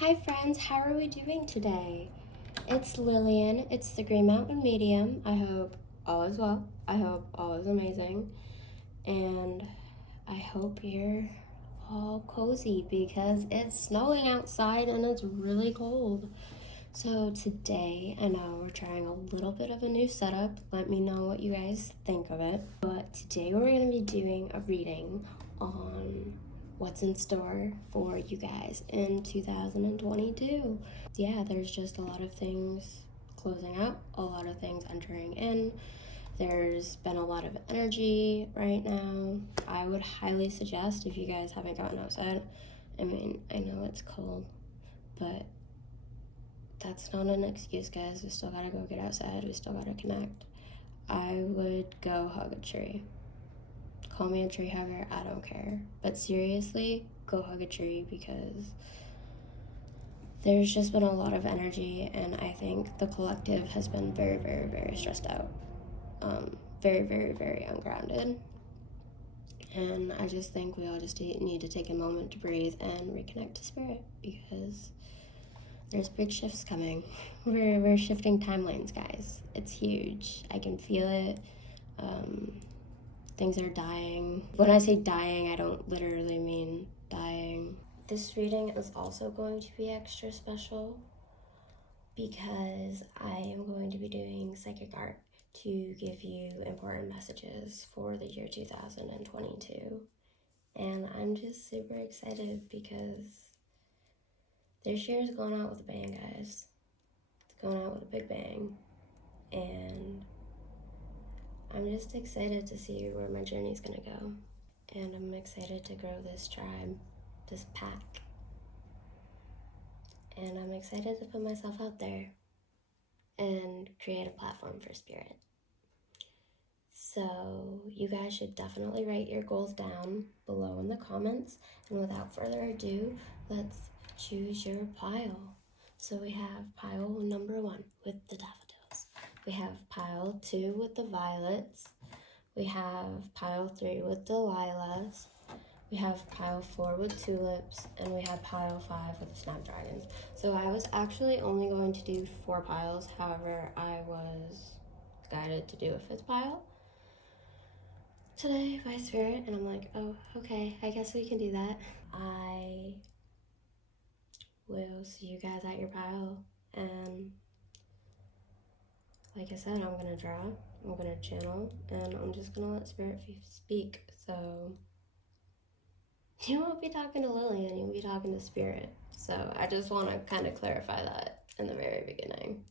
Hi friends, how are we doing today? It's Lillian, it's the Green Mountain Medium. I hope all is well. I hope all is amazing. And I hope you're all cozy because it's snowing outside and it's really cold. So today, I know we're trying a little bit of a new setup. Let me know what you guys think of it. But today we're going to be doing a reading on what's in store for you guys in 2022. Yeah, there's just a lot of things closing out, a lot of things entering in. There's been a lot of energy right now. I would highly suggest, if you guys haven't gotten outside, I mean, I know it's cold, but that's not an excuse, guys. We still gotta go get outside. We still gotta connect. I would go hug a tree. Call me a tree hugger, I don't care. But seriously, go hug a tree because there's just been a lot of energy, and I think the collective has been very, very, very stressed out. Very, very, very ungrounded. And I just think we all just need to take a moment to breathe and reconnect to spirit because there's big shifts coming. We're shifting timelines, guys. It's huge. I can feel it. Things are dying. When I say dying, I don't literally mean dying. This reading is also going to be extra special because I am going to be doing psychic art to give you important messages for the year 2022. And I'm just super excited because this year is going out with a bang, guys. It's going out with a big bang. And I'm just excited to see where my journey's gonna go. And I'm excited to grow this tribe, this pack. And I'm excited to put myself out there and create a platform for spirit. So you guys should definitely write your goals down below in the comments. And without further ado, let's choose your pile. So we have pile number 1 with the daffodils. We have pile 2 with the violets. We have pile 3 with Delilahs. We have pile 4 with tulips, and we have pile 5 with the snapdragons. So I was actually only going to do 4 piles, however, I was guided to do a 5th pile today by spirit, and I'm like, oh, okay, I guess we can do that. I will see you guys at your pile, and like I said, I'm gonna draw, I'm gonna channel, and I'm just gonna let spirit speak. So you won't be talking to Lillian, you'll be talking to spirit. So I just want to kind of clarify that in the very beginning.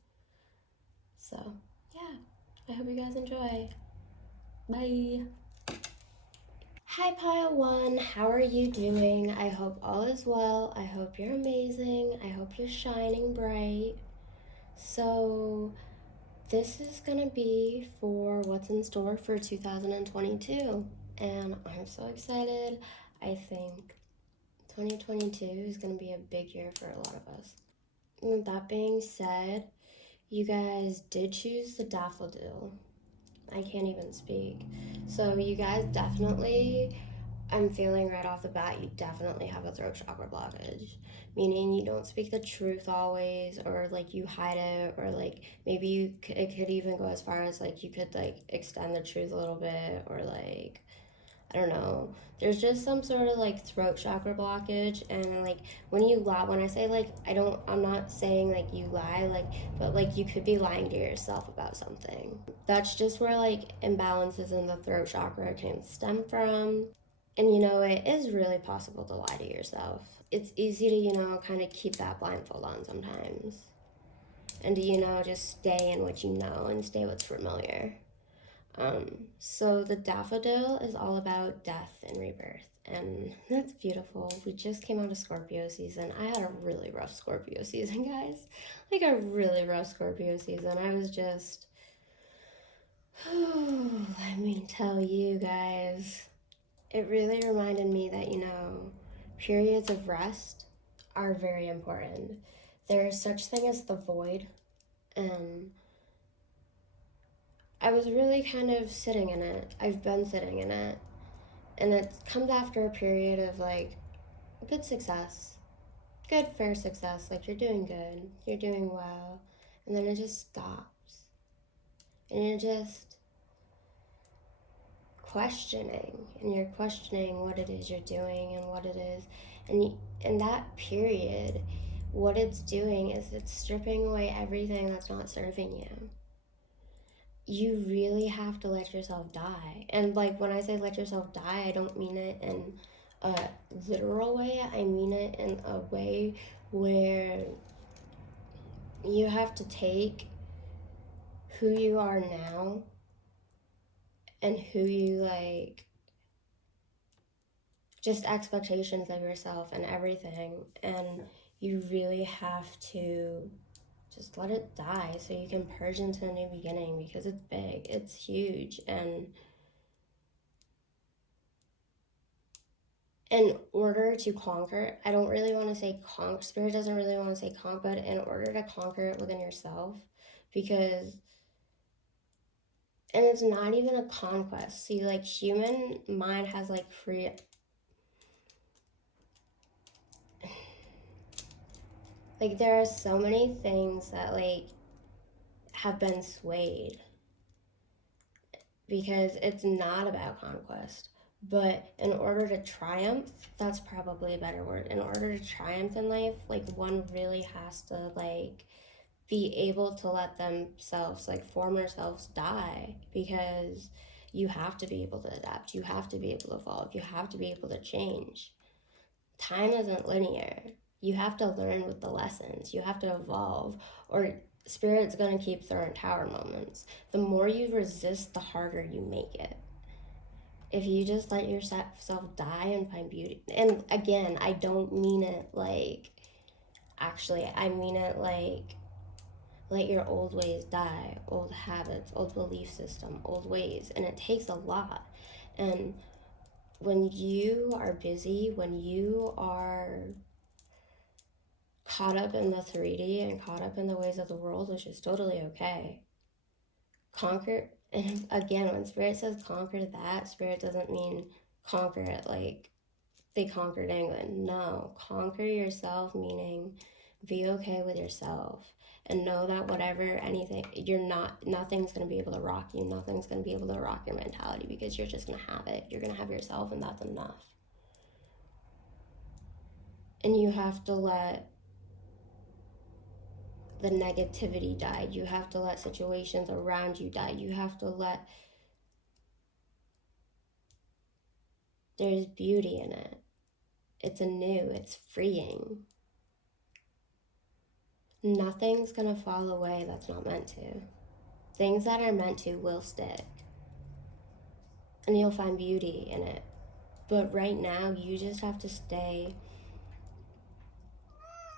So yeah, I hope you guys enjoy. Bye. Hi pile 1, how are you doing? I hope all is well. I hope you're amazing. I hope you're shining bright. So this is gonna be for what's in store for 2022, and I'm so excited. I think 2022 is gonna be a big year for a lot of us. And that being said, you guys did choose the daffodil. I can't even speak. So you guys definitely, I'm feeling right off the bat, you definitely have a throat chakra blockage. Meaning you don't speak the truth always, or like you hide it, or like maybe it could even go as far as like you could like extend the truth a little bit, or like, I don't know. There's just some sort of like throat chakra blockage, and like when you lie, when I say like I'm not saying like you lie, like, but like you could be lying to yourself about something. That's just where like imbalances in the throat chakra can stem from. And you know, it is really possible to lie to yourself. It's easy to, you know, kind of keep that blindfold on sometimes. And to, you know, just stay in what you know and stay what's familiar. So the daffodil is all about death and rebirth, and that's beautiful. We just came out of Scorpio season. I had a really rough Scorpio season, guys. Like a really rough Scorpio season. I was just, let me tell you guys, it really reminded me that, you know, periods of rest are very important. There's such thing as the void, and I was really kind of sitting in it. I've been sitting in it. And it comes after a period of like good success, good for success, like you're doing good, you're doing well, and then it just stops. And you're just questioning, and you're questioning what it is you're doing and what it is. And in that period, what it's doing is it's stripping away everything that's not serving you. You really have to let yourself die. And like when I say let yourself die, I don't mean it in a literal way. I mean it in a way where you have to take who you are now and who you like, just expectations of yourself and everything, and you really have to just let it die so you can purge into a new beginning, because it's big, it's huge. And in order to conquer, I don't really want to say conquer, spirit doesn't really want to say conquer, but in order to conquer it within yourself, because, and it's not even a conquest. See, like human mind has like free, like there are so many things that like have been swayed, because it's not about conquest. But in order to triumph, that's probably a better word. In order to triumph in life, like one really has to like be able to let themselves, like former selves, die, because you have to be able to adapt, you have to be able to evolve, you have to be able to change. Time isn't linear. You have to learn with the lessons, you have to evolve, or spirit's gonna keep throwing tower moments. The more you resist, the harder you make it. If you just let yourself die and find beauty, and again, I don't mean it like, actually, I mean it like, let your old ways die, old habits, old belief system, old ways. And it takes a lot. And when you are busy, when you are caught up in the 3D and caught up in the ways of the world, which is totally okay, conquer. And again, when spirit says conquer that, spirit doesn't mean conquer it like they conquered England. No, conquer yourself, meaning be okay with yourself and know that whatever, anything, nothing's going to be able to rock you. Nothing's going to be able to rock your mentality, because you're just going to have it. You're going to have yourself, and that's enough. And you have to let the negativity die. You have to let situations around you die. You have to let, there's beauty in it. It's anew, it's freeing. Nothing's gonna fall away that's not meant to. Things that are meant to will stick. And you'll find beauty in it. But right now, you just have to stay,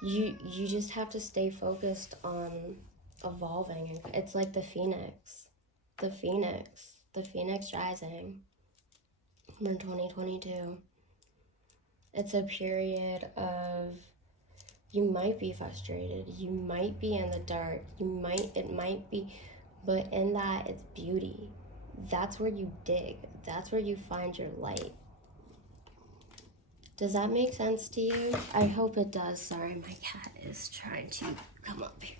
you just have to stay focused on evolving. It's like the phoenix. The phoenix rising from 2022. It's a period of, you might be frustrated, you might be in the dark, it might be, but in that, it's beauty. That's where you dig, that's where you find your light. Does that make sense to you? I hope it does. Sorry, my cat is trying to come up here.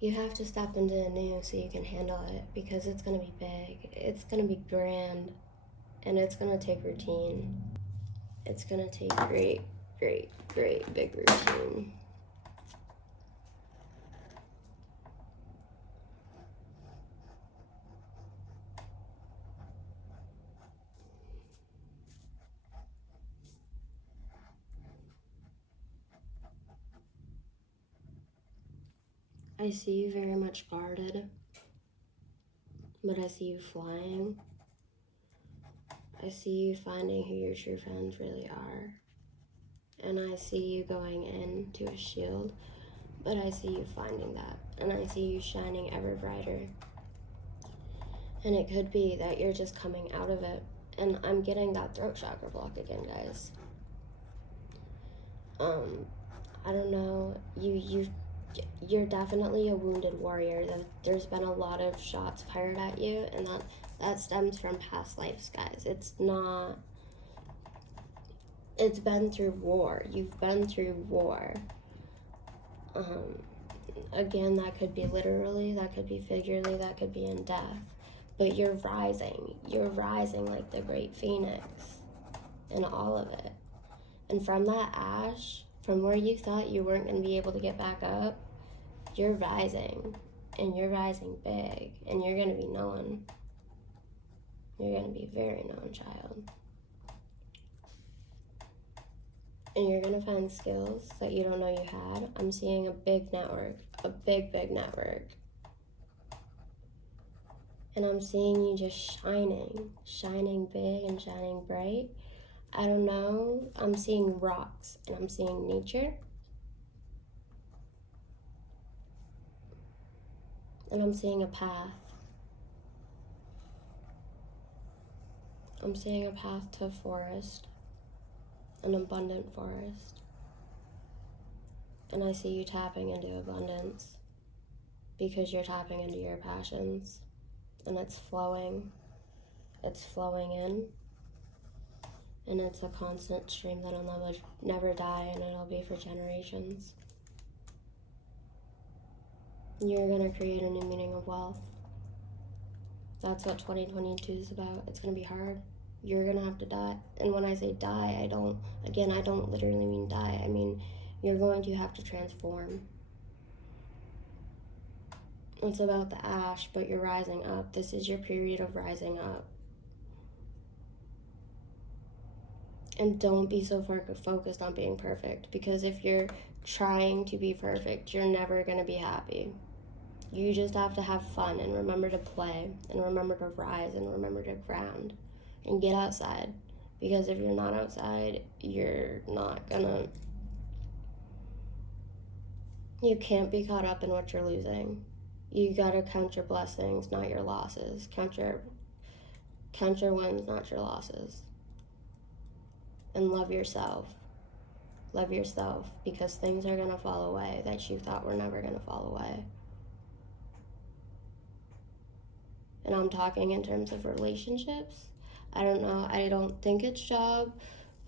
You have to step into the new so you can handle it, because it's gonna be big, it's gonna be grand, and it's gonna take routine. It's gonna take great big routine. I see you very much guarded, but I see you flying. I see you finding who your true friends really are. And I see you going into a shield, but I see you finding that. And I see you shining ever brighter. And it could be that you're just coming out of it. And I'm getting that throat chakra block again, guys. I don't know, you're definitely a wounded warrior. There's been a lot of shots fired at you, and that stems from past lives, guys. It's not, It's been through war. You've been through war. Again, that could be literally, that could be figuratively, that could be in death. But you're rising. You're rising like the great phoenix in all of it. And from that ash, from where you thought you weren't going to be able to get back up, you're rising. And you're rising big. And you're going to be known. You're going to be very known, child. And you're going to find skills that you don't know you had. I'm seeing a big network. A big, big network. And I'm seeing you just shining big and shining bright. I don't know, I'm seeing rocks and I'm seeing nature. And I'm seeing a path. I'm seeing a path to a forest, an abundant forest. And I see you tapping into abundance because you're tapping into your passions. And it's flowing in, and it's a constant stream that'll never die, and it'll be for generations. You're gonna create a new meaning of wealth. That's what 2022 is about. It's gonna be hard. You're gonna have to die. And when I say die, I don't literally mean die. I mean, you're going to have to transform. It's about the ash, but you're rising up. This is your period of rising up. And don't be so focused on being perfect, because if you're trying to be perfect, you're never going to be happy. You just have to have fun and remember to play and remember to rise and remember to ground and get outside. Because if you're not outside, you're not gonna... You can't be caught up in what you're losing. You gotta count your blessings, not your losses. Count your wins, not your losses. And love yourself. Love yourself, because things are gonna fall away that you thought were never gonna fall away. And I'm talking in terms of relationships. I don't know, I don't think it's job,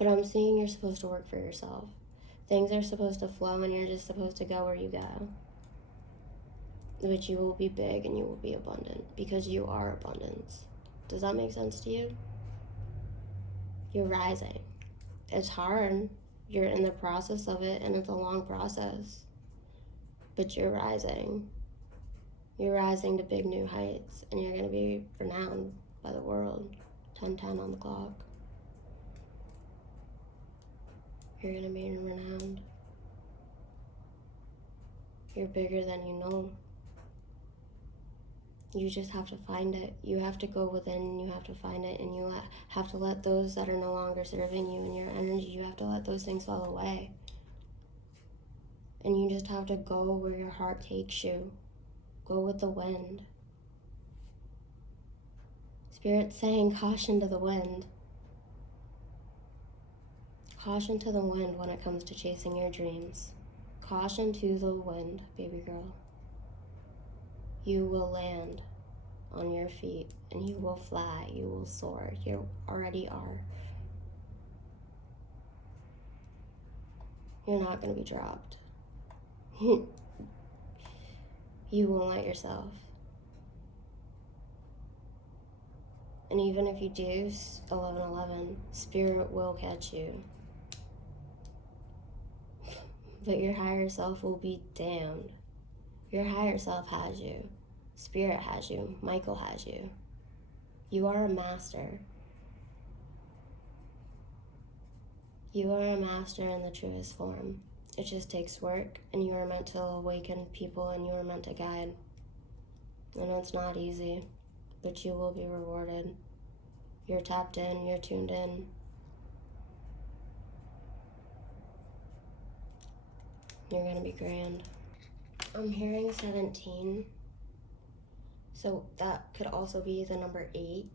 but I'm seeing you're supposed to work for yourself. Things are supposed to flow and you're just supposed to go where you go. But you will be big and you will be abundant, because you are abundance. Does that make sense to you? You're rising. It's hard. You're in the process of it, and it's a long process. But you're rising. You're rising to big new heights, and you're going to be renowned by the world. 10:10 on the clock. You're going to be renowned. You're bigger than you know. You just have to find it. You have to go within and you have to find it, and you have to let those that are no longer serving you and your energy, you have to let those things fall away. And you just have to go where your heart takes you. Go with the wind. Spirit's saying caution to the wind. Caution to the wind when it comes to chasing your dreams. Caution to the wind, baby girl. You will land on your feet and you will fly, you will soar. You already are. You're not going to be dropped. You won't let yourself. And even if you do 11:11, Spirit will catch you. But your higher self will be damned. Your higher self has you. Spirit has you. Michael has you. You are a master. You are a master in the truest form. It just takes work, and you are meant to awaken people, and you are meant to guide. And it's not easy, but you will be rewarded. You're tapped in, you're tuned in. You're gonna be grand. I'm hearing 17. So that could also be the number 8.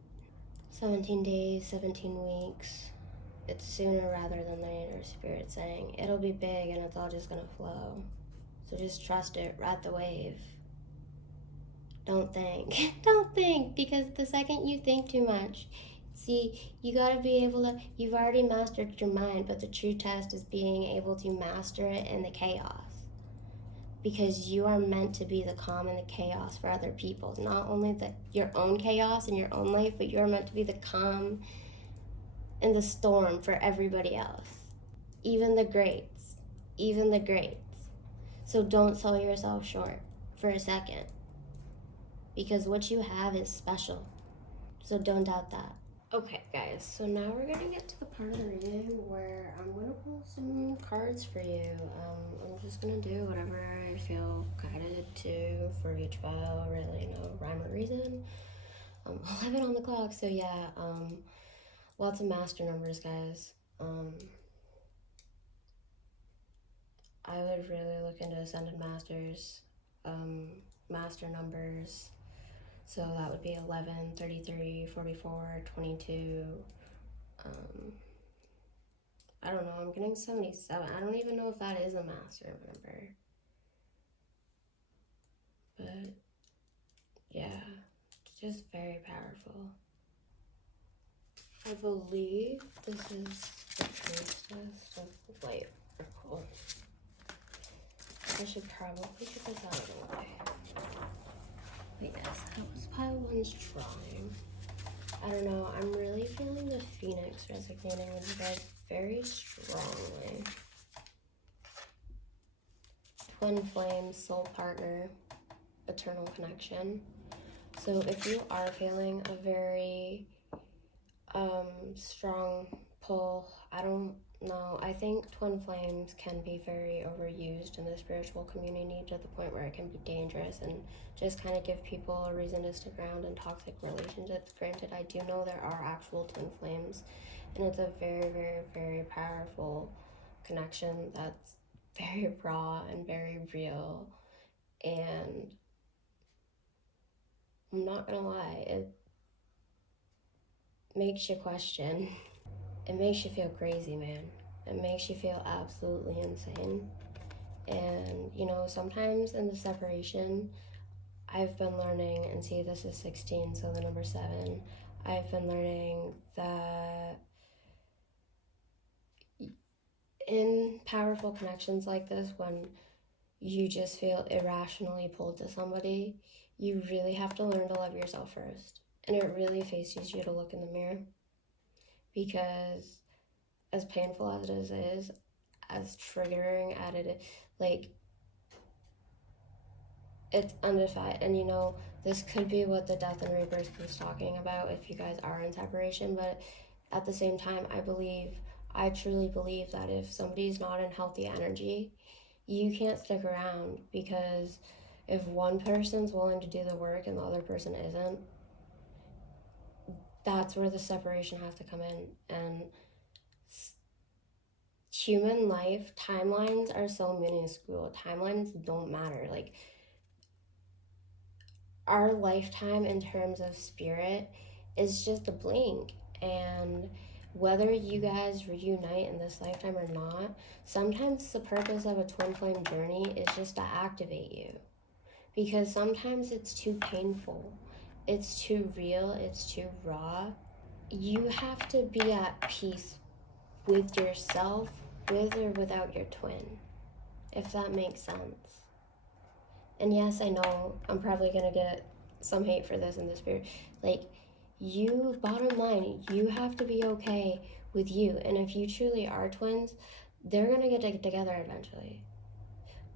17 days, 17 weeks. It's sooner rather than later, Spirit's saying. It'll be big and it's all just gonna flow. So just trust it, ride the wave. Don't think. Don't think, because the second you think too much, See, you gotta be able to, you've already mastered your mind, but the true test is being able to master it in the chaos. Because you are meant to be the calm in the chaos for other people. Not only your own chaos in your own life, but you're meant to be the calm in the storm for everybody else. Even the greats. Even the greats. So don't sell yourself short for a second. Because what you have is special. So don't doubt that. Okay, guys, so now we're gonna get to the part of the reading where I'm gonna pull some cards for you. I'm just gonna do whatever I feel guided to for each pile, really, no rhyme or reason. 11 on the clock, so yeah, lots of master numbers, guys. I would really look into Ascended Masters, master numbers. So that would be 11, 33, 44, 22. I don't know, I'm getting 77. I don't even know if that is a master number. But yeah, it's just very powerful. I believe this is the priestess of light oracle. I should probably get this out of the way. But yes, that was pile one's drawing. I don't know, I'm really feeling the phoenix resonating with you guys very strongly. Twin flame, soul partner, eternal connection. So if you are feeling a very strong pull, I don't know, I think twin flames can be very overused in the spiritual community to the point where it can be dangerous and just kind of give people a reason to stick around in toxic relationships. Granted, I do know there are actual twin flames, and it's a very, very, very powerful connection that's very raw and very real. And I'm not gonna lie, it makes you question. It makes you feel crazy, man. It makes you feel absolutely insane. And, you know, sometimes in the separation, I've been learning, and see, this is 16, so the number 7. I've been learning that in powerful connections like this, when you just feel irrationally pulled to somebody, you really have to learn to love yourself first. And it really forces you to look in the mirror. Because as painful as it is, as triggering as it is, like, it's undefined. And you know, this could be what the death and rebirth was talking about if you guys are in separation, but at the same time, I truly believe that if somebody's not in healthy energy, you can't stick around, because if one person's willing to do the work and the other person isn't, that's where the separation has to come in. And human life timelines are so minuscule. Timelines don't matter. Like, our lifetime in terms of spirit is just a blink. And whether you guys reunite in this lifetime or not, sometimes the purpose of a twin flame journey is just to activate you. Because sometimes it's too painful, it's too real, it's too raw. You have to be at peace with yourself, with or without your twin, if that makes sense. And yes, I know I'm probably gonna get some hate for this in the spirit. Like, you, bottom line, you have to be okay with you. And if you truly are twins, they're gonna get together eventually.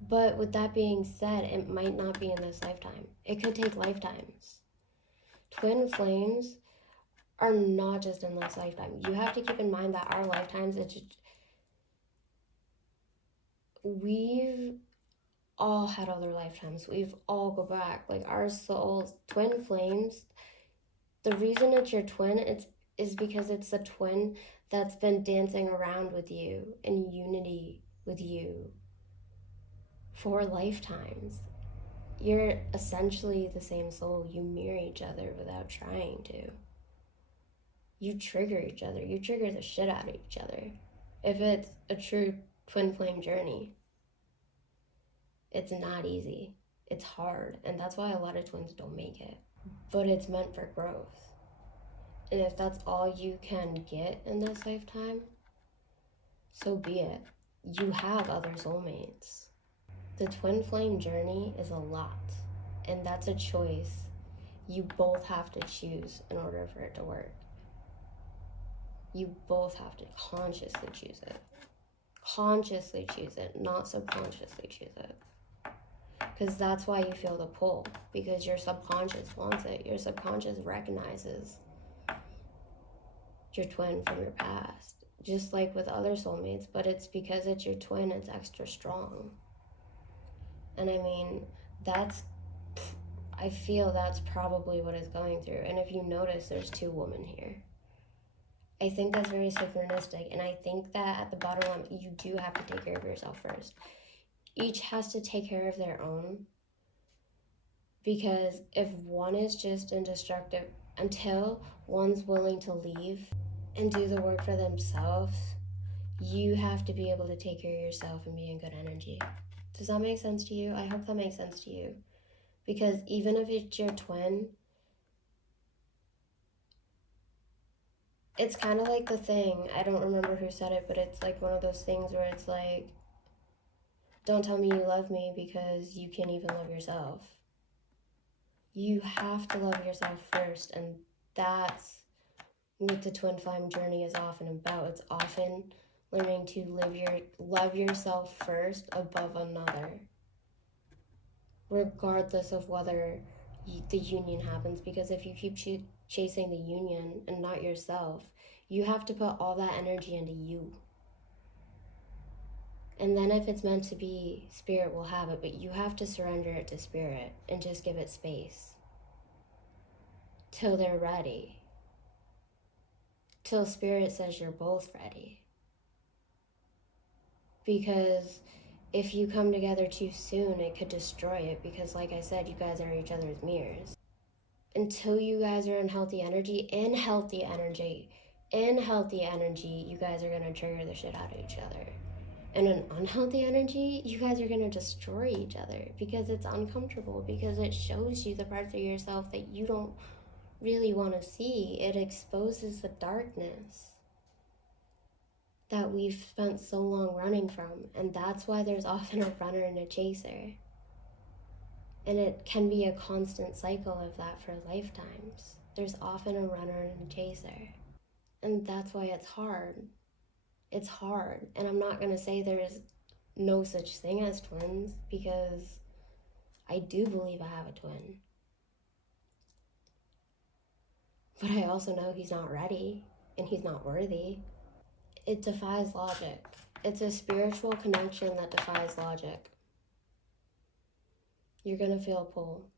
But with that being said, it might not be in this lifetime. It could take lifetimes. Twin flames are not just in this lifetime. You have to keep in mind that our lifetimes, we've all had other lifetimes. We've all go back. Like, our souls, twin flames, the reason it's your twin is because it's a twin that's been dancing around with you in unity with you for lifetimes. You're essentially the same soul. You mirror each other without trying to. You trigger each other. You trigger the shit out of each other. If it's a true twin flame journey, it's not easy. It's hard. And that's why a lot of twins don't make it. But it's meant for growth. And if that's all you can get in this lifetime, so be it. You have other soulmates. The twin flame journey is a lot, and that's a choice you both have to choose in order for it to work. You both have to consciously choose it. Consciously choose it, not subconsciously choose it. Because that's why you feel the pull, because your subconscious wants it. Your subconscious recognizes your twin from your past, just like with other soulmates, but it's because it's your twin, it's extra strong. And I mean, I feel that's probably what it's going through. And if you notice, there's 2 women here. I think that's very synchronistic, and I think that at the bottom line, you do have to take care of yourself first. Each has to take care of their own, because if one is just indestructible, until one's willing to leave and do the work for themselves, you have to be able to take care of yourself and be in good energy. Does that make sense to you? I hope that makes sense to you. Because even if it's your twin, it's kind of like the thing, I don't remember who said it, but it's like one of those things where it's like, don't tell me you love me because you can't even love yourself. You have to love yourself first, and that's what the twin flame journey is often about. It's often learning to love yourself first above another, regardless of whether the union happens. Because if you keep chasing the union and not yourself, you have to put all that energy into you. And then if it's meant to be, spirit will have it, but you have to surrender it to spirit and just give it space till they're ready. Till spirit says you're both ready. Because if you come together too soon, it could destroy it, because like I said, you guys are each other's mirrors. Until you guys are in healthy energy, you guys are going to trigger the shit out of each other. And in unhealthy energy, you guys are going to destroy each other, because it's uncomfortable, because it shows you the parts of yourself that you don't really want to see. It exposes the darkness that we've spent so long running from. And that's why there's often a runner and a chaser. And it can be a constant cycle of that for lifetimes. There's often a runner and a chaser. And that's why it's hard. It's hard. And I'm not going to say there's no such thing as twins, because I do believe I have a twin. But I also know he's not ready and he's not worthy. It defies logic. It's a spiritual connection that defies logic. You're going to feel a pull.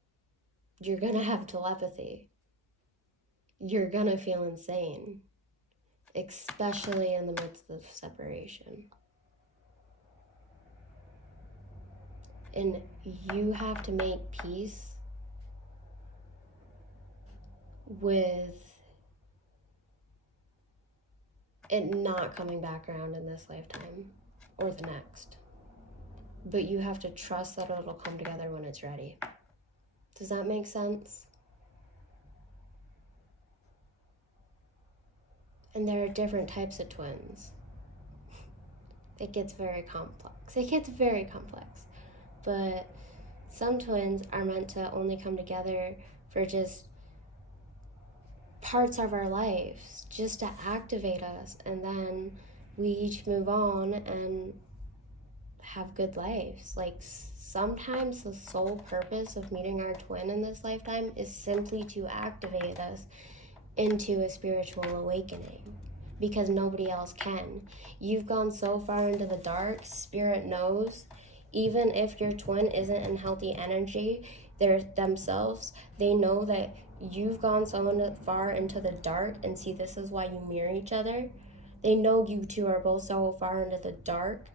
You're going to have telepathy. You're going to feel insane, especially in the midst of separation. And you have to make peace with it not coming back around in this lifetime or the next. But you have to trust that it'll come together when it's ready. Does that make sense? And there are different types of twins. It gets very complex. But some twins are meant to only come together for just parts of our lives, just to activate us, and then we each move on and have good lives. Like, sometimes the sole purpose of meeting our twin in this lifetime is simply to activate us into a spiritual awakening, because nobody else can. You've gone so far into the dark, spirit knows, even if your twin isn't in healthy energy, they know that you've gone so far into the dark, and see, this is why you mirror each other. They know you two are both so far into the dark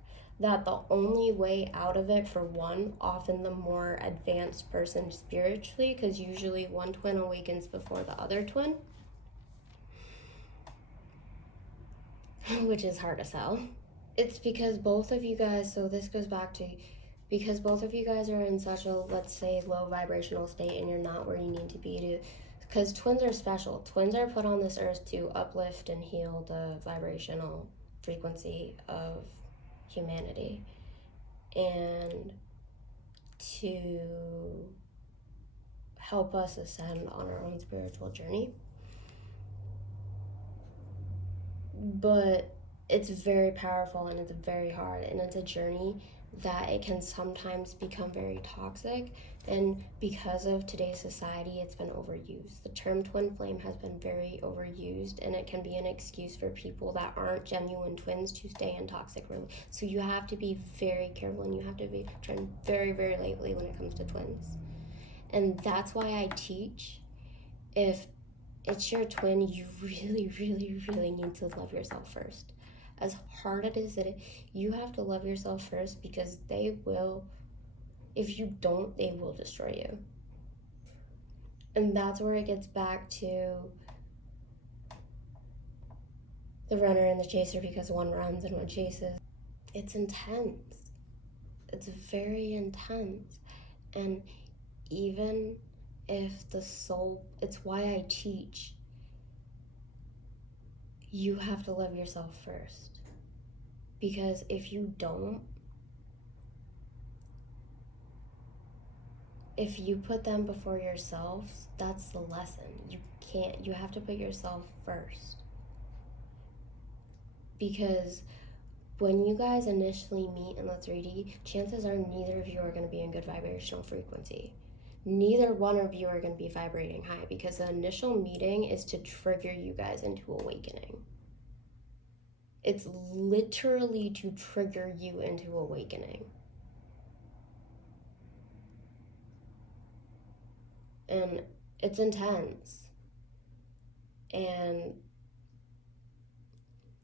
that the only way out of it for one, often the more advanced person spiritually, because usually one twin awakens before the other twin, which is hard to sell. It's because both of you guys, so this goes back to, because both of you guys are in such a, let's say, low vibrational state, and you're not where you need to be to because twins are special. Twins are put on this earth to uplift and heal the vibrational frequency of humanity and to help us ascend on our own spiritual journey. But it's very powerful and it's very hard, and it's a journey that it can sometimes become very toxic, and because of today's society it's been overused. The term twin flame has been very overused, and it can be an excuse for people that aren't genuine twins to stay in toxic relations. So you have to be very careful, and you have to be treading very, very lightly when it comes to twins. And that's why I teach, if it's your twin, you really, really, really need to love yourself first. As hard it is, you have to love yourself first, because they will, if you don't, they will destroy you. And that's where it gets back to the runner and the chaser, because one runs and one chases. It's intense. It's very intense. And even if the soul, it's why I teach, you have to love yourself first. Because if you don't, if you put them before yourselves, that's the lesson. You have to put yourself first. Because when you guys initially meet in the 3D, chances are neither of you are going to be in good vibrational frequency. Neither one of you are going to be vibrating high, because the initial meeting is to trigger you guys into awakening. It's literally to trigger you into awakening. And it's intense. And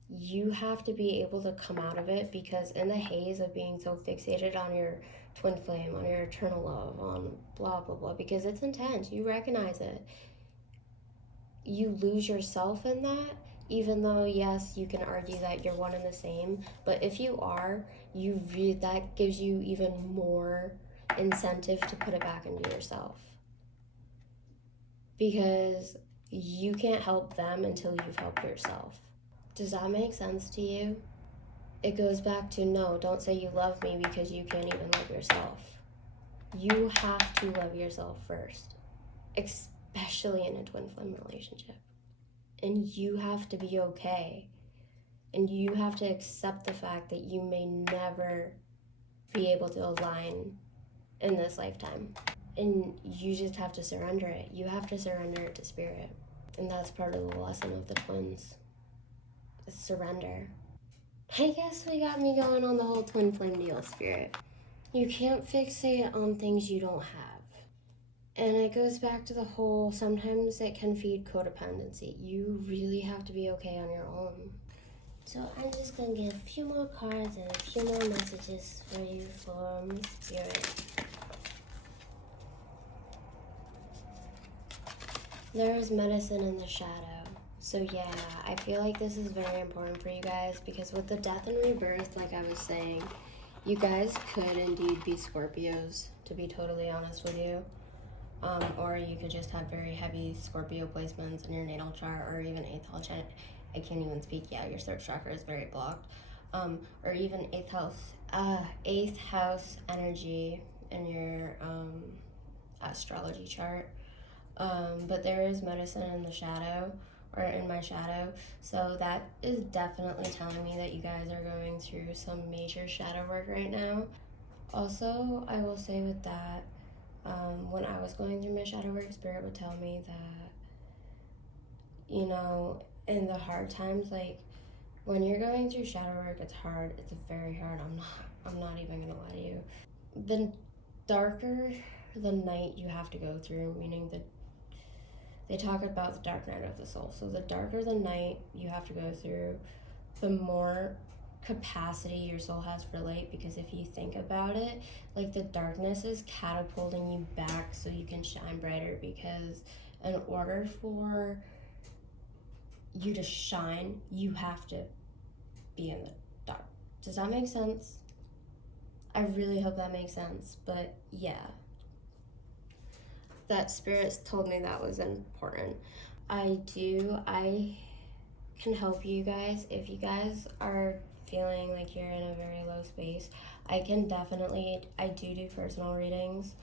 you have to be able to come out of it, because in the haze of being so fixated on your twin flame, on your eternal love, on blah, blah, blah, because it's intense, you recognize it. You lose yourself in that, even though, yes, you can argue that you're one and the same, but if you are, that gives you even more incentive to put it back into yourself. Because you can't help them until you've helped yourself. Does that make sense to you? It goes back to, no, don't say you love me because you can't even love yourself. You have to love yourself first, especially in a twin flame relationship. And you have to be okay. And you have to accept the fact that you may never be able to align in this lifetime. And you just have to surrender it. You have to surrender it to spirit. And that's part of the lesson of the twins. Surrender. I guess we got me going on the whole twin flame deal, spirit. You can't fixate on things you don't have. And it goes back to the whole, sometimes it can feed codependency. You really have to be okay on your own. So I'm just going to get a few more cards and a few more messages for you from spirit. There is medicine in the shadow. So yeah, I feel like this is very important for you guys, because with the death and rebirth, like I was saying, you guys could indeed be Scorpios, to be totally honest with you. Or you could just have very heavy Scorpio placements in your natal chart, or even 8th house. I can't even speak. Yeah, your third chakra is very blocked. Or even 8th house energy in your astrology chart. But there is medicine in the shadow, or in my shadow, so that is definitely telling me that you guys are going through some major shadow work right now. Also, I will say with that, when I was going through my shadow work, spirit would tell me that, you know, in the hard times, like when you're going through shadow work, it's hard. It's very hard. I'm not even gonna lie to you. The darker the night you have to go through, meaning they talk about the dark night of the soul. So the darker the night you have to go through, the more capacity your soul has for light. Because if you think about it, like the darkness is catapulting you back so you can shine brighter. Because in order for you to shine, you have to be in the dark. Does that make sense? I really hope that makes sense. But yeah. that spirits told me that was important. I can help you guys if you guys are feeling like you're in a very low space. I do personal readings,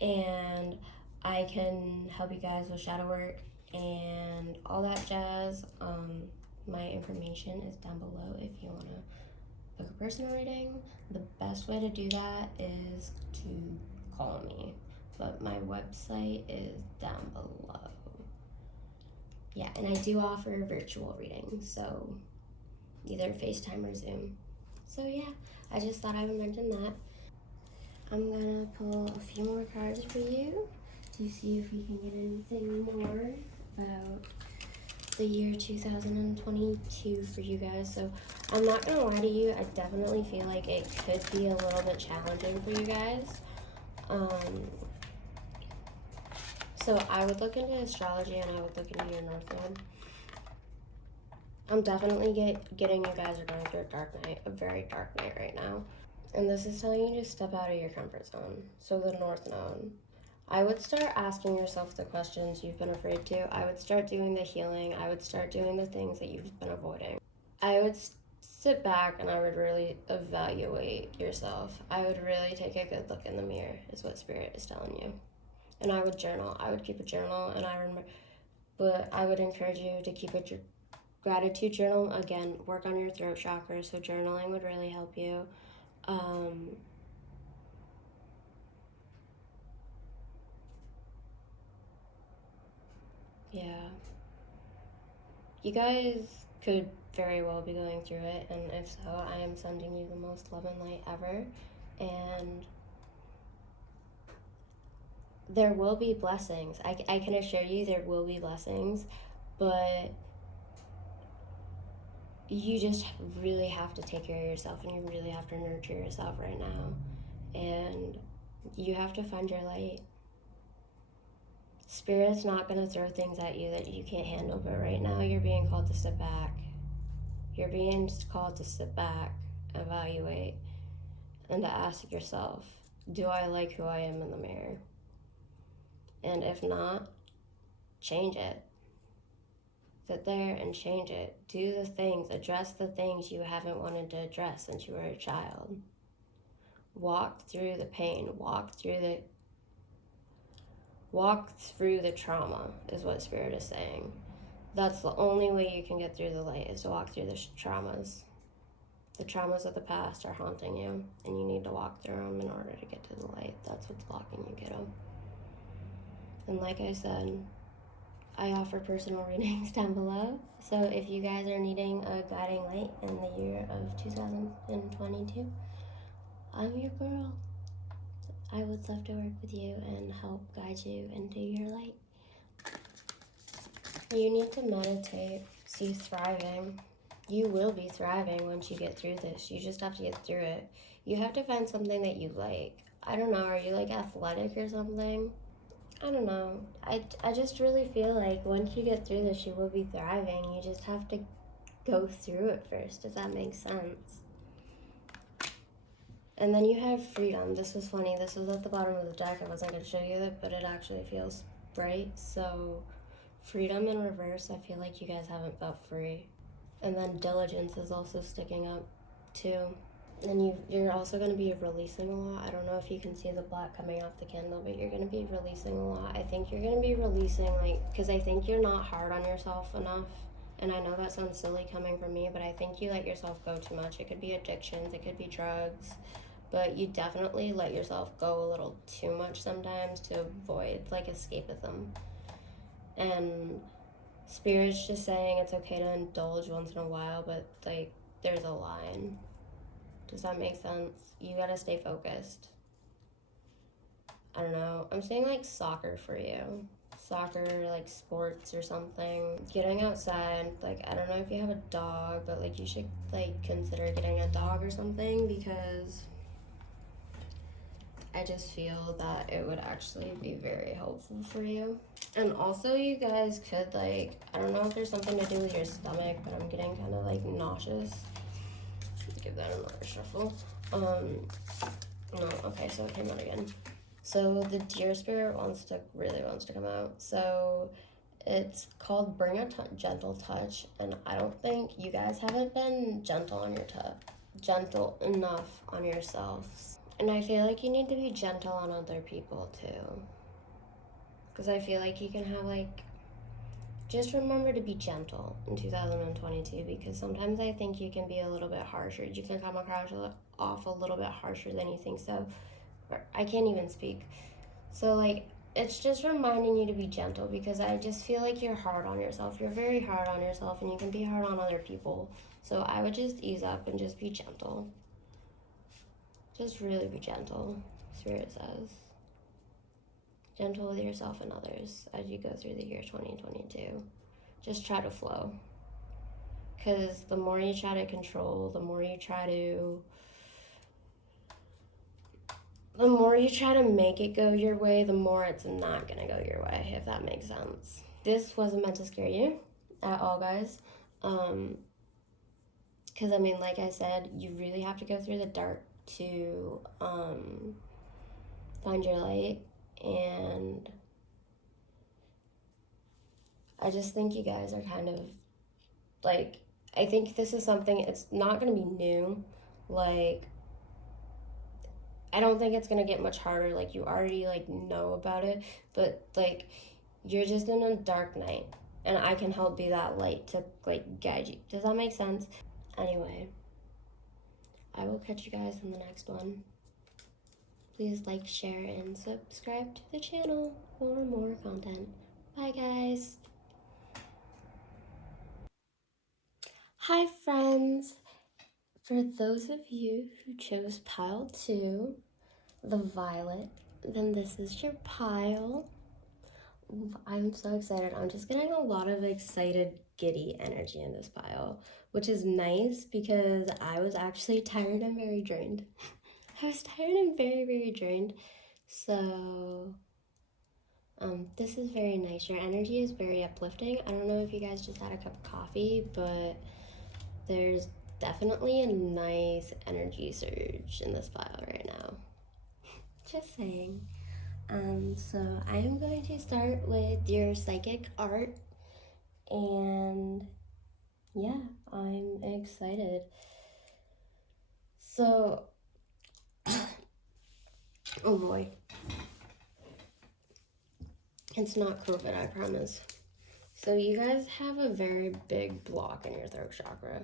and I can help you guys with shadow work and all that jazz. My information is down below if you want to book a personal reading. The best way to do that is to call me, but my website is down below. Yeah, and I do offer virtual readings, so either FaceTime or Zoom. So yeah, I just thought I would mention that. I'm gonna pull a few more cards for you to see if we can get anything more about the year 2022 for you guys. So I'm not gonna lie to you, I definitely feel like it could be a little bit challenging for you guys. So I would look into astrology and I would look into your North Node. I'm definitely getting you guys are going through a very dark night right now. And this is telling you to step out of your comfort zone. So the North Node. I would start asking yourself the questions you've been afraid to. I would start doing the healing. I would start doing the things that you've been avoiding. I would sit back and I would really evaluate yourself. I would really take a good look in the mirror, is what Spirit is telling you. And I would journal. I would keep a journal, and but I would encourage you to keep a gratitude journal. Again, work on your throat chakra, so journaling would really help you. Yeah. You guys could very well be going through it, and if so, I am sending you the most love and light ever. And there will be blessings. I can assure you there will be blessings, but you just really have to take care of yourself, and you really have to nurture yourself right now. And you have to find your light. Spirit's not going to throw things at you that you can't handle, but right now you're being called to step back. You're being called to sit back, evaluate, and to ask yourself, do I like who I am in the mirror? And if not, change it. Sit there and change it. Do the things, address the things you haven't wanted to address since you were a child. Walk through the pain, walk through the trauma, is what Spirit is saying. That's the only way you can get through the light, is to walk through the traumas. The traumas of the past are haunting you, and you need to walk through them in order to get to the light. That's what's blocking you, kiddo. And like I said, I offer personal readings down below. So if you guys are needing a guiding light in the year of 2022, I'm your girl. I would love to work with you and help guide you into your light. You need to meditate. See thriving. You will be thriving once you get through this. You just have to get through it. You have to find something that you like. I don't know, are you like athletic or something? I don't know. I just really feel like once you get through this, you will be thriving. You just have to go through it first, if that makes sense. And then you have freedom. This was funny. This was at the bottom of the deck. I wasn't going to show you it, but it actually feels bright. So freedom in reverse, I feel like you guys haven't felt free. And then diligence is also sticking up too. And you're also going to be releasing a lot. I don't know if you can see the black coming off the candle, but you're going to be releasing a lot. I think you're going to be releasing, because I think you're not hard on yourself enough. And I know that sounds silly coming from me, but I think you let yourself go too much. It could be addictions, it could be drugs, but you definitely let yourself go a little too much sometimes to avoid, escapism. And Spirit's just saying it's okay to indulge once in a while, but, there's a line. Does that make sense? You gotta stay focused. I don't know. I'm saying soccer for you. Soccer, sports or something. Getting outside. I don't know if you have a dog, but you should consider getting a dog or something, because I just feel that it would actually be very helpful for you. And also you guys could I don't know if there's something to do with your stomach, but I'm getting kind of nauseous. Give that another shuffle. No, okay, so it came out again. So the deer spirit really wants to come out. So it's called Bring a Gentle Touch, and I don't think you guys haven't been gentle enough on yourselves. And I feel like you need to be gentle on other people too. Because I feel like you can have like, just remember to be gentle in 2022, because sometimes I think you can be a little bit harsher. You can come off a little bit harsher than you think. So I can't even speak. So like, it's just reminding you to be gentle, because I just feel like you're hard on yourself. You're very hard on yourself, and you can be hard on other people. So I would just ease up and just be gentle. Just really be gentle, Spirit says. Gentle with yourself and others as you go through the year 2022. Just try to flow. Because the more you try to control, the more you try to make it go your way, the more it's not going to go your way, if that makes sense. This wasn't meant to scare you at all, guys. Because, I mean, like I said, you really have to go through the dark to find your light. And I just think you guys are kind of, like, I think this is something, it's not going to be new. Like, I don't think it's gonna get much harder. Like, you already like know about it, but like, you're just in a dark night, and I can help be that light to like guide you. Does that make sense? Anyway, I will catch you guys in the next one. Please like, share, and subscribe to the channel for more content. Bye, guys. Hi, friends. For those of you who chose pile 2, the violet, then this is your pile. I'm so excited. I'm just getting a lot of excited, giddy energy in this pile, which is nice because I was actually tired and very drained. I was tired and very, very drained. So, this is very nice. Your energy is very uplifting. I don't know if you guys just had a cup of coffee, but there's definitely a nice energy surge in this pile right now. Just saying. So I am going to start with your psychic art, and yeah, I'm excited. So, oh boy, it's not COVID, I promise. So you guys have a very big block in your throat chakra,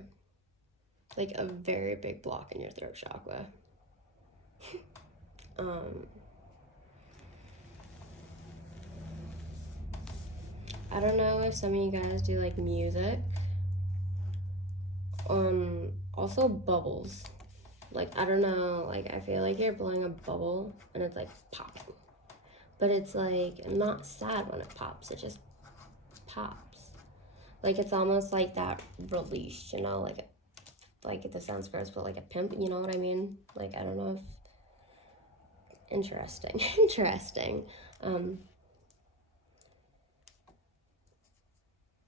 like a very big block in your throat chakra. I don't know if some of you guys do like music. Also bubbles. Like, I don't know, like I feel like you're blowing a bubble and it's like popping. But it's like not sad when it pops, it just pops. Like, it's almost like that release, you know, like this sounds gross, but like a pimp, you know what I mean? Like, I don't know if interesting.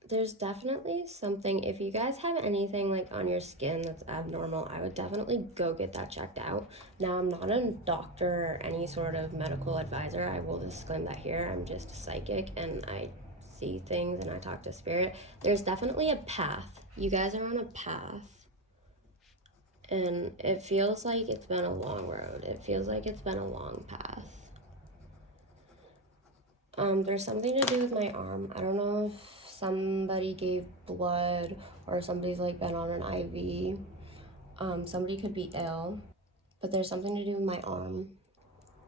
There's definitely something, if you guys have anything like on your skin that's abnormal, I would definitely go get that checked out. Now, I'm not a doctor or any sort of medical advisor. I will disclaim that here. I'm just a psychic, and I see things and I talk to spirit. There's definitely a path. You guys are on a path, and it feels like it's been a long road. It feels like it's been a long path. There's something to do with my arm. I don't know if somebody gave blood or somebody's like been on an IV. Somebody could be ill, but there's something to do with my arm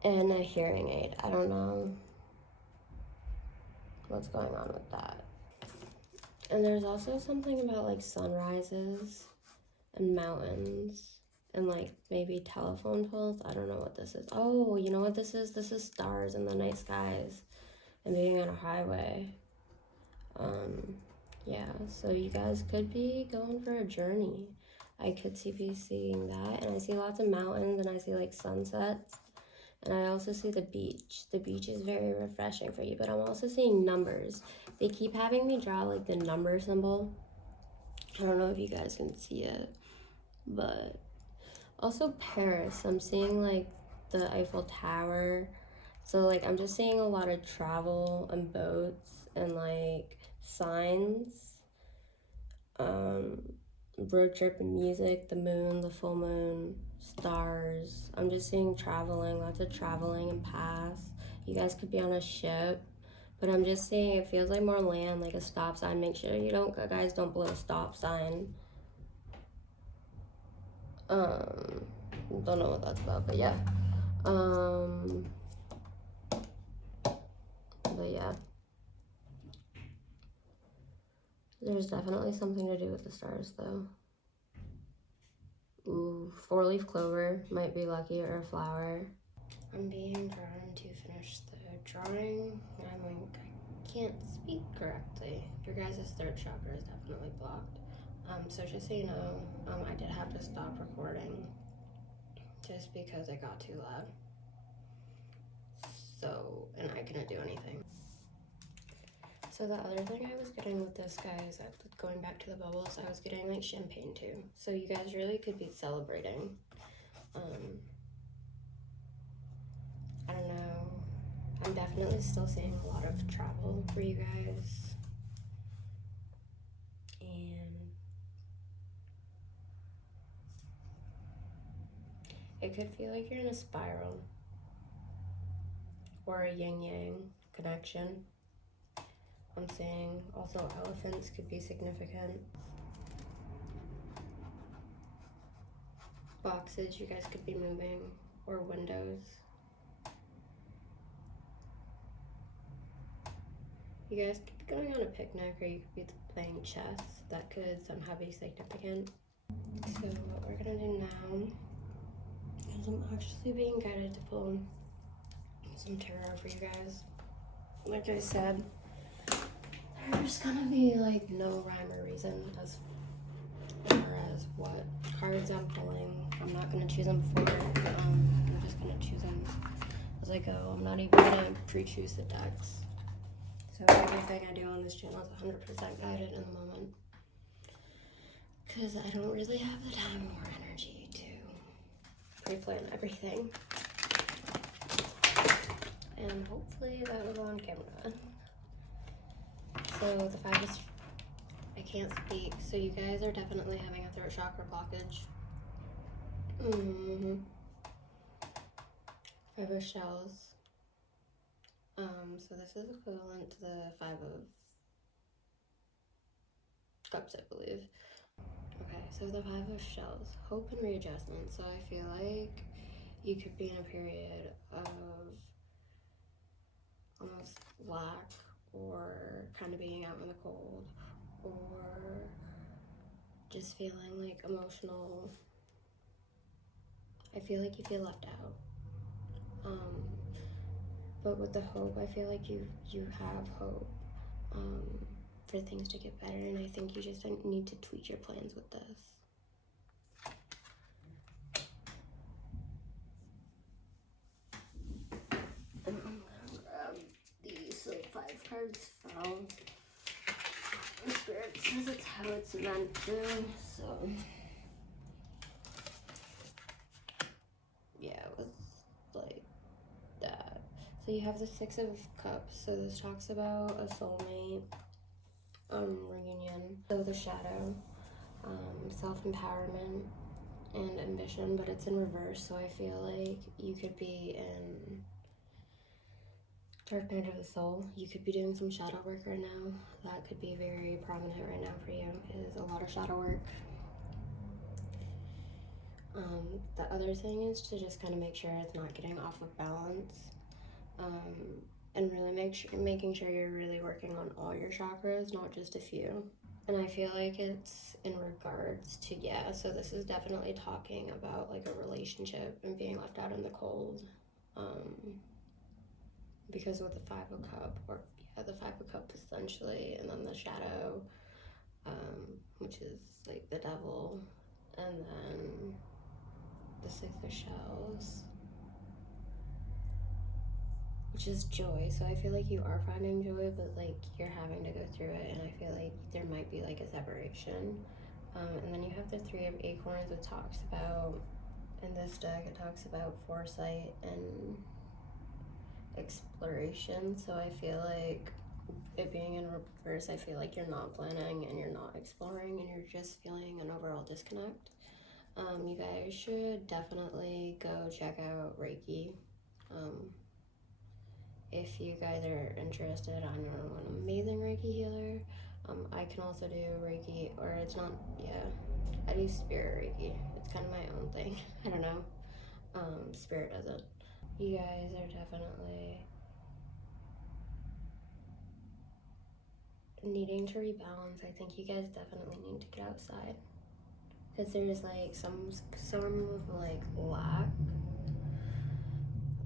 and a hearing aid. I don't know what's going on with that. And there's also something about like sunrises and mountains and like maybe telephone poles. I don't know what this is. Oh, you know what this is? This is stars in the night skies and being on a highway. Yeah, so you guys could be going for a journey. I could be seeing that, and I see lots of mountains, and I see like sunsets, and I also see the beach. The beach is very refreshing for you, but I'm also seeing numbers. They keep having me draw like the number symbol. I don't know if you guys can see it, but also Paris. I'm seeing like the Eiffel Tower, So like I'm just seeing a lot of travel and boats and like signs, road trip and music, the moon, the full moon, stars. I'm just seeing traveling, lots of traveling and paths. You guys could be on a ship, but I'm just seeing it feels like more land, like a stop sign. Make sure you guys don't blow a stop sign. Don't know what that's about, but yeah. But yeah. There's definitely something to do with the stars, though. Ooh, 4-leaf clover might be lucky, or a flower. I'm being drawn to finish the drawing. I can't speak correctly. Your guys' third chakra is definitely blocked. So just so you know, I did have to stop recording just because it got too loud. So, and I couldn't do anything. So the other thing I was getting with this guy is that, going back to the bubbles, I was getting like champagne too. So you guys really could be celebrating. I don't know. I'm definitely still seeing a lot of travel for you guys. And it could feel like you're in a spiral or a yin-yang connection. I'm seeing also elephants could be significant. Boxes you guys could be moving, or windows. You guys could be going on a picnic, or you could be playing chess. That could somehow be significant. So what we're gonna do now is I'm actually being guided to pull some tarot for you guys. Like I said, there's gonna be like no rhyme or reason as far as what cards I'm pulling. I'm not gonna choose them for it. I'm just gonna choose them as I go. I'm not even gonna pre-choose the decks. So everything I do on this channel is 100% guided in the moment, because I don't really have the time or energy to pre-plan everything. And hopefully that was on camera. So the 5 is, I can't speak, so you guys are definitely having a throat chakra blockage. 5 of shells. So this is equivalent to the 5 of cups, I believe. Okay, so the 5 of shells, hope and readjustment. So I feel like you could be in a period of almost lack, or kind of being out in the cold, or just feeling like emotional. I feel like you feel left out. But with the hope, I feel like you have hope for things to get better, and I think you just need to tweak your plans with this. And I'm gonna grab these, so 5 cards fell. The Spirit says it's how it's meant to, so yeah, it was like that. So you have the 6 of Cups, so this talks about a soulmate, reunion. So the Shadow, self-empowerment and ambition, but it's in reverse, so I feel like you could be in Dark Night of the Soul. You could be doing some shadow work right now. That could be very prominent right now for you, is a lot of shadow work. The other thing is to just kind of make sure it's not getting off of balance, and really making sure you're really working on all your chakras, not just a few. And I feel like it's in regards to, yeah, so this is definitely talking about like a relationship and being left out in the cold, because with the 5 of Cup, or yeah, the 5 of Cup essentially, and then the Shadow, which is like the devil, and then the 6 of Shells, which is joy. So I feel like you are finding joy, but like you're having to go through it, and I feel like there might be like a separation. And then you have the 3 of Acorns, which talks about, in this deck, it talks about foresight and exploration. So I feel like it being in reverse, I feel like you're not planning and you're not exploring and you're just feeling an overall disconnect. You guys should definitely go check out Reiki. If you guys are interested, I know an amazing Reiki healer. I can also do Reiki, or it's not, yeah, I do spirit Reiki. It's kind of my own thing. I don't know. Spirit doesn't. You guys are definitely needing to rebalance. I think you guys definitely need to get outside. Because there's like some of like lack.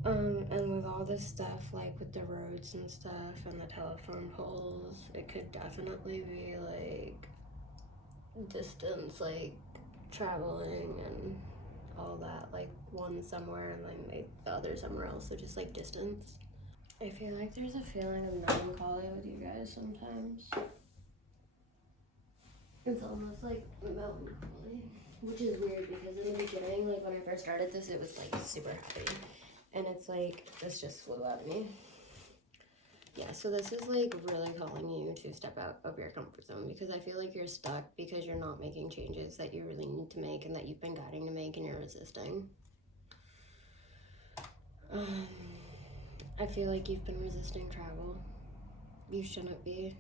And with all this stuff, like with the roads and stuff and the telephone poles, it could definitely be like distance, like traveling and all that, like one somewhere and then the other somewhere else, so just like distance. I feel like there's a feeling of melancholy with you guys sometimes. It's almost like melancholy, which is weird because in the beginning, like when I first started this, it was like super happy. And it's like, this just flew out of me. Yeah, so this is like really calling you to step out of your comfort zone because I feel like you're stuck because you're not making changes that you really need to make and that you've been guiding to make and you're resisting. I feel like you've been resisting travel. You shouldn't be.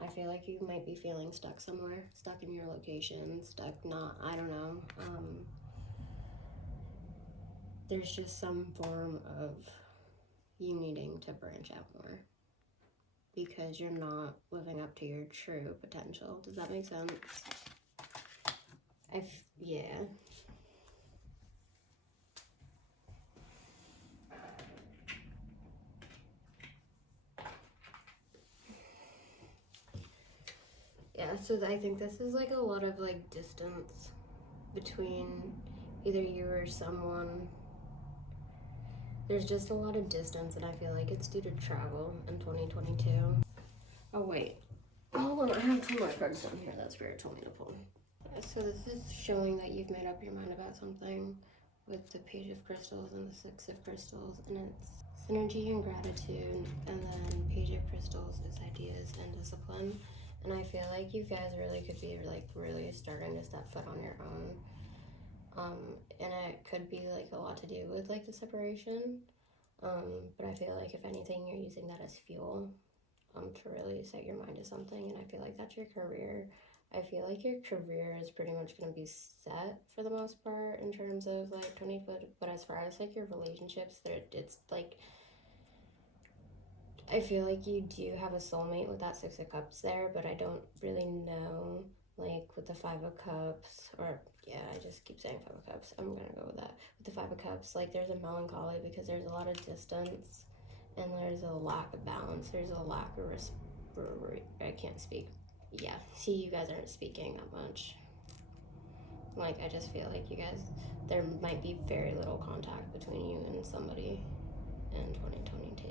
I feel like you might be feeling stuck somewhere, stuck in your location, stuck not, I don't know. There's just some form of you needing to branch out more because you're not living up to your true potential. Does that make sense? Yeah. Yeah, so I think this is like a lot of like distance between either you or someone. There's just a lot of distance and I feel like it's due to travel in 2022. Oh wait, hold on, I have two more cards down here that Spirit told me to pull. So this is showing that you've made up your mind about something with the Page of Crystals and the Six of Crystals, and it's synergy and gratitude, and then Page of Crystals is ideas and discipline. And I feel like you guys really could be like really starting to step foot on your own. And it could be like a lot to do with like the separation. But I feel like if anything, you're using that as fuel to really set your mind to something. And I feel like that's your career. I feel like your career is pretty much going to be set for the most part in terms of like 20, but as far as like your relationships, it's like, I feel like you do have a soulmate with that Six of Cups there, but I don't really know, like with the Five of Cups, or yeah, I just keep saying Five of Cups. I'm gonna go with that. With the Five of Cups, like there's a melancholy because there's a lot of distance and there's a lack of balance. There's a lack of I can't speak. Yeah, see, you guys aren't speaking that much. Like, I just feel like you guys, there might be very little contact between you and somebody in 2022.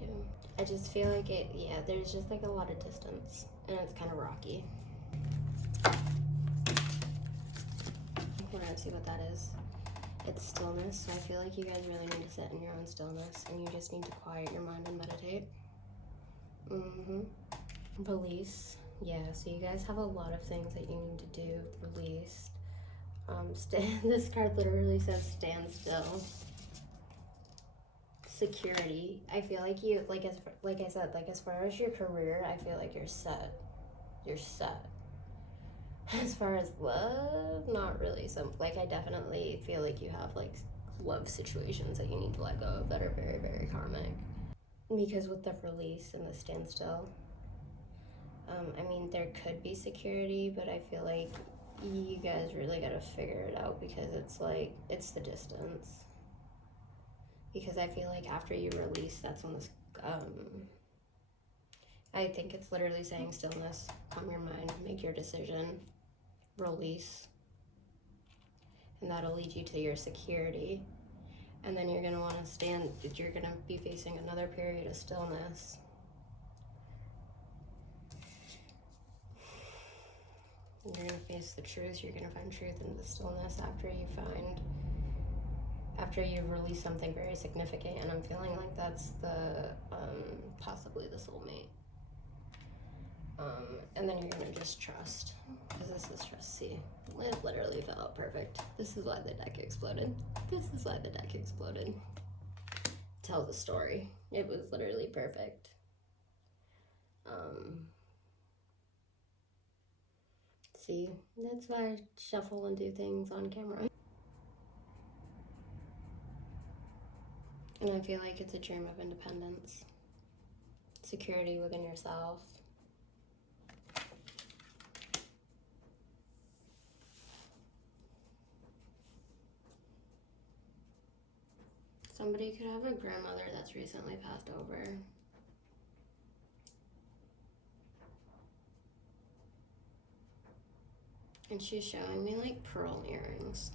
I just feel like there's just like a lot of distance and it's kind of rocky. We're gonna see what that is. It's stillness, so I feel like you guys really need to sit in your own stillness and you just need to quiet your mind and meditate. Release. Yeah, so you guys have a lot of things that you need to do. Release. This card literally says stand still. Security. I feel like you, like I said, like as far as your career, I feel like you're set. You're set. As far as love, not really. So like I definitely feel like you have like love situations that you need to let go of that are very, very karmic. Because with the release and the standstill, I mean, there could be security, but I feel like you guys really gotta figure it out because it's like, it's the distance. Because I feel like after you release, that's when this, I think it's literally saying stillness, calm your mind, make your decision, release, and that'll lead you to your security. And then you're gonna wanna you're gonna be facing another period of stillness. You're gonna face the truth, you're gonna find truth in the stillness after you've released something very significant, and I'm feeling like that's the possibly the soulmate. And then you're gonna just trust, because this is trust. See, it literally fell out perfect. This is why the deck exploded. This is why the deck exploded. Tells a story. It was literally perfect. See, that's why I shuffle and do things on camera. And I feel like it's a dream of independence, security within yourself. Somebody could have a grandmother that's recently passed over. And she's showing me like pearl earrings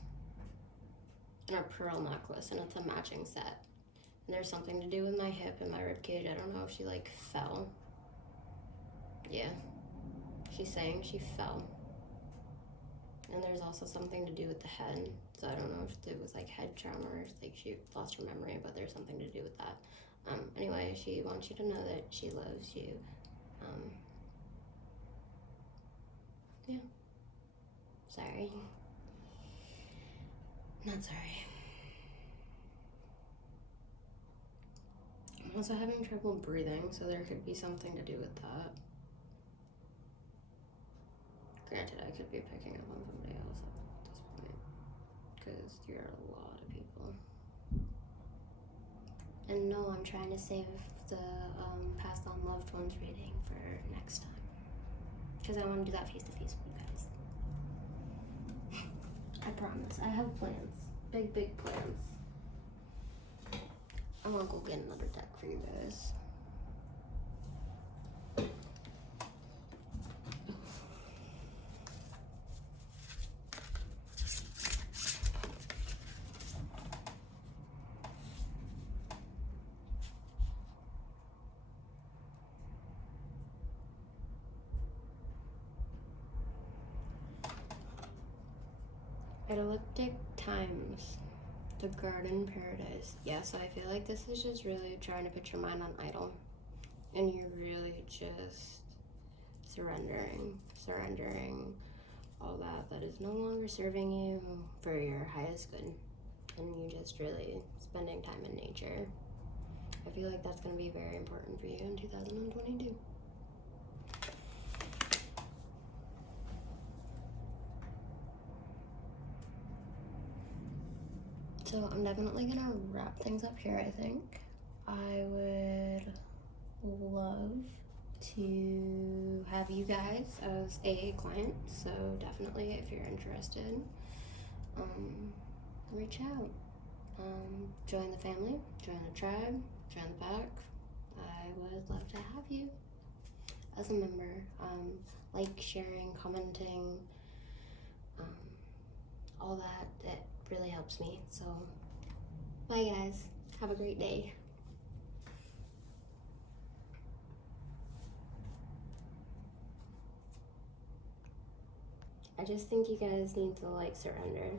and a pearl necklace, and it's a matching set. And there's something to do with my hip and my rib cage. I don't know if she like fell. Yeah, she's saying she fell. And there's also something to do with the head. So I don't know if it was like head trauma or like she lost her memory, but there's something to do with that. Anyway, she wants you to know that she loves you. Yeah. Sorry. Not sorry. I'm also having trouble breathing, so there could be something to do with that. Granted, I could be picking up on somebody else at this point, because you're a lot of people. And no, I'm trying to save the passed on loved ones reading for next time, because I want to do that face to face with you guys. I promise. I have plans. Big, big plans. I'm gonna go get another deck for you guys. Elliptic times. The garden paradise. Yeah, so I feel like this is just really trying to put your mind on idle. And you're really just surrendering all that is no longer serving you for your highest good. And you just really spending time in nature. I feel like that's going to be very important for you in 2022. So I'm definitely gonna wrap things up here, I think. I would love to have you guys as a client, so definitely if you're interested, reach out. Join the family, join the tribe, join the pack. I would love to have you as a member. Like, sharing, commenting, all that, it really helps me. So, bye guys. Have a great day. I just think you guys need to like surrender.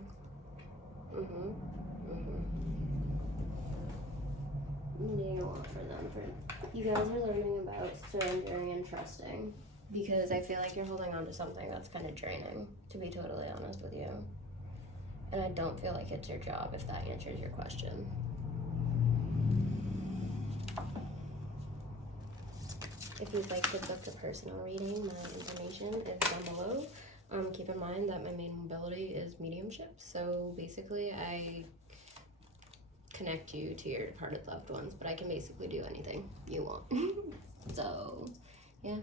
Needing a lot for them. You guys are learning about surrendering and trusting, because I feel like you're holding on to something that's kind of draining, to be totally honest with you. And I don't feel like it's your job, if that answers your question. If you'd like to book a personal reading, my information is down below. Keep in mind that my main ability is mediumship, so basically I connect you to your departed loved ones, but I can basically do anything you want. So, yeah.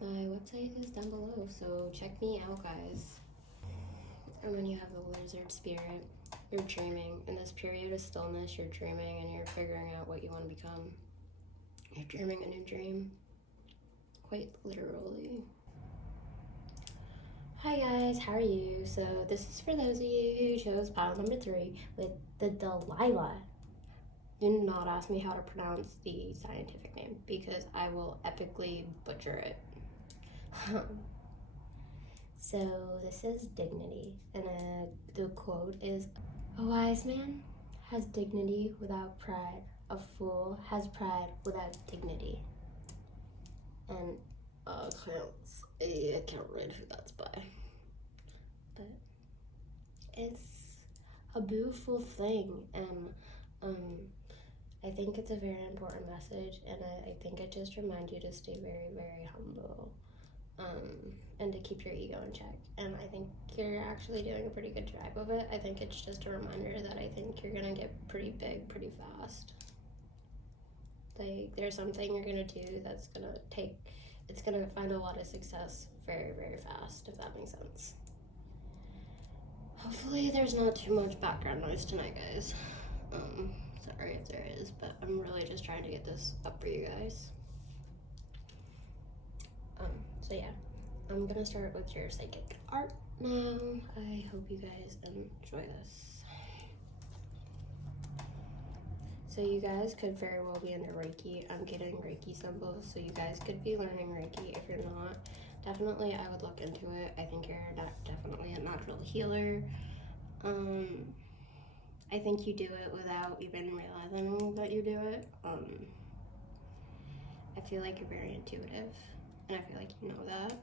My website is down below, so check me out, guys. And when you have the lizard spirit, you're dreaming. In this period of stillness, you're dreaming and you're figuring out what you want to become. You're dreaming a new dream. Quite literally. Hi guys, how are you? So this is for those of you who chose pile number 3 with the Delilah. Do not ask me how to pronounce the scientific name, because I will epically butcher it. So this is dignity, and the quote is, A wise man has dignity without pride. A fool has pride without dignity. And I can't read who that's by. But it's a beautiful thing, and I think it's a very important message, and I think it just reminds you to stay very, very humble, and to keep your ego in check. And I think you're actually doing a pretty good job of it. I think it's just a reminder that I think you're gonna get pretty big pretty fast. Like, there's something you're gonna do that's gonna it's gonna find a lot of success very, very fast, if that makes sense. Hopefully there's not too much background noise tonight, guys. Sorry if there is, but I'm really just trying to get this up for you guys. So yeah, I'm gonna start with your psychic art now. I hope you guys enjoy this. So you guys could very well be into Reiki. I'm getting Reiki symbols, so you guys could be learning Reiki. If you're not, definitely I would look into it. I think you're definitely a natural healer. I think you do it without even realizing that you do it. I feel like you're very intuitive, and I feel like you know that.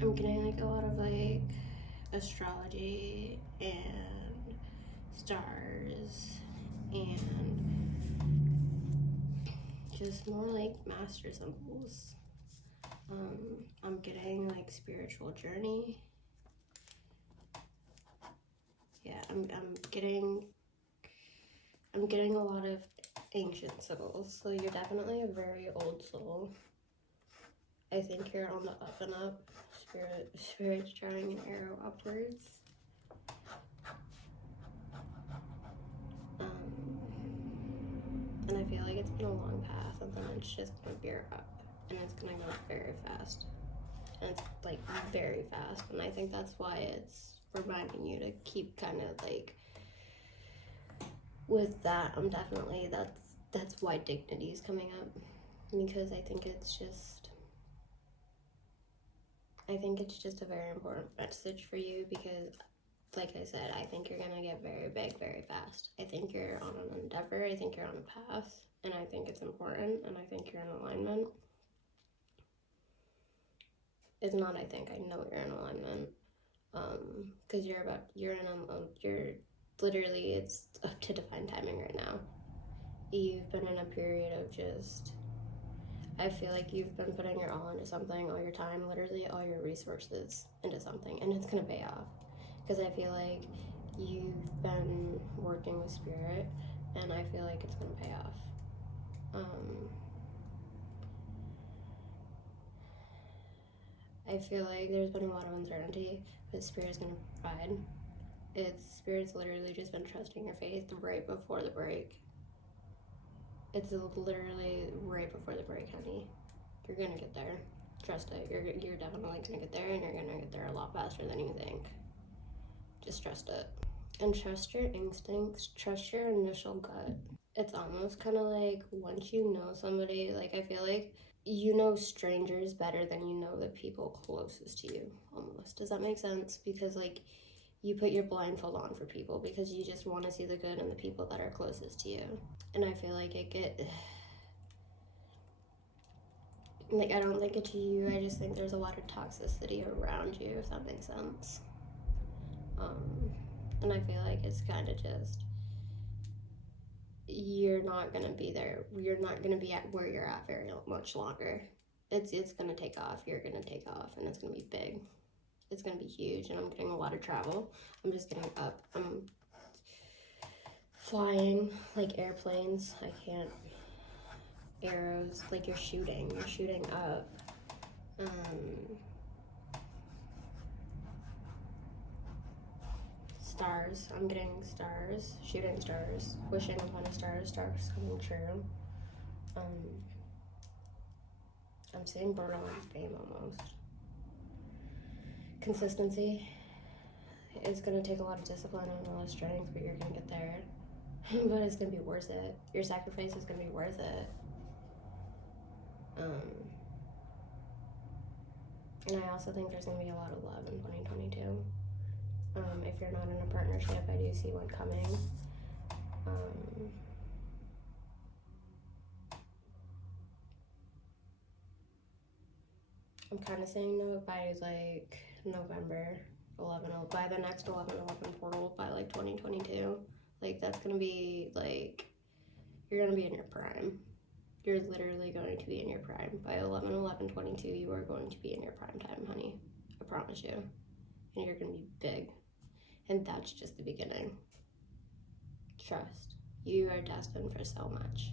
I'm getting like a lot of like astrology and stars and just more like master symbols. I'm getting like spiritual journey. Yeah, I'm getting a lot of ancient symbols. So you're definitely a very old soul. I think you're on the up and up. Spirit's trying an arrow upwards. And I feel like it's been a long path, and then it's just gonna veer up, and it's gonna go very fast, and it's like very fast. And I think that's why it's reminding you to keep kind of like with that. Definitely that's why dignity is coming up, because I think it's just a very important message for you, because like I said, I think you're gonna get very big very fast. I think you're on an endeavor, I think you're on a path, and I think it's important, and I think you're in alignment. It's not I think, I know you're in alignment, because you're literally, it's up to divine timing right now. You've been in a period of just, I feel like you've been putting your all into something, all your time, literally all your resources into something, and it's gonna pay off. Because I feel like you've been working with spirit, and I feel like it's gonna pay off. I feel like there's been a lot of uncertainty, but spirit's gonna provide. Spirit's literally just been trusting your faith right before the break. It's literally right before the break, honey. You're gonna get there. Trust it. You're definitely gonna get there, and you're gonna get there a lot faster than you think. Just trust it. And trust your instincts, trust your initial gut. It's almost kind of like once you know somebody, like I feel like you know strangers better than you know the people closest to you, almost. Does that make sense? Because like you put your blindfold on for people because you just want to see the good in the people that are closest to you. And I feel like like I don't think it's you, I just think there's a lot of toxicity around you, if that makes sense. And I feel like it's kind of just, you're not gonna be there. You're not gonna be at where you're at very much longer. It's gonna take off. You're gonna take off, and it's gonna be big. It's gonna be huge. And I'm getting a lot of travel. I'm just getting up. I'm flying like airplanes. I can't. Arrows, like you're shooting up. Stars. I'm getting stars, shooting stars, wishing upon a star, stars coming true. I'm seeing borderline fame almost. Consistency is gonna take a lot of discipline and a lot of strength, but you're gonna get there. But it's gonna be worth it. Your sacrifice is gonna be worth it. And I also think there's gonna be a lot of love in 2022. If you're not in a partnership, I do see one coming. I'm kind of saying no by like November 11, by the next 11/11 portal, by like 2022. Like that's gonna be like, you're gonna be in your prime. You're literally going to be in your prime. By 11/11/22, you are going to be in your prime time, honey. I promise you. And you're gonna be big. And that's just the beginning. Trust. You are destined for so much.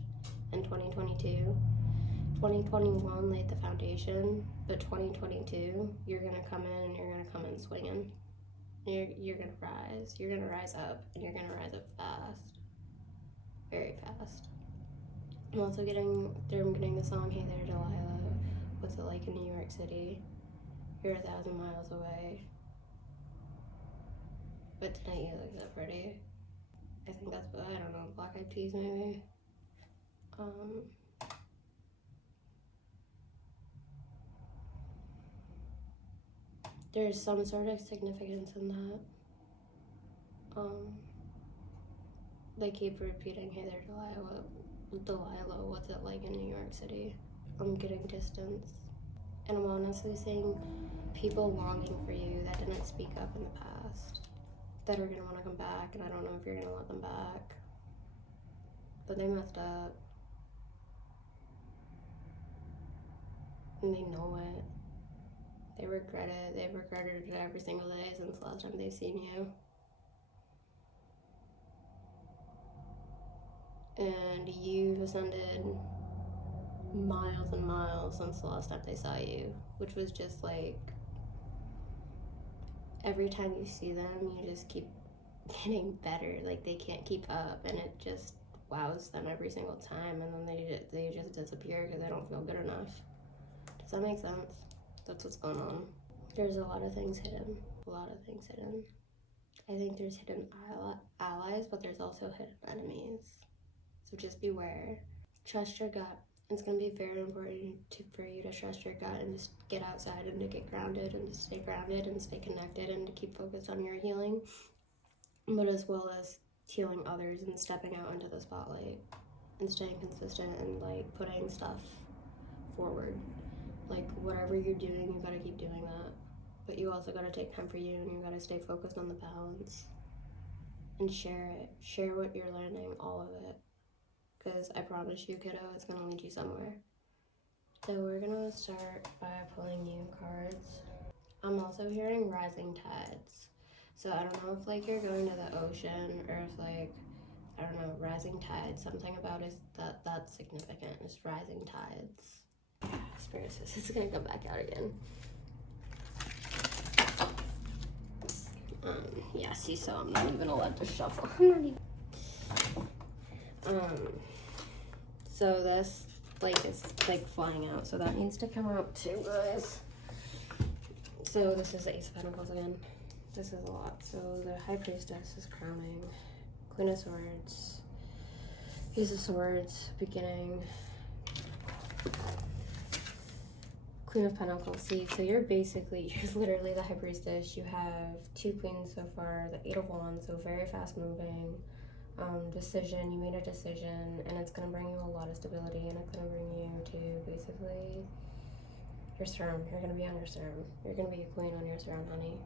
In 2022, 2021 laid the foundation, but 2022, you're gonna come in and you're gonna come in swinging. You're gonna rise. You're gonna rise up, and you're gonna rise up fast. Very fast. I'm also getting the song Hey There Delilah. What's it like in New York City? You're 1,000 miles away. But tonight you look so pretty. I think that's what, I don't know, Black Eyed Peas maybe? There's some sort of significance in that. They keep repeating, hey there, Delilah, what's it like in New York City? I'm getting distance. And I'm honestly seeing people longing for you that didn't speak up in the past, that are gonna wanna come back, and I don't know if you're gonna let them back. But they messed up. And they know it. They regret it. They've regretted it every single day since the last time they've seen you. And you've ascended miles and miles since the last time they saw you, which was just like, every time you see them, you just keep getting better. Like they can't keep up, and it just wows them every single time, and then they just disappear because they don't feel good enough. Does that make sense? That's what's going on. There's a lot of things hidden. A lot of things hidden. I think there's hidden allies, but there's also hidden enemies. So just beware. Trust your gut. It's going to be very important for you to trust your gut and just get outside and to get grounded and to stay grounded and stay connected and to keep focused on your healing, but as well as healing others and stepping out into the spotlight and staying consistent and like putting stuff forward. Like whatever you're doing, you gotta keep doing that. But you also gotta take time for you, and you gotta stay focused on the balance. And share it. Share what you're learning, all of it. Because I promise you, kiddo, it's gonna lead you somewhere. So we're gonna start by pulling new cards. I'm also hearing rising tides. So I don't know if like you're going to the ocean, or if like, I don't know, rising tides. Something about it that's significant. It's rising tides. Spirit says it's gonna come back out again. Yeah, see, so I'm not even allowed to shuffle. So this like is like flying out, so that needs to come out too, guys. So this is the Ace of Pentacles again. This is a lot. So the High Priestess is crowning, Queen of Swords, Ace of Swords, beginning, Queen of Pentacles. See, so you're literally the High Priestess. You have 2 queens so far, the 8 of Wands, so very fast moving. Decision, you made a decision, and it's going to bring you a lot of stability, and it's going to bring you to basically your throne. You're going to be on your throne. You're going to be a queen on your throne, honey.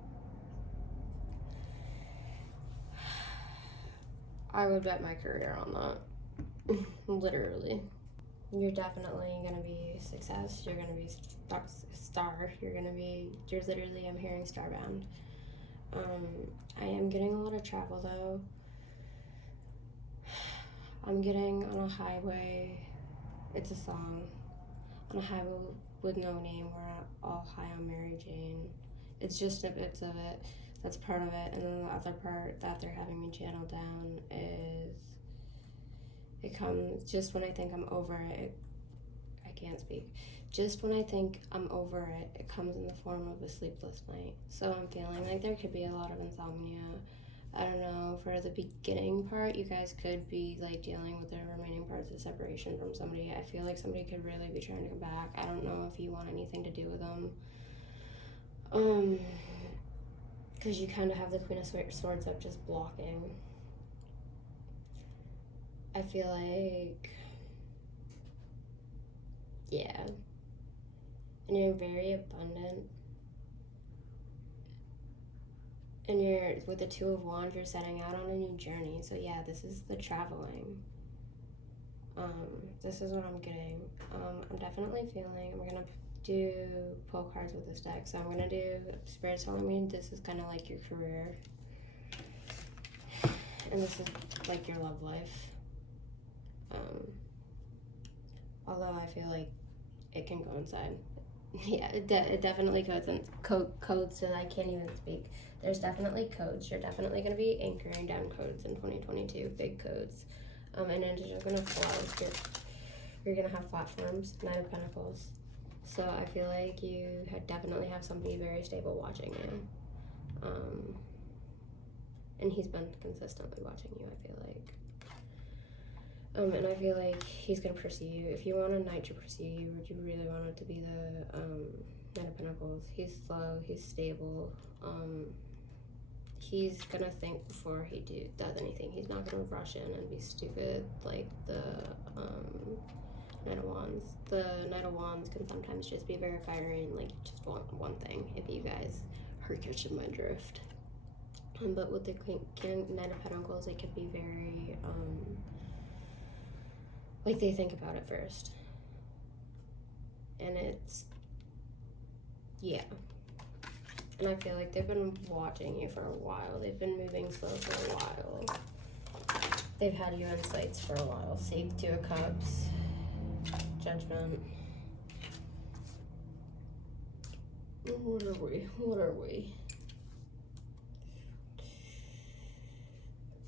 I would bet my career on that. Literally. You're definitely going to be success. You're going to be star. You're literally, I'm hearing starbound. I am getting a lot of travel though. I'm getting on a highway. It's a song. On a highway with no name, we're all high on Mary Jane. It's just a bits of it. That's part of it. And then the other part that they're having me channel down is, it comes just when I think I'm over it. I can't speak. Just when I think I'm over it, it comes in the form of a sleepless night. So I'm feeling like there could be a lot of insomnia. I don't know, for the beginning part, you guys could be like dealing with the remaining parts of separation from somebody. I feel like somebody could really be trying to come back. I don't know if you want anything to do with them. because you kind of have the Queen of Swords up just blocking. I feel like, yeah, and you're very abundant. And you're, with the Two of Wands, you're setting out on a new journey. So yeah, this is the traveling. This is what I'm getting. I'm definitely feeling, I'm gonna pull cards with this deck. So I'm gonna do, Spirit's telling me this is kind of like your career. And this is like your love life. Although I feel like it can go inside. Yeah, it definitely codes that I can't even speak. There's definitely codes. You're definitely going to be anchoring down codes in 2022, big codes. And then you're going to flow. You're going to have platforms, Knight of Pentacles. So I feel like you definitely have somebody very stable watching you. And he's been consistently watching you, I feel like. And I feel like he's going to pursue you. If you want a knight to pursue you, would you really want it to be the Knight of Pentacles? He's slow, he's stable. He's going to think before he does anything. He's not going to rush in and be stupid like the Knight of Wands. The Knight of Wands can sometimes just be very fiery and like just want one thing, if you guys are catching my drift. But with the Knight of Pentacles, it could be very... like they think about it first. And it's, yeah. And I feel like they've been watching you for a while. They've been moving slow for a while. They've had you in sights for a while. See, Two of Cups, Judgment. What are we? What are we?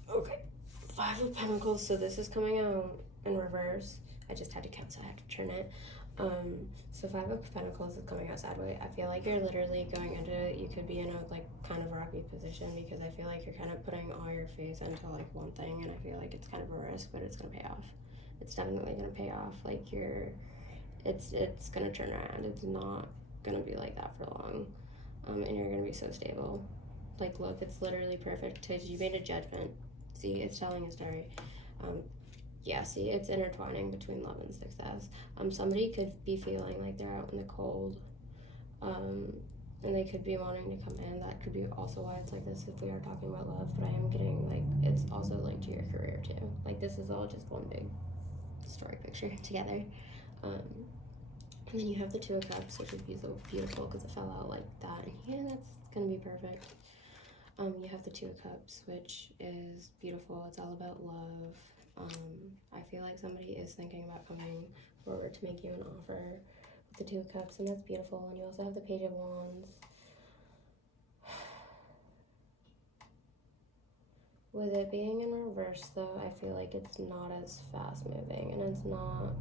Okay. Five of Pentacles. So this is coming out in reverse. I just had to count, so I had to turn it. So Five of Pentacles is coming out sideways. I feel like you're literally going into it. You could be in a like kind of rocky position because I feel like you're kind of putting all your faith into like one thing, and I feel like it's kind of a risk, but it's gonna pay off. It's definitely gonna pay off. Like it's gonna turn around. It's not gonna be like that for long, and you're gonna be so stable. Like look, it's literally perfect because you made a judgment. See, it's telling a story. Yeah, see, it's intertwining between love and success. Somebody could be feeling like they're out in the cold, and they could be wanting to come in. That could be also why it's like this if we are talking about love, but I am getting, like, it's also linked to your career, too. Like, this is all just one big story picture together. And then you have the Two of Cups, which would be so beautiful because it fell out like that. And yeah, that's going to be perfect. You have the Two of Cups, which is beautiful. It's all about love. I feel like somebody is thinking about coming forward to make you an offer with the Two of Cups, and that's beautiful. And you also have the Page of Wands. With it being in reverse, though, I feel like it's not as fast moving, and it's not,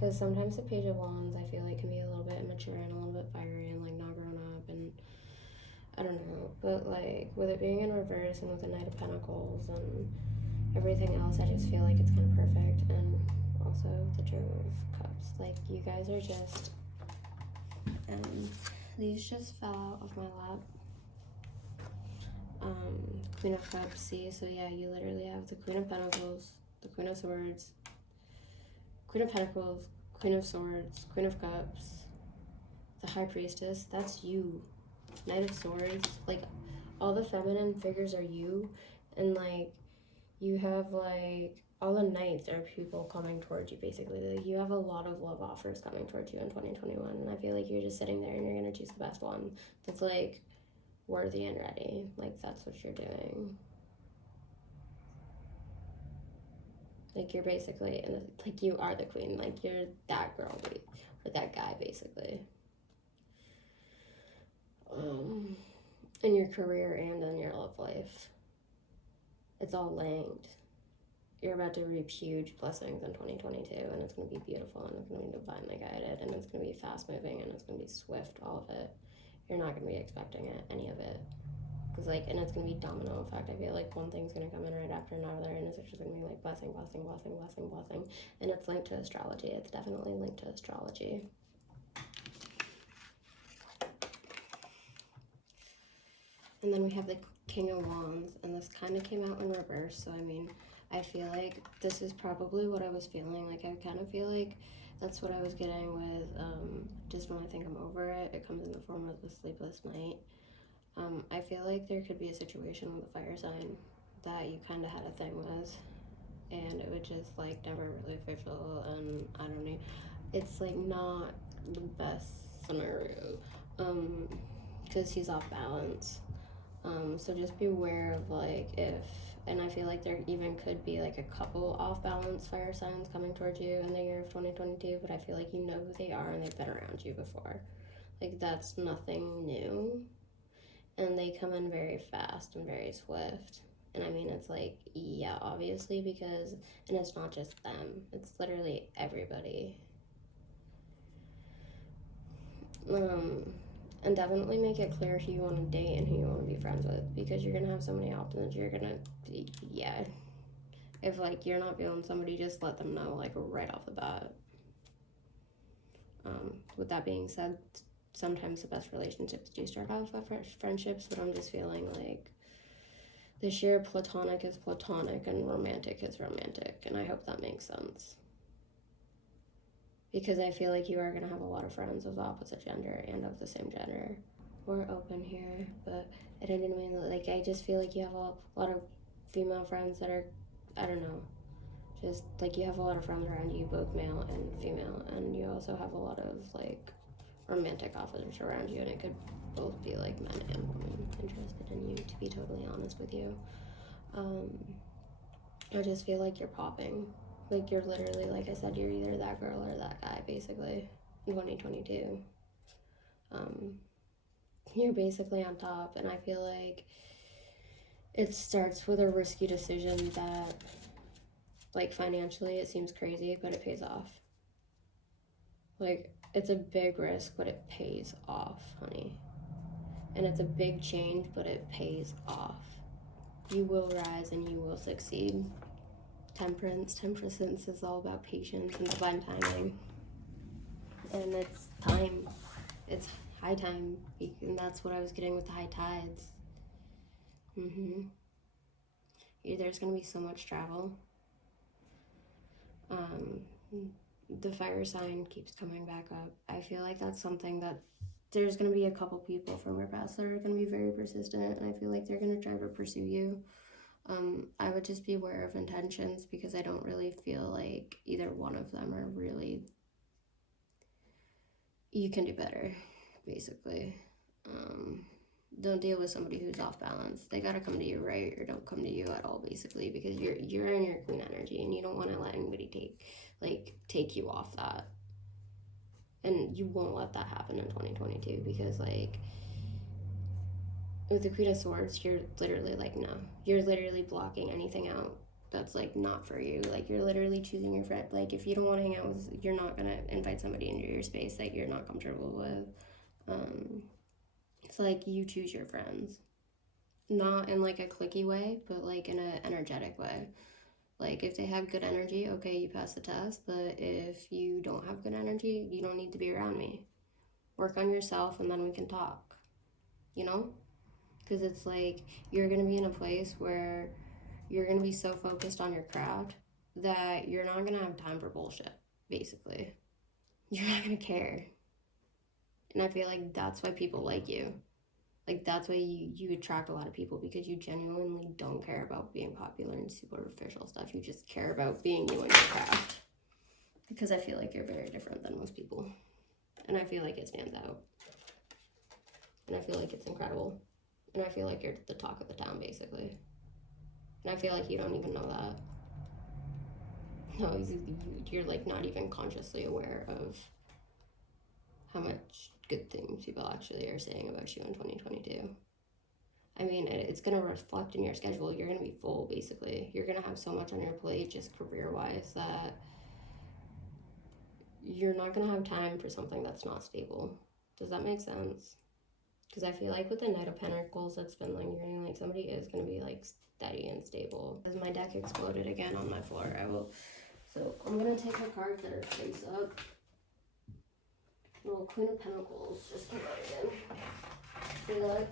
because sometimes the Page of Wands, I feel like, can be a little bit immature and a little bit fiery and like not grown up, and I don't know, but like with it being in reverse and with the Knight of Pentacles and everything else, I just feel like it's kind of perfect. And also the Two of Cups, like you guys are just, these just fell out of my lap. Queen of Cups, see, so yeah, you literally have the Queen of Pentacles, the Queen of Swords, Queen of Pentacles, Queen of Swords, Queen of Cups, the High Priestess, that's you. Knight of Swords, like all the feminine figures are you, and like you have like all the knights are people coming towards you basically. Like you have a lot of love offers coming towards you in 2021, and I feel like you're just sitting there and you're gonna choose the best one that's like worthy and ready. Like that's what you're doing. Like you're basically, and like you are the queen. Like you're that girl, or that guy basically. In your career and in your love life. It's all linked. You're about to reap huge blessings in 2022, and it's going to be beautiful, and it's going to be divinely guided, and it's going to be fast moving, and it's going to be swift, all of it. You're not going to be expecting it, any of it. Because like, and it's going to be domino effect. I feel like one thing's going to come in right after another, and it's just going to be like blessing, blessing, blessing, blessing, blessing. And it's linked to astrology. It's definitely linked to astrology. And then we have the King of Wands, and this kind of came out in reverse. So I mean, I feel like this is probably what I was feeling. Like I kind of feel like that's what I was getting with just when I think I'm over it, it comes in the form of a sleepless night. I feel like there could be a situation with a fire sign that you kind of had a thing with, and it was just like never really official, and I don't know, it's like not the best scenario because he's off balance. So just beware of like if, and I feel like there even could be like a couple off balance fire signs coming towards you in the year of 2022, but I feel like you know who they are and they've been around you before. Like that's nothing new. And they come in very fast and very swift. And I mean, it's like, yeah, obviously, because, and it's not just them, it's literally everybody. And definitely make it clear who you want to date and who you want to be friends with, because you're gonna have so many options. You're gonna, yeah. If like you're not feeling somebody, just let them know like right off the bat. With that being said, sometimes the best relationships do start off with friendships, but I'm just feeling like this year platonic is platonic and romantic is romantic, and I hope that makes sense. Because I feel like you are going to have a lot of friends of the opposite gender and of the same gender. We're open here, but I didn't mean like, I just feel like you have a lot of female friends that are, I don't know, just like you have a lot of friends around you, both male and female, and you also have a lot of like romantic offers around you, and it could both be like men and women interested in you, to be totally honest with you. I just feel like you're popping. Like you're literally, like I said, you're either that girl or that guy, basically, in 2022. You're basically on top, and I feel like it starts with a risky decision that, like financially, it seems crazy, but it pays off. Like, it's a big risk, but it pays off, honey. And it's a big change, but it pays off. You will rise and you will succeed. Temperance is all about patience and divine timing. And it's time. It's high time. And that's what I was getting with the high tides. There's going to be so much travel. The fire sign keeps coming back up. I feel like that's something that there's going to be a couple people from your past that are going to be very persistent, and I feel like they're going to try to pursue you. I would just be aware of intentions, because I don't really feel like either one of them are really, you can do better, basically. Don't deal with somebody who's off balance. They gotta come to you, right? Or don't come to you at all, basically, because you're in your queen energy, and you don't want to let anybody take you off that. And you won't let that happen in 2022, because like with the Queen of Swords, you're literally like, no, you're literally blocking anything out that's like not for you. Like you're literally choosing your friend. Like if you don't want to hang out with, you're not gonna invite somebody into your space that you're not comfortable with. It's like you choose your friends, not in like a cliquey way, but like in an energetic way. Like if they have good energy, okay, you pass the test. But if you don't have good energy, you don't need to be around me. Work on yourself, and then we can talk. You know, because it's like you're gonna be in a place where you're gonna be so focused on your craft that you're not gonna have time for bullshit. Basically, you're not gonna care. And I feel like that's why people like you. Like that's why you attract a lot of people, because you genuinely don't care about being popular and superficial stuff. You just care about being you and your craft. Because I feel like you're very different than most people. And I feel like it stands out. And I feel like it's incredible. And I feel like you're the talk of the town, basically. And I feel like you don't even know that. No, you're like not even consciously aware of how much good things people actually are saying about you in 2022. I mean, it's going to reflect in your schedule. You're going to be full, basically. You're going to have so much on your plate, just career-wise, that you're not going to have time for something that's not stable. Does that make sense? Because I feel like with the Knight of Pentacles that's been lingering, like somebody is going to be like steady and stable. As my deck exploded again on my floor, so I'm going to take the cards that are face up. Little Queen of Pentacles just came out again. See, look.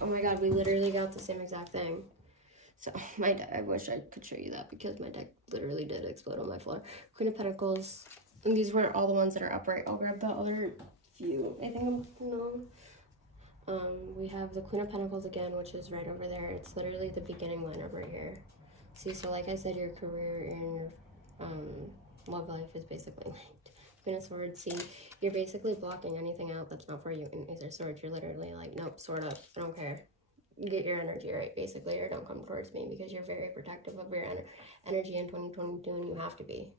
Oh my god, we literally got the same exact thing. So my deck, I wish I could show you that because my deck literally did explode on my floor. Queen of Pentacles, and these were all the ones that are upright. I'll grab the other few. I think no. We have the Queen of Pentacles again, which is right over there. It's literally the beginning line over here. See, so like I said, your career and your love life is basically linked. Queen of Swords, see, you're basically blocking anything out that's not for you. And Ace of Swords, you're literally like, nope, sort of, I don't care. Get your energy right, basically, or don't come towards me because you're very protective of your energy in 2022, and you have to be.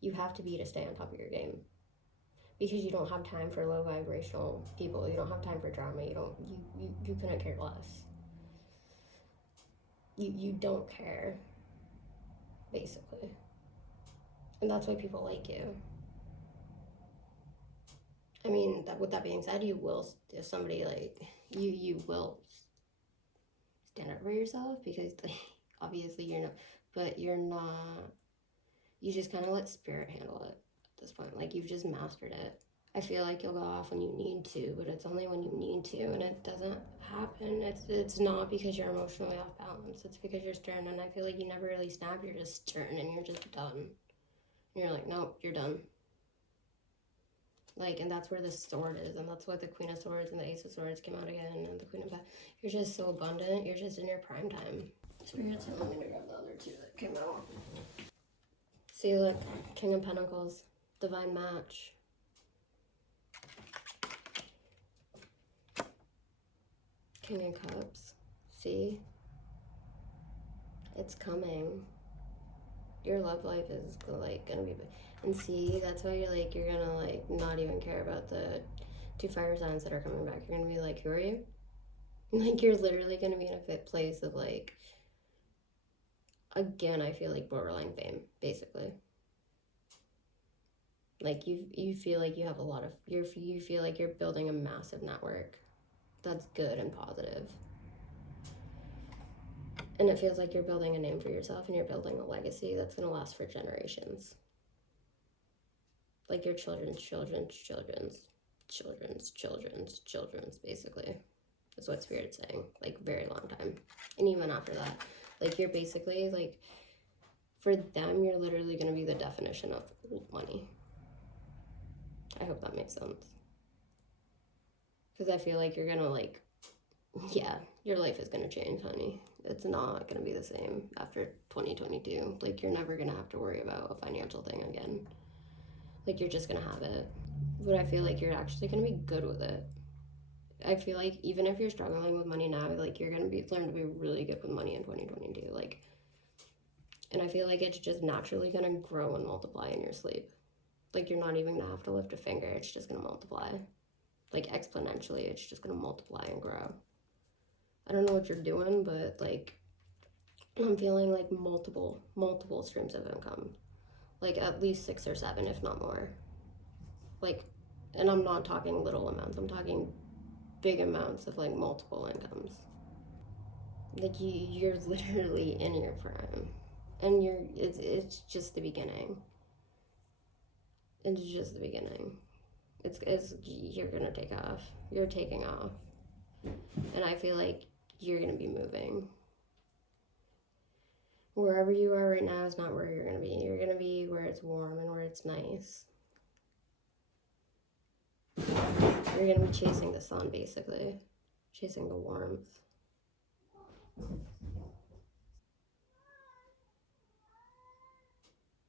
You have to be to stay on top of your game. Because you don't have time for low vibrational people. You don't have time for drama. You couldn't care less. You don't care, basically. And that's why people like you. I mean, with that being said, you will, if somebody like, you will stand up for yourself because like, obviously you're not, but you're not, you just kind of let spirit handle it at this point. Like, you've just mastered it. I feel like you'll go off when you need to, but it's only when you need to, and it doesn't happen. It's not because you're emotionally off balance. It's because you're stern, and I feel like you never really snap. You're just stern, and you're just done. And you're like, nope, you're done. Like, and that's where the sword is, and that's what the Queen of Swords and the Ace of Swords came out again, and the Queen of Pentacles. You're just so abundant. You're just in your prime time. Spirit's telling me to grab the other two that came out. See, look, King of Pentacles, divine match. King of Cups. See? It's coming. Your love life is like gonna be, and see, that's why you're gonna like not even care about the 2 fire signs that are coming back. You're gonna be like, who are you? Like, you're literally gonna be in a fit place of like, again, I feel like borderline fame, basically. Like, you feel like you have a lot of, you feel like you're building a massive network that's good and positive. And it feels like you're building a name for yourself, and you're building a legacy that's going to last for generations. Like your children's, basically. Is what Spirit's saying. Like, very long time. And even after that. Like, you're basically, like, for them, you're literally going to be the definition of money. I hope that makes sense. Because I feel like you're going to, like, yeah, your life is going to change, honey. It's not going to be the same after 2022. Like, you're never going to have to worry about a financial thing again. Like, you're just going to have it. But I feel like you're actually going to be good with it. I feel like even if you're struggling with money now, like, you're going to learn to be really good with money in 2022. Like, and I feel like it's just naturally going to grow and multiply in your sleep. Like, you're not even going to have to lift a finger. It's just going to multiply. Like, exponentially, it's just going to multiply and grow. I don't know what you're doing, but, like, I'm feeling, like, multiple streams of income. Like, at least 6 or 7, if not more. Like, and I'm not talking little amounts. I'm talking big amounts of, like, multiple incomes. Like, you're literally in your prime. And it's just the beginning. It's just the beginning. It's you're gonna take off. You're taking off. And I feel like you're gonna be moving. Wherever you are right now is not where you're gonna be. You're gonna be where it's warm and where it's nice. You're gonna be chasing the sun, basically. Chasing the warmth.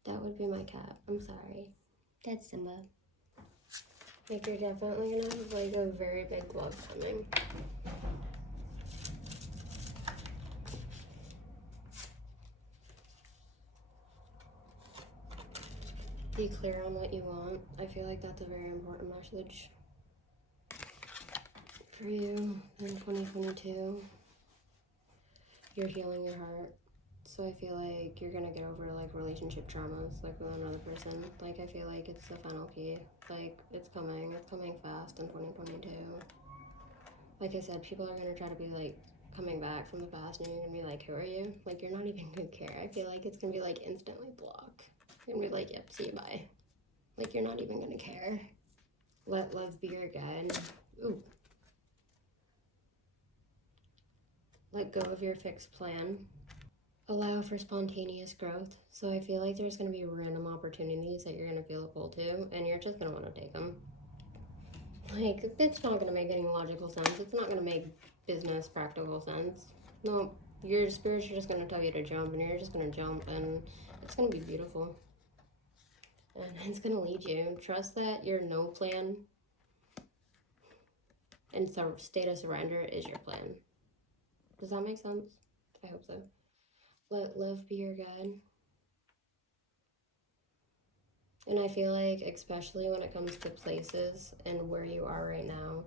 That would be my cat. I'm sorry. That's Simba. Like, you're definitely gonna have, like, a very big love coming. Be clear on what you want. I feel like that's a very important message for you in 2022. You're healing your heart. So I feel like you're gonna get over, like, relationship traumas, like, with another person. Like, I feel like it's the final key. Like, it's coming fast in 2022. Like I said, people are gonna try to be, like, coming back from the past, and you're gonna be like, who are you? Like, you're not even gonna care. I feel like it's gonna be, like, instantly block. You're gonna be like, yep, see you, bye. Like, you're not even gonna care. Let love be your guide. Ooh. let go of your fixed plan. Allow for spontaneous growth. So I feel like there's going to be random opportunities that you're going to feel a pull to, and you're just going to want to take them. Like, it's not going to make any logical sense. It's not going to make business practical sense. No, your spirits are just going to tell you to jump, and you're just going to jump, and it's going to be beautiful. And it's going to lead you. Trust that your no plan and state of surrender is your plan. Does that make sense? I hope so. Let love be your guide. And I feel like, especially when it comes to places and where you are right now,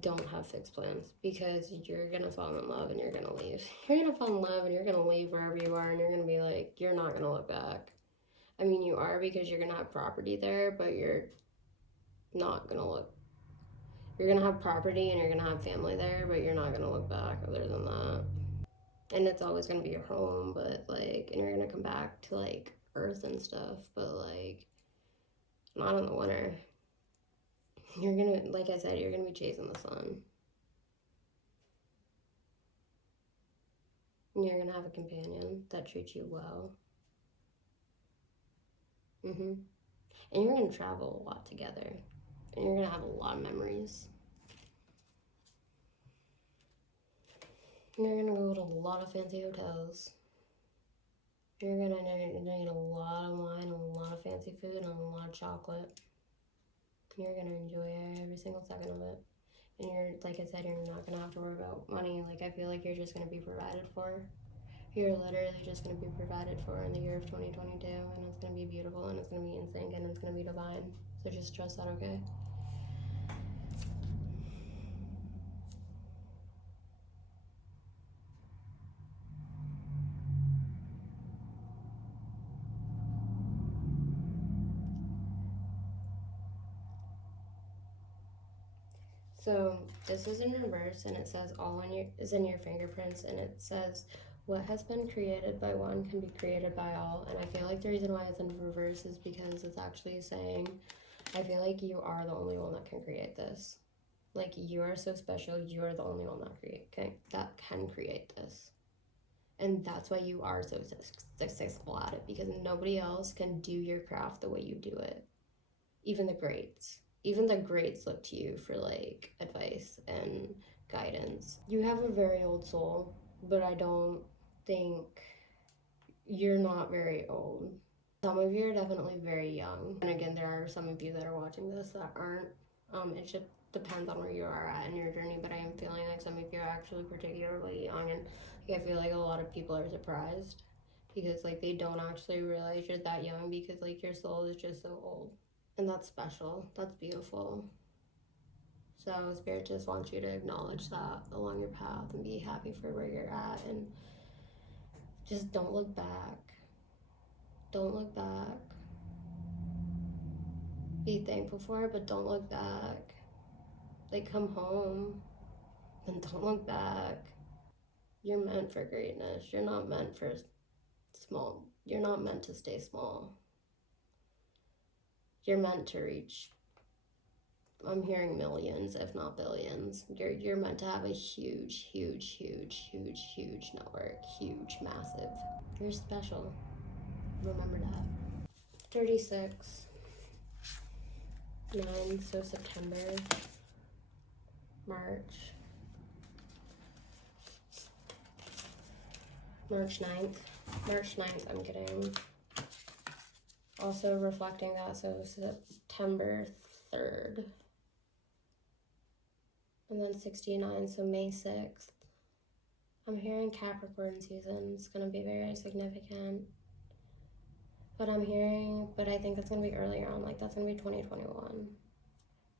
don't have fixed plans, because you're gonna fall in love and you're gonna leave. You're gonna fall in love and you're gonna leave wherever you are, and you're gonna be like, you're not gonna look back. I mean, you are, because you're gonna have property there, but you're not gonna look. You're gonna have property and you're gonna have family there, but you're not gonna look back other than that. And it's always gonna be your home, but like, and you're gonna come back to like Earth and stuff, but like, not in the winter. You're gonna, like I said, you're gonna be chasing the sun. And you're gonna have a companion that treats you well. And you're gonna travel a lot together. And you're gonna have a lot of memories. And you're gonna go to a lot of fancy hotels. You're gonna need a lot of wine, a lot of fancy food, and a lot of chocolate. You're gonna enjoy every single second of it. And you're, like I said, you're not gonna have to worry about money. Like, I feel like you're just gonna be provided for. You're literally just gonna be provided for in the year of 2022, and it's gonna be beautiful, and it's gonna be in sync, and it's gonna be divine. So just trust that, okay? So this is in reverse, and it says all is in your fingerprints, and it says what has been created by one can be created by all. And I feel like the reason why it's in reverse is because it's actually saying, I feel like you are the only one that can create this. Like, you are so special. You are the only one that can create this. And that's why you are so successful at it, because nobody else can do your craft the way you do it. Even the greats look to you for like advice and guidance. You have a very old soul, but I don't think you're not very old. Some of you are definitely very young. And again, there are some of you that are watching this that aren't. It just depends on where you are at in your journey, but I am feeling like some of you are actually particularly young, and like, I feel like a lot of people are surprised because like they don't actually realize you're that young, because like your soul is just so old. And that's special. That's beautiful. So Spirit just wants you to acknowledge that along your path and be happy for where you're at, and just don't look back. Don't look back. Be thankful for it, but don't look back. Like, come home and don't look back. You're meant for greatness. You're not meant for small. You're not meant to stay small. You're meant to reach, I'm hearing millions, if not billions. You're meant to have a huge network. Huge, massive. You're special. Remember that. 36. 9, so September. March 9th. March 9th, I'm getting. Also reflecting that, so September 3rd. And then 69, so May 6th. I'm hearing Capricorn season. It's going to be very significant. But I think that's going to be earlier on. Like, that's going to be 2021.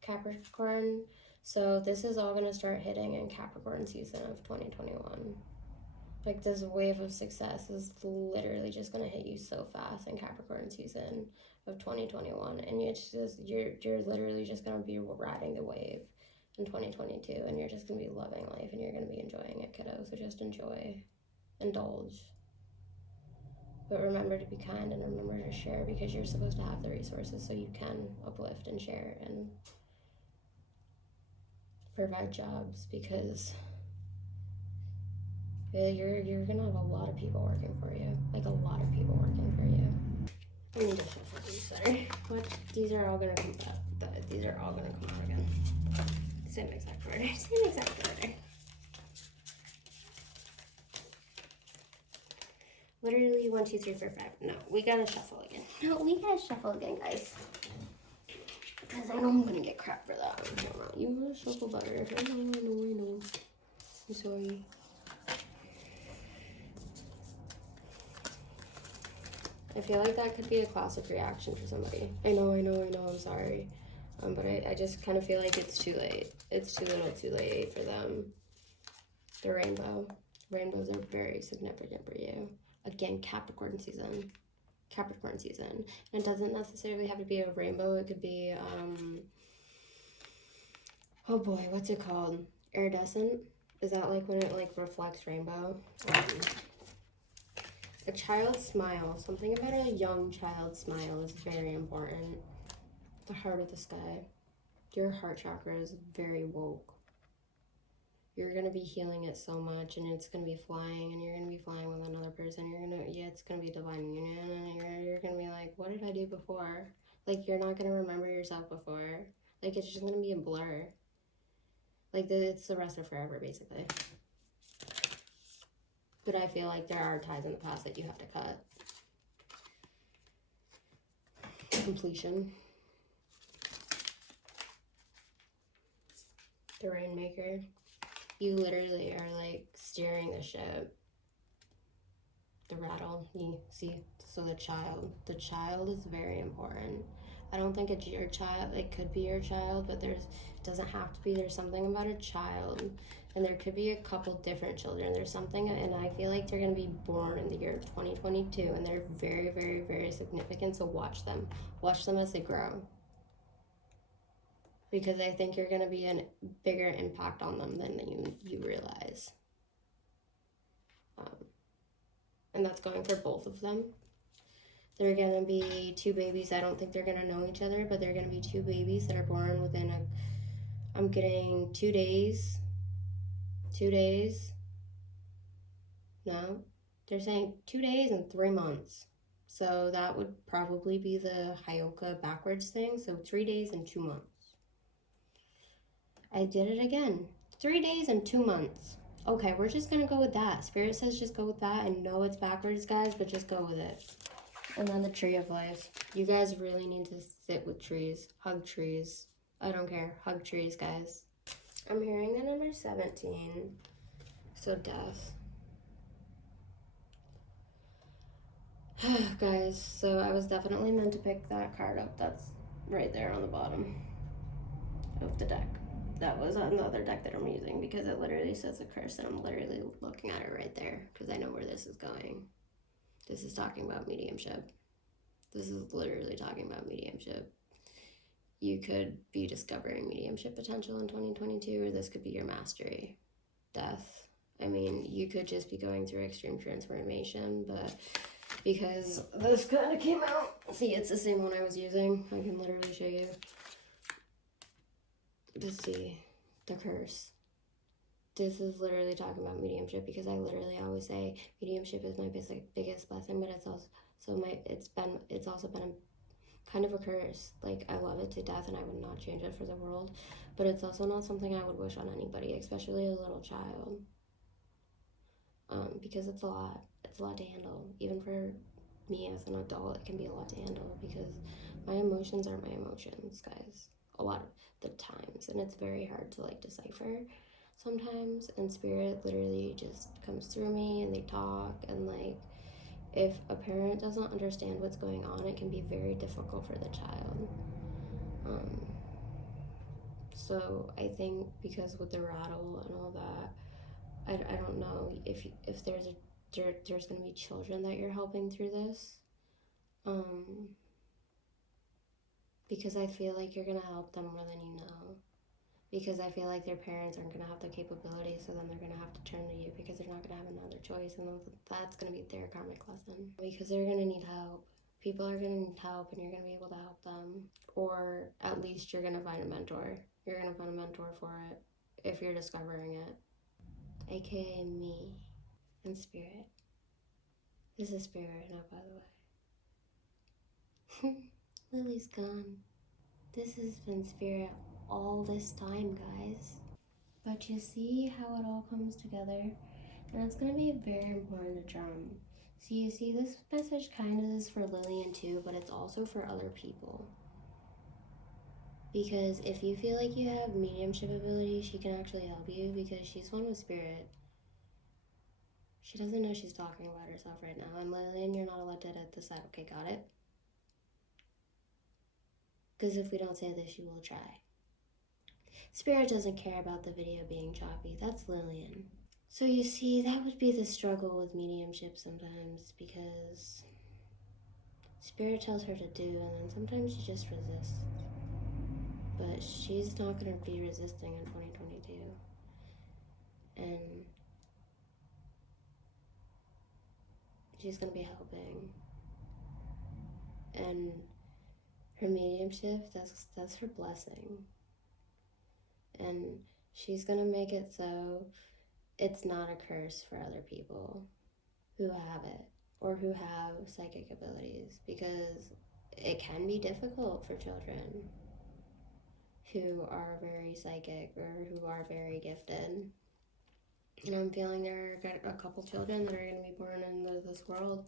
Capricorn. So this is all going to start hitting in Capricorn season of 2021. Like, this wave of success is literally just going to hit you so fast in Capricorn season of 2021. And you're literally just going to be riding the wave in 2022. And you're just going to be loving life, and you're going to be enjoying it, kiddo. So just enjoy. Indulge. But remember to be kind, and remember to share, because you're supposed to have the resources so you can uplift and share and provide jobs, because You're gonna have a lot of people working for you. Like a lot of people working for you. I need to shuffle these better. What? These are all gonna come back. These are all gonna come out again. Same exact order. Same exact order. Literally 1, 2, 3, 4, 5. No, we gotta shuffle again. No, we gotta shuffle again, guys. Because I know I'm gonna get crap for that. No, you wanna shuffle better. I know. I'm sorry. I feel like that could be a classic reaction for somebody. I know, I'm sorry. But I just kind of feel like it's too late. It's too little too late for them. The rainbow. Rainbows are very significant for you. Again, Capricorn season. Capricorn season. And it doesn't necessarily have to be a rainbow. It could be, oh boy, what's it called? Iridescent? Is that like when it like reflects rainbow? A child's smile. Something about a young child's smile is very important. The heart of the sky. Your heart chakra is very woke. You're gonna be healing it so much, and it's gonna be flying, and you're gonna be flying with another person. It's gonna be divine union, and you're gonna be like, what did I do before? Like, you're not gonna remember yourself before. Like, it's just gonna be a blur. Like, it's the rest of forever, basically. But I feel like there are ties in the past that you have to cut. Completion. The Rainmaker. You literally are like steering the ship. The rattle. You see? So the child is very important. I don't think it's your child. It could be your child, but it doesn't have to be. There's something about a child, and there could be a couple different children. There's something, and I feel like they're gonna be born in the year 2022, and they're very, very, very significant. So watch them as they grow, because I think you're gonna be a bigger impact on them than you realize. And that's going for both of them. They're gonna be 2 babies. I don't think they're gonna know each other, but they're gonna be 2 babies that are born within I'm getting 2 days. 2 days. No, they're saying 2 days and 3 months. So that would probably be the Hyoka backwards thing. So 3 days and 2 months. I did it again. 3 days and 2 months. Okay, we're just gonna go with that. Spirit says just go with that. I know it's backwards, guys, but just go with it. And then the Tree of Life. You guys really need to sit with trees. Hug trees. I don't care. Hug trees, guys. I'm hearing the number 17. So death. Guys, so I was definitely meant to pick that card up. That's right there on the bottom of the deck. That was on the other deck that I'm using because it literally says a curse, and I'm literally looking at it right there because I know where this is going. This is talking about mediumship. This is literally talking about mediumship. You could be discovering mediumship potential in 2022, or this could be your mastery. Death. I mean, you could just be going through extreme transformation, but because this kind of came out, see, it's the same one I was using. I can literally show you. Just see the curse. This is literally talking about mediumship because I literally always say mediumship is my biggest blessing, but it's also been a kind of a curse. Like, I love it to death and I would not change it for the world, but it's also not something I would wish on anybody, especially a little child. Because it's a lot to handle. Even for me as an adult, it can be a lot to handle because my emotions aren't my emotions, guys, a lot of the times, and it's very hard to like decipher sometimes. And spirit literally just comes through me and they talk, and like, if a parent doesn't understand what's going on, it can be very difficult for the child. So I think because with the rattle and all that, I don't know if there's going to be children that you're helping through this. Because I feel like you're going to help them more than you know. Because I feel like their parents aren't going to have the capability, so then they're going to have to turn to you because they're not going to have another choice, and that's going to be their karmic lesson. Because they're going to need help. People are going to need help, and you're going to be able to help them. Or at least you're going to find a mentor. You're going to find a mentor for it if you're discovering it. AKA me. and spirit. This is spirit right now, by the way. Lily's gone. This has been spirit all this time, guys. But you see how it all comes together? And it's going to be very important to drum. So you see, this message kind of is for Lillian too, but it's also for other people. Because if you feel like you have mediumship ability, she can actually help you because she's one with spirit. She doesn't know she's talking about herself right now. And Lillian, you're not allowed to edit this out. Okay, got it? Because if we don't say this, she will try. Spirit doesn't care about the video being choppy. That's Lillian. So you see, that would be the struggle with mediumship sometimes, because Spirit tells her to do, and then sometimes she just resists. But she's not going to be resisting in 2022. And she's going to be helping. And her mediumship, that's her blessing. And she's going to make it so it's not a curse for other people who have it or who have psychic abilities, because it can be difficult for children who are very psychic or who are very gifted. And I'm feeling there are a couple children that are going to be born into this world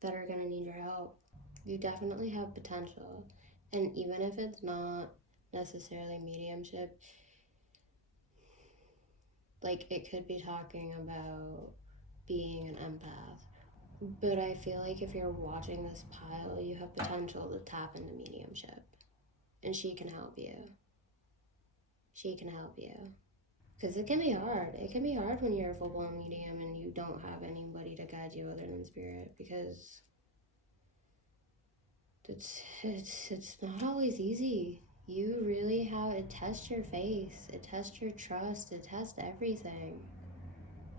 that are going to need your help. You definitely have potential. And even if it's not necessarily mediumship, like it could be talking about being an empath. But I feel like if you're watching this pile, you have potential to tap into mediumship. And she can help you. She can help you. Because it can be hard. It can be hard when you're a full-blown medium and you don't have anybody to guide you other than spirit, because it's not always easy. You really have, it tests your faith, it tests your trust, it tests everything.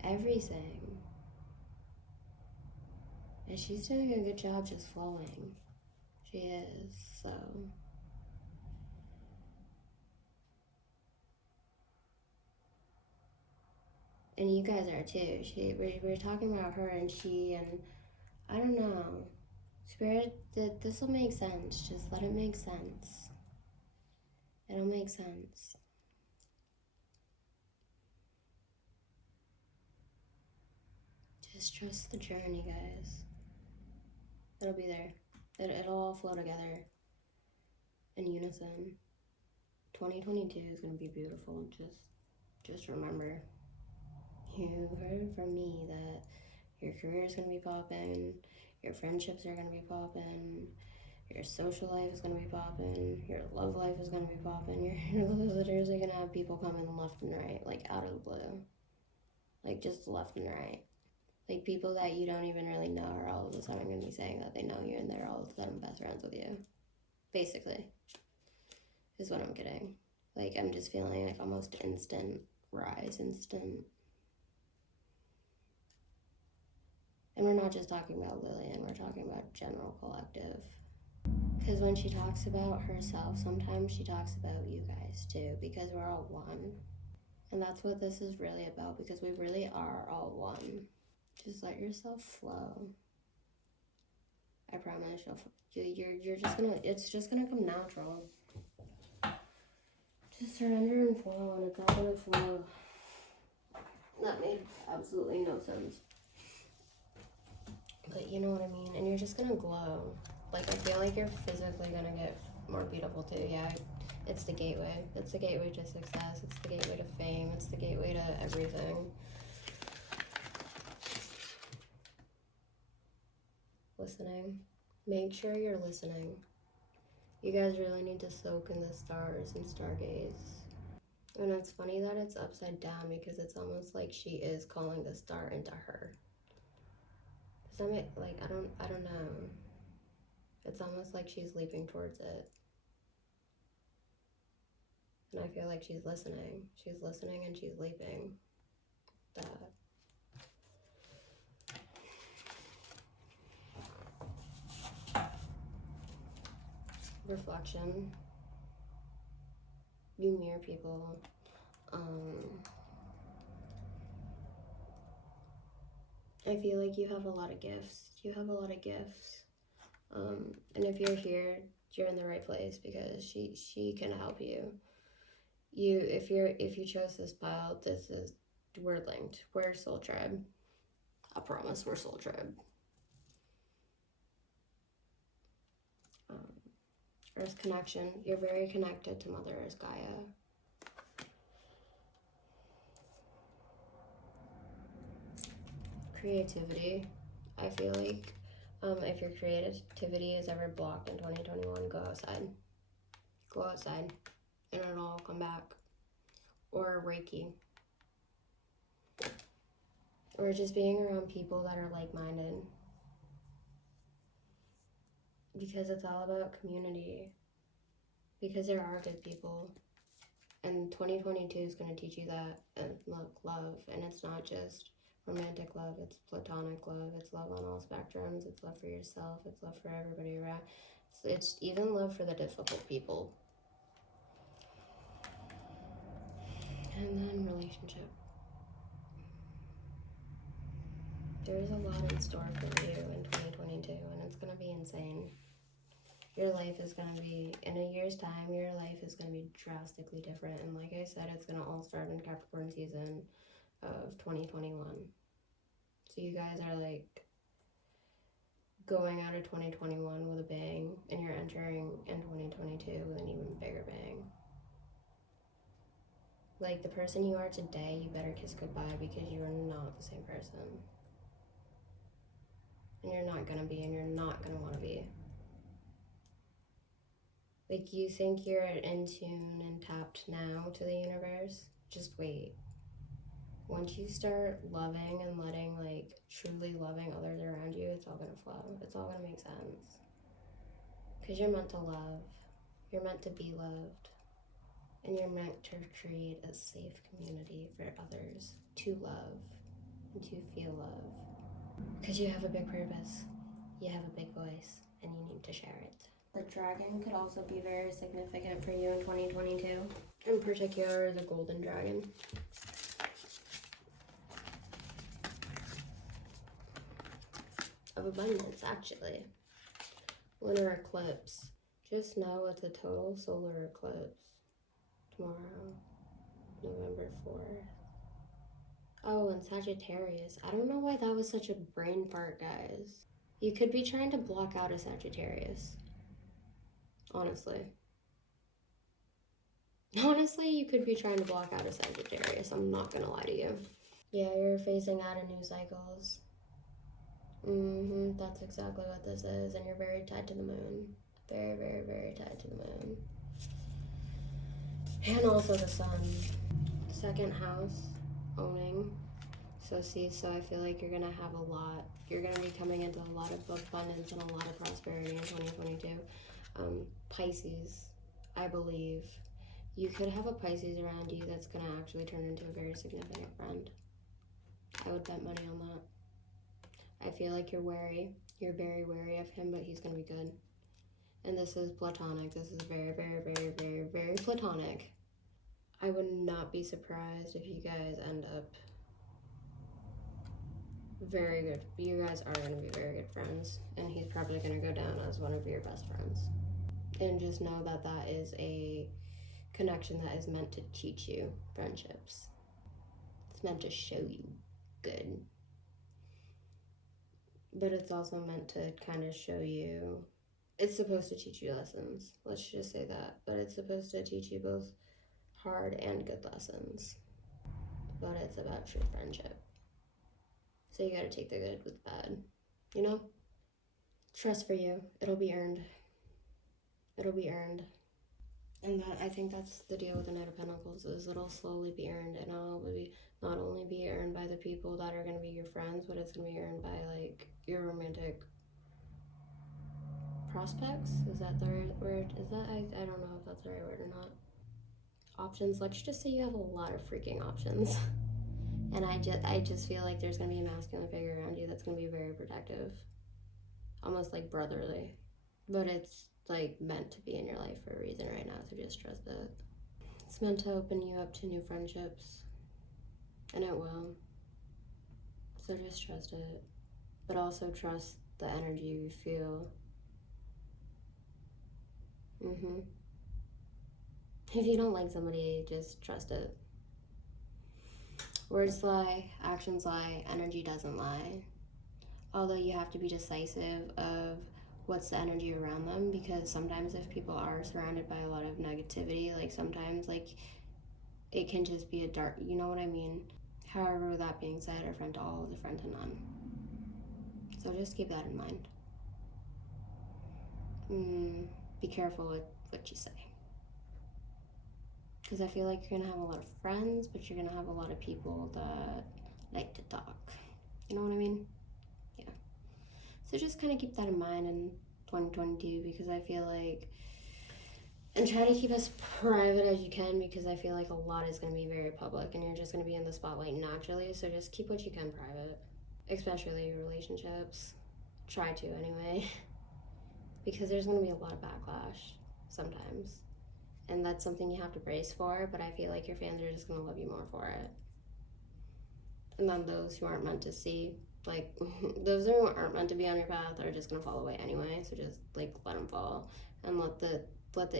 Everything. And she's doing a good job just flowing. She is, so. And you guys are too. We're talking about her and she, and I don't know. Spirit, this will make sense. Just let it make sense. It'll make sense. Just trust the journey, guys. It'll be there. It'll all flow together in unison. 2022 is going to be beautiful. Just remember, you heard from me that your career is going to be popping, your friendships are going to be popping, your social life is going to be popping, your love life is going to be popping. You're literally going to have people coming left and right, like out of the blue. Like just left and right. Like people that you don't even really know are all of a sudden going to be saying that they know you and they're all of a sudden best friends with you. Basically, is what I'm getting. Like I'm just feeling like almost instant rise, instant. And we're not just talking about Lillian, we're talking about general collective. Because when she talks about herself, sometimes she talks about you guys too, because we're all one. And that's what this is really about, because we really are all one. Just let yourself flow. I promise you're just gonna, it's just gonna come natural. Just surrender and flow, and it's all gonna flow. That made absolutely no sense. But you know what I mean? And you're just gonna glow. Like, I feel like you're physically gonna get more beautiful too. Yeah, it's the gateway. It's the gateway to success. It's the gateway to fame. It's the gateway to everything. Listening. Make sure you're listening. You guys really need to soak in the stars and stargaze. And it's funny that it's upside down, because it's almost like she is calling the star into her. Does that make, like, I don't know. It's almost like she's leaping towards it. And I feel like she's listening. She's listening and she's leaping. That. Reflection. You mirror people. I feel like you have a lot of gifts. You have a lot of gifts. And if you're here, you're in the right place because she can help you. If you chose this pile, we're linked. We're soul tribe. I promise we're soul tribe. Earth connection. You're very connected to Mother Earth Gaia. Creativity. I feel like if your creativity is ever blocked in 2021, go outside. Go outside and it'll all come back. Or Reiki. Or just being around people that are like-minded. Because it's all about community. Because there are good people. And 2022 is going to teach you that. And look, love. And it's not just romantic love, it's platonic love. It's love on all spectrums. It's love for yourself. It's love for everybody around. It's even love for the difficult people. And then relationship. There's a lot in store for you in 2022, and it's going to be insane. Your life is going to be, in a year's time, your life is going to be drastically different. And like I said, it's going to all start in Capricorn season of 2021. So you guys are like going out of 2021 with a bang, and you're entering in 2022 with an even bigger bang. Like the person you are today, you better kiss goodbye because you are not the same person. And you're not gonna be, and you're not gonna wanna be. Like you think you're in tune and tapped now to the universe, just wait. Once you start loving and letting, like, truly loving others around you, it's all gonna flow. It's all gonna make sense. Because you're meant to love. You're meant to be loved. And you're meant to create a safe community for others to love and to feel love. Because you have a big purpose. You have a big voice. And you need to share it. The dragon could also be very significant for you in 2022. In particular, the golden dragon. Of abundance, actually. Lunar eclipse. Just know it's a total solar eclipse. Tomorrow, November 4th. Oh, and Sagittarius. I don't know why that was such a brain fart, guys. You could be trying to block out a Sagittarius. Honestly. Honestly, you could be trying to block out a Sagittarius. I'm not gonna lie to you. Yeah, you're phasing out of new cycles. That's exactly what this is. And you're very tied to the moon. Very, very, very tied to the moon. And also the sun. Second house, owning. So I feel like you're gonna have a lot. You're gonna be coming into a lot of abundance and a lot of prosperity in 2022. Pisces, I believe. You could have a Pisces around you that's gonna actually turn into a very significant friend. I would bet money on that. I feel like you're wary. You're very wary of him, but he's gonna be good. And this is platonic. This is very, very, very, very, very platonic. I would not be surprised if you guys end up very good. You guys are going to be very good friends. And he's probably going to go down as one of your best friends. And just know that that is a connection that is meant to teach you friendships. It's meant to show you good. But it's also meant to kind of show you, it's supposed to teach you lessons. Let's just say that. But it's supposed to teach you both hard and good lessons. But it's about true friendship. So you gotta take the good with the bad, you know? Trust for you. It'll be earned. It'll be earned. And that, I think that's the deal with the Knight of Pentacles, is it'll slowly be earned, and it'll be not only be earned by the people that are gonna be your friends, but it's gonna be earned by, like, your romantic prospects. Is that the right word? Is that, I don't know if that's the right word or not. Options. Let's just say you have a lot of freaking options. And I just feel like there's going to be a masculine figure around you that's going to be very protective. Almost like brotherly. But it's like meant to be in your life for a reason right now, so just trust it. It's meant to open you up to new friendships. And it will. So just trust it, but also trust the energy you feel. If you don't like somebody, just trust it. Words lie, actions lie, energy doesn't lie. Although you have to be decisive of what's the energy around them, because sometimes if people are surrounded by a lot of negativity, like sometimes like it can just be a dark, you know what I mean? However, with that being said, a friend to all is a friend to none. So just keep that in mind. Be careful with what you say. Because I feel like you're going to have a lot of friends, but you're going to have a lot of people that like to talk. You know what I mean? Yeah. So just kind of keep that in mind in 2022, because I feel like, and try to keep as private as you can, because I feel like a lot is going to be very public and you're just going to be in the spotlight naturally. So just keep what you can private, especially your relationships. Try to anyway, because there's going to be a lot of backlash sometimes. And that's something you have to brace for, but I feel like your fans are just going to love you more for it. And then those who aren't meant to see, like, those who aren't meant to be on your path are just going to fall away anyway, so just, like, let them fall. And let the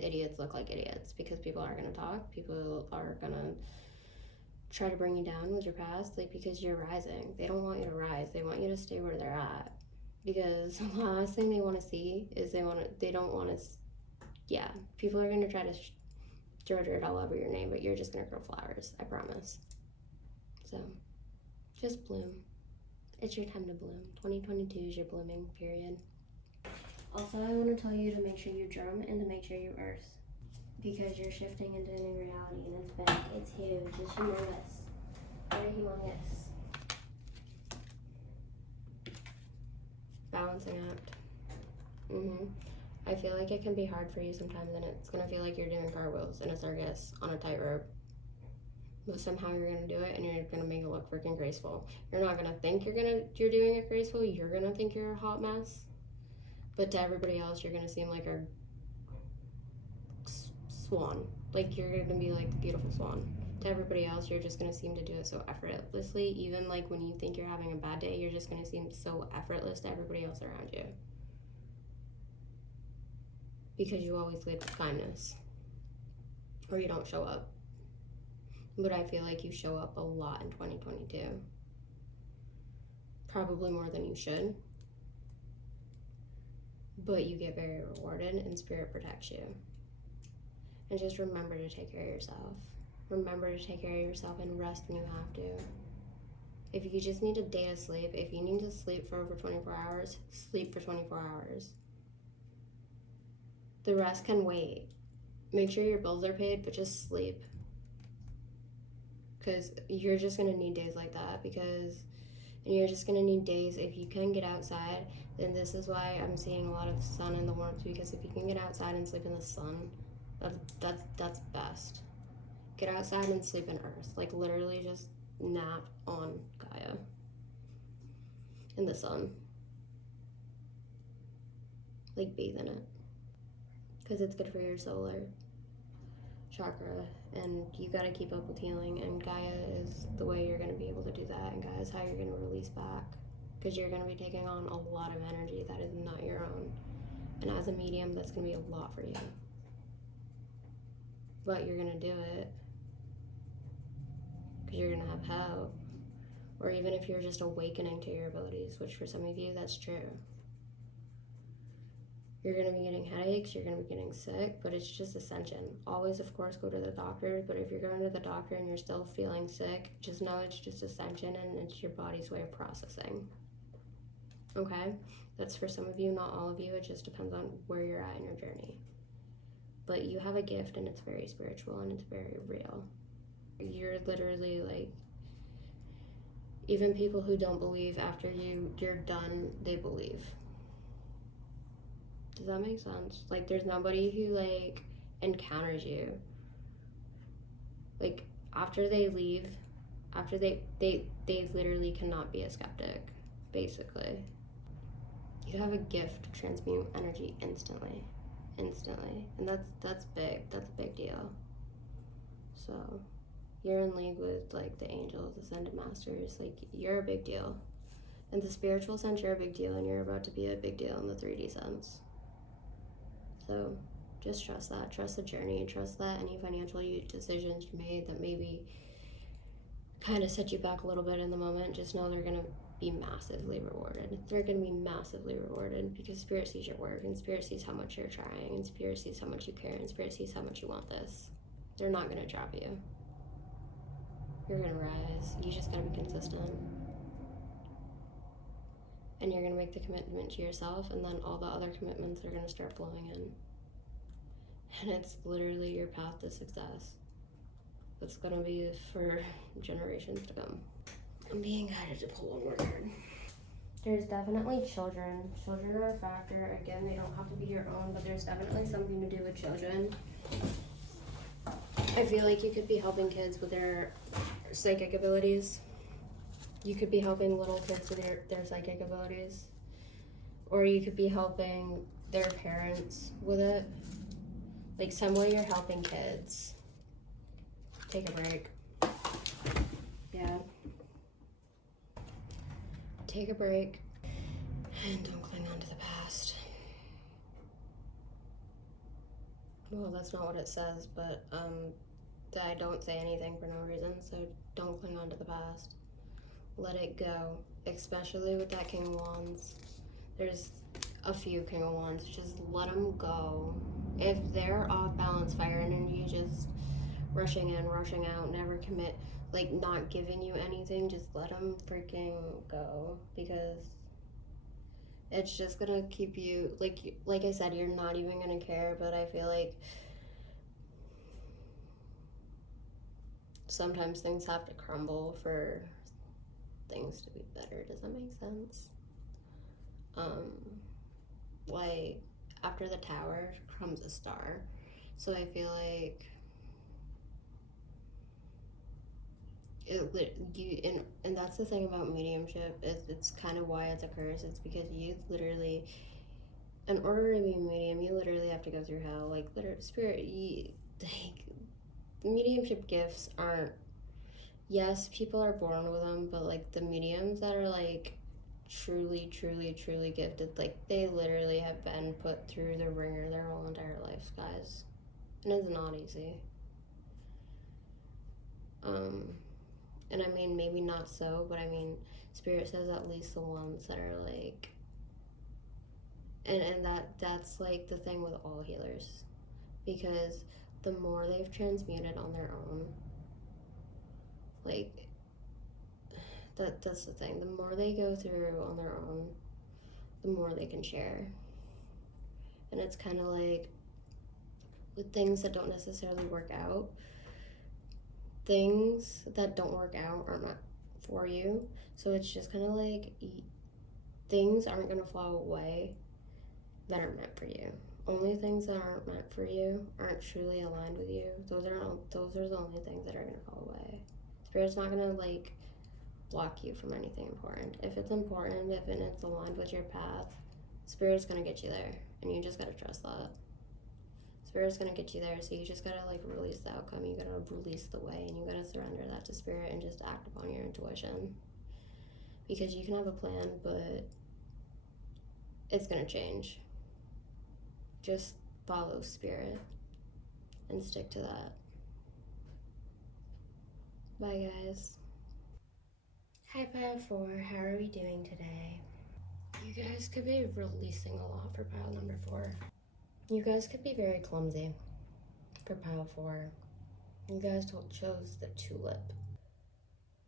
idiots look like idiots, because people are going to talk, people are going to try to bring you down with your past, like, because you're rising. They don't want you to rise, they want you to stay where they're at. Because the last thing they want to see is people are going to try to throw dirt all over your name, but you're just going to grow flowers, I promise. So, just bloom. It's your time to bloom. 2022 is your blooming period. Also, I want to tell you to make sure you drum and to make sure you earth, because you're shifting into a new reality, and it's big, it's huge, it's humongous. Very humongous. Balancing act. I feel like it can be hard for you sometimes, and it's gonna feel like you're doing cartwheels in a circus on a tightrope. But somehow you're gonna do it, and you're gonna make it look freaking graceful. You're not gonna think you're doing it graceful. You're gonna think you're a hot mess. But to everybody else, you're gonna seem like a swan. Like you're gonna be like the beautiful swan. To everybody else, you're just gonna seem to do it so effortlessly. Even like when you think you're having a bad day, you're just gonna seem so effortless to everybody else around you. Because you always lead with kindness, or you don't show up. But I feel like you show up a lot in 2022. Probably more than you should. But you get very rewarded, and spirit protects you. And just remember to take care of yourself. Remember to take care of yourself and rest when you have to. If you just need a day of sleep, if you need to sleep for over 24 hours, sleep for 24 hours. The rest can wait. Make sure your bills are paid, but just sleep. Because you're just going to need days like that, and you're just going to need days, if you can get outside, then this is why I'm seeing a lot of sun and the warmth, because if you can get outside and sleep in the sun, that's best. Get outside and sleep in earth. Like literally just nap on Gaia in the sun. Like bathe in it. Because it's good for your solar chakra, and you got to keep up with healing, and Gaia is the way you're going to be able to do that, and Gaia is how you're going to release back, because you're going to be taking on a lot of energy that is not your own, and as a medium, that's going to be a lot for you, but you're going to do it because you're going to have help, or even if you're just awakening to your abilities, which for some of you, that's true. You're going to be getting headaches, you're going to be getting sick, but it's just ascension. Always, of course, go to the doctor, but if you're going to the doctor and you're still feeling sick, just know it's just ascension, and it's your body's way of processing. Okay? That's for some of you, not all of you. It just depends on where you're at in your journey. But you have a gift, and it's very spiritual, and it's very real. You're literally like, even people who don't believe, after you're done, they believe. Does that make sense? Like, there's nobody who, like, encounters you. Like, after they leave, after they literally cannot be a skeptic, basically. You have a gift to transmute energy instantly. And that's big. That's a big deal. So, you're in league with, like, the angels, ascended masters. Like, you're a big deal. In the spiritual sense, you're a big deal, and you're about to be a big deal in the 3D sense. So just trust that. Trust the journey. Trust that any financial decisions you made that maybe kind of set you back a little bit in the moment, just know they're going to be massively rewarded. They're going to be massively rewarded because Spirit sees your work, and Spirit sees how much you're trying, and Spirit sees how much you care, and Spirit sees how much you want this. They're not going to drop you. You're going to rise. You just got to be consistent. And you're going to make the commitment to yourself, and then all the other commitments are going to start flowing in. And it's literally your path to success. It's going to be for generations to come. I'm being guided to pull one more card. There's definitely children. Children are a factor. Again, they don't have to be your own, but there's definitely something to do with children. I feel like you could be helping kids with their psychic abilities. You could be helping little kids with their psychic abilities. Or you could be helping their parents with it. Like, some way you're helping kids. Take a break. Yeah. Take a break. And don't cling on to the past. Well, that's not what it says, but I don't say anything for no reason, so don't cling on to the past. Let it go, especially with that King of Wands. There's a few King of Wands, just let them go. If they're off balance, fire energy, just rushing in, rushing out, never commit, like not giving you anything, just let them freaking go, because it's just gonna keep you, like I said, you're not even gonna care, but I feel like sometimes things have to crumble for things to be better. Does that make sense? Like, after the tower comes a star. So I feel like and that's the thing about mediumship, it's kind of why it's a curse. It's because you literally, in order to be a medium, you literally have to go through hell. Like, spirit, like, mediumship gifts aren't, yes, people are born with them, but like the mediums that are like truly gifted, like, they literally have been put through the ringer their whole entire lives, guys, and it's not easy. And I mean, maybe not so, but I mean, Spirit says at least the ones that are like, and that's like the thing with all healers, because the more they've transmuted on their own, like, that's the thing, the more they go through on their own, the more they can share. And it's kind of like with things that don't necessarily work out, things that don't work out are not for you. So it's just kind of like things aren't going to fall away that are meant for you. Only things that aren't meant for you, aren't truly aligned with you, those are the only things that are going to fall away. Spirit's not going to like block you from anything important. If it's important, if it's aligned with your path, Spirit's going to get you there, and you just got to trust that. Spirit's gonna get you there, so you just gotta like release the outcome. You gotta release the way, and you gotta surrender that to Spirit and just act upon your intuition. Because you can have a plan, but it's gonna change. Just follow Spirit and stick to that. Bye, guys. Hi, pile 4. How are we doing today? You guys could be releasing a lot for pile number 4. You guys could be very clumsy for pile 4. You guys chose the Tulip.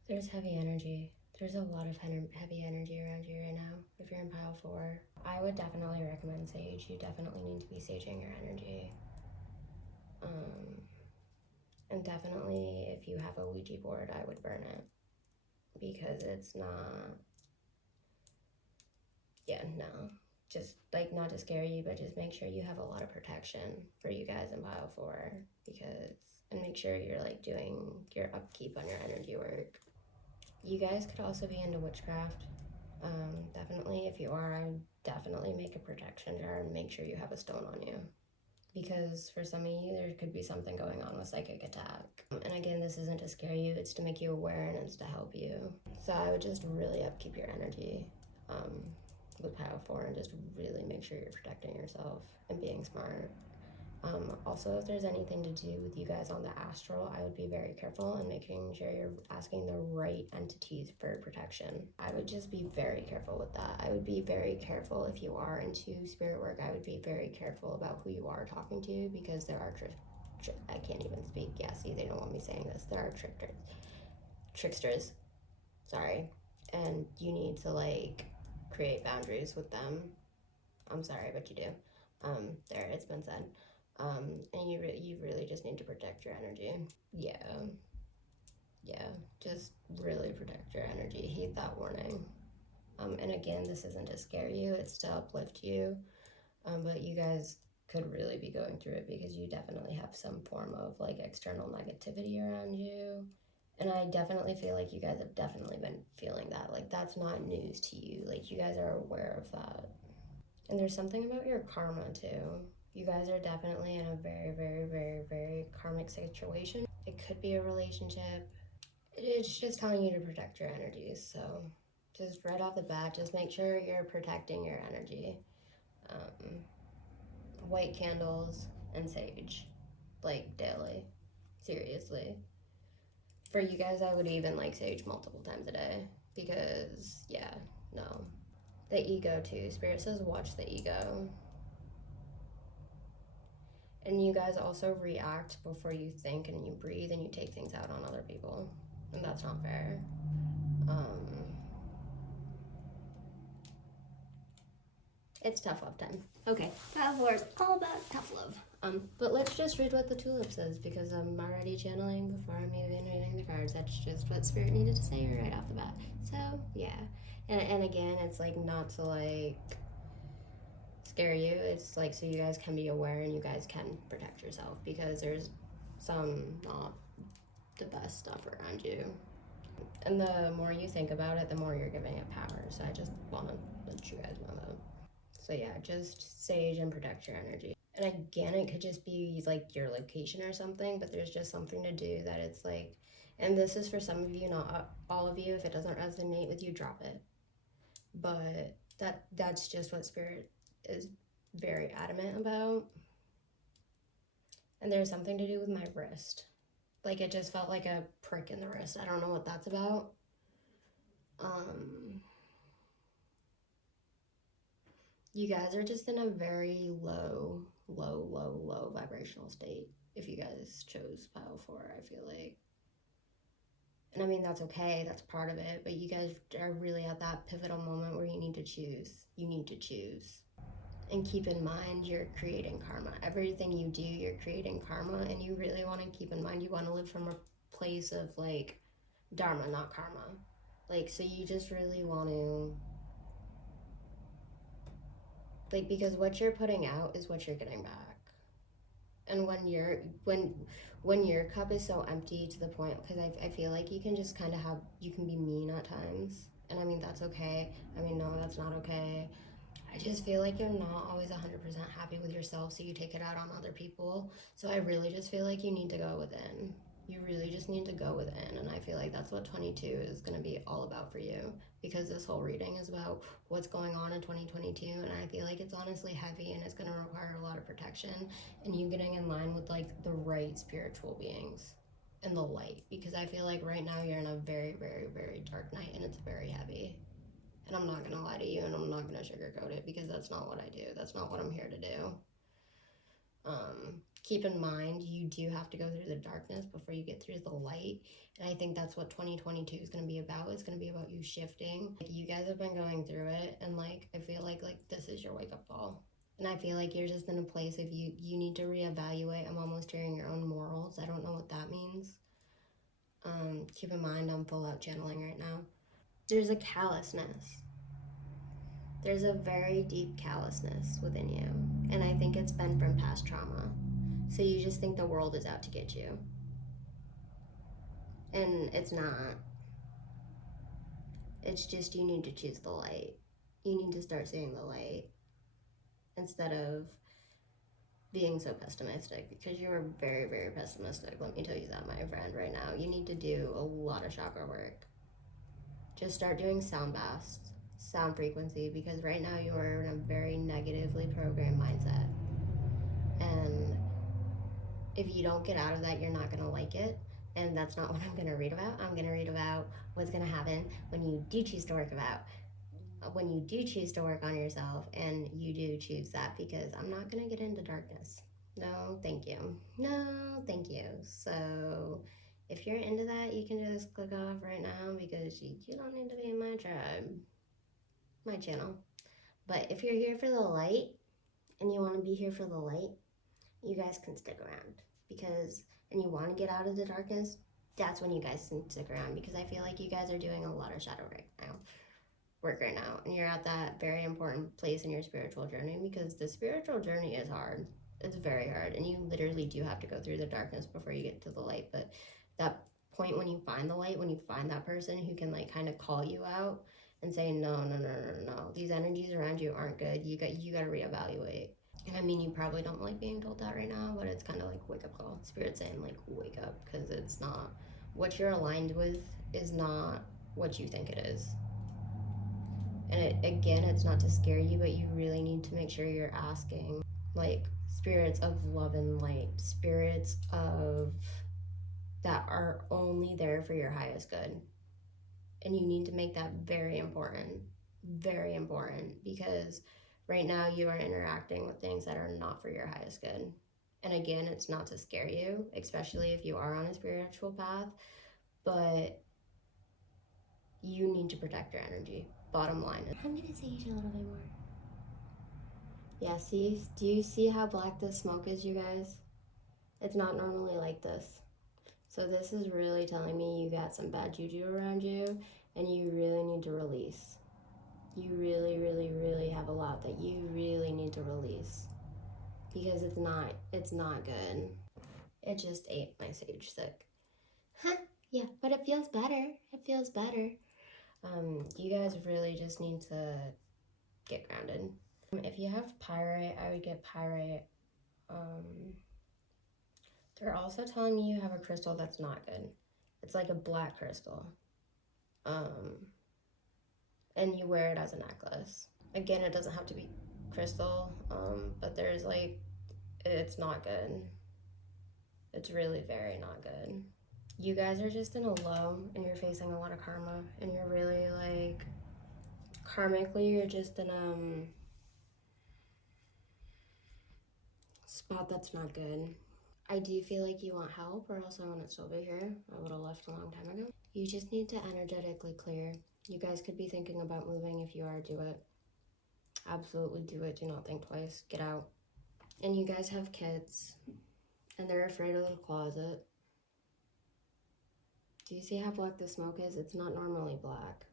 There's heavy energy. There's a lot of heavy energy around you right now. If you're in pile 4, I would definitely recommend sage. You definitely need to be saging your energy. And definitely, if you have a Ouija board, I would burn it, because it's not, yeah, no. Just like, not to scare you, but just make sure you have a lot of protection for you guys in pile 4, because, and make sure you're like doing your upkeep on your energy work. You guys could also be into witchcraft. Definitely, if you are, I would definitely make a protection jar and make sure you have a stone on you. because for some of you, there could be something going on with psychic attack. And again, this isn't to scare you, it's to make you aware and it's to help you. So I would just really upkeep your energy with Pile 4 and just really make sure you're protecting yourself and being smart. Also, if there's anything to do with you guys on the astral, I would be very careful and making sure you're asking the right entities for protection. I would just be very careful with that. I would be very careful if you are into spirit work. I would be very careful about who you are talking to, because there are I can't even speak. Yeah, see, they don't want me saying this. There are tricksters. Sorry, and you need to like create boundaries with them. I'm sorry, but you do. There, it's been said. And you really just need to protect your energy. Yeah, just really protect your energy. Heed that warning. And again, this isn't to scare you; it's to uplift you. But you guys could really be going through it because you definitely have some form of like external negativity around you. And I definitely feel like you guys have definitely been feeling that. Like, that's not news to you. Like, you guys are aware of that. And there's something about your karma too. You guys are definitely in a very, very, very, very karmic situation. It could be a relationship. It's just telling you to protect your energies. So just right off the bat, just make sure you're protecting your energy. White candles and sage, like daily. Seriously. For you guys, I would even like sage multiple times a day because, yeah, no. The ego too. Spirit says watch the ego. And you guys also react before you think, and you breathe and you take things out on other people. And that's not fair. It's tough love time. Okay, Pile 4 is all about tough love. But let's just read what the Tulip says, because I'm already channeling before I'm even reading the cards. That's just what Spirit needed to say right off the bat. So, yeah. And again, it's like not to like scare you. It's like so you guys can be aware and you guys can protect yourself, because there's some not the best stuff around you. And the more you think about it, the more you're giving it power. So I just want to let you guys know that. So yeah, just sage and protect your energy. And again, it could just be like your location or something, but there's just something to do that it's like, and this is for some of you, not all of you. If it doesn't resonate with you, drop it. But that's just what Spirit is very adamant about. And there's something to do with my wrist. Like, it just felt like a prick in the wrist. I don't know what that's about. You guys are just in a very low vibrational state if you guys chose Pile 4, I feel like. And I mean, that's okay, that's part of it, but you guys are really at that pivotal moment where you need to choose. You need to choose. And keep in mind, you're creating karma. Everything you do, you're creating karma, and you really want to keep in mind, you want to live from a place of like dharma, not karma. Like, so you just really want to, like, because what you're putting out is what you're getting back. And when your cup is so empty to the point, because I feel like you can just kind of you can be mean at times, and I mean, that's okay. I mean, no, that's not okay. I just feel like you're not always 100% happy with yourself, so you take it out on other people. So I really just feel like you need to go within. You really just need to go within, and I feel like that's what 22 is going to be all about for you, because this whole reading is about what's going on in 2022, and I feel like it's honestly heavy, and it's going to require a lot of protection, and you getting in line with like the right spiritual beings and the light, because I feel like right now you're in a very, very, very dark night, and it's very heavy. And I'm not gonna lie to you, and I'm not gonna sugarcoat it, because that's not what I do. That's not what I'm here to do. Keep in mind, you do have to go through the darkness before you get through the light. And I think that's what 2022 is gonna be about. It's gonna be about you shifting. Like, you guys have been going through it, and like I feel like this is your wake up call. And I feel like you're just in a place of you need to reevaluate. I'm almost hearing your own morals. I don't know what that means. Keep in mind, I'm full out channeling right now. There's a callousness. There's a very deep callousness within you. And I think it's been from past trauma. So you just think the world is out to get you. And it's not. It's just you need to choose the light. You need to start seeing the light. Instead of being so pessimistic, because you are very, very pessimistic. Let me tell you that, my friend, right now. You need to do a lot of chakra work. Just start doing sound baths, sound frequency, because right now you are in a very negatively programmed mindset. And if you don't get out of that, you're not going to like it. And that's not what I'm going to read about. I'm going to read about what's going to happen when you do choose to work on yourself, and you do choose that, because I'm not going to get into darkness. No, thank you. No, thank you. So if you're into that, you can just click off right now, because you don't need to be in my tribe, my channel. But if you're here for the light, and you want to be here for the light, you guys can stick around, and you want to get out of the darkness, that's when you guys can stick around, because I feel like you guys are doing a lot of shadow work right now, and you're at that very important place in your spiritual journey, because the spiritual journey is hard. It's very hard, and you literally do have to go through the darkness before you get to the light. But that point when you find the light, when you find that person who can like kind of call you out and say, no, these energies around you aren't good, you got to reevaluate. And I mean, you probably don't like being told that right now, but it's kind of like wake up call. Spirit saying like wake up, because it's not what you're aligned with, is not what you think it is. And again, it's not to scare you, but you really need to make sure you're asking like spirits of love and light, spirits of that are only there for your highest good. And you need to make that very important, because right now you are interacting with things that are not for your highest good. And again, it's not to scare you, especially if you are on a spiritual path, but you need to protect your energy. Bottom line. I'm gonna sage a little bit more. Yeah, see? Do you see how black this smoke is, you guys? It's not normally like this. So this is really telling me you got some bad juju around you, and you really need to release. You really, really, really have a lot that you really need to release, because it's not good. It just ate my sage stick. Huh, yeah, but it feels better. It feels better. You guys really just need to get grounded. If you have pyrite, I would get pyrite. They're also telling me you have a crystal that's not good. It's like a black crystal. And you wear it as a necklace. Again, it doesn't have to be crystal, but there's like, it's not good. It's really very not good. You guys are just in a low, and you're facing a lot of karma, and you're really like, karmically, you're just in a spot that's not good. I do feel like you want help, or else I wouldn't still be here. I would have left a long time ago. You just need to energetically clear. You guys could be thinking about moving. If you are, do it. Absolutely do it. Do not think twice. Get out. And you guys have kids, and they're afraid of the closet. Do you see how black the smoke is? It's not normally black.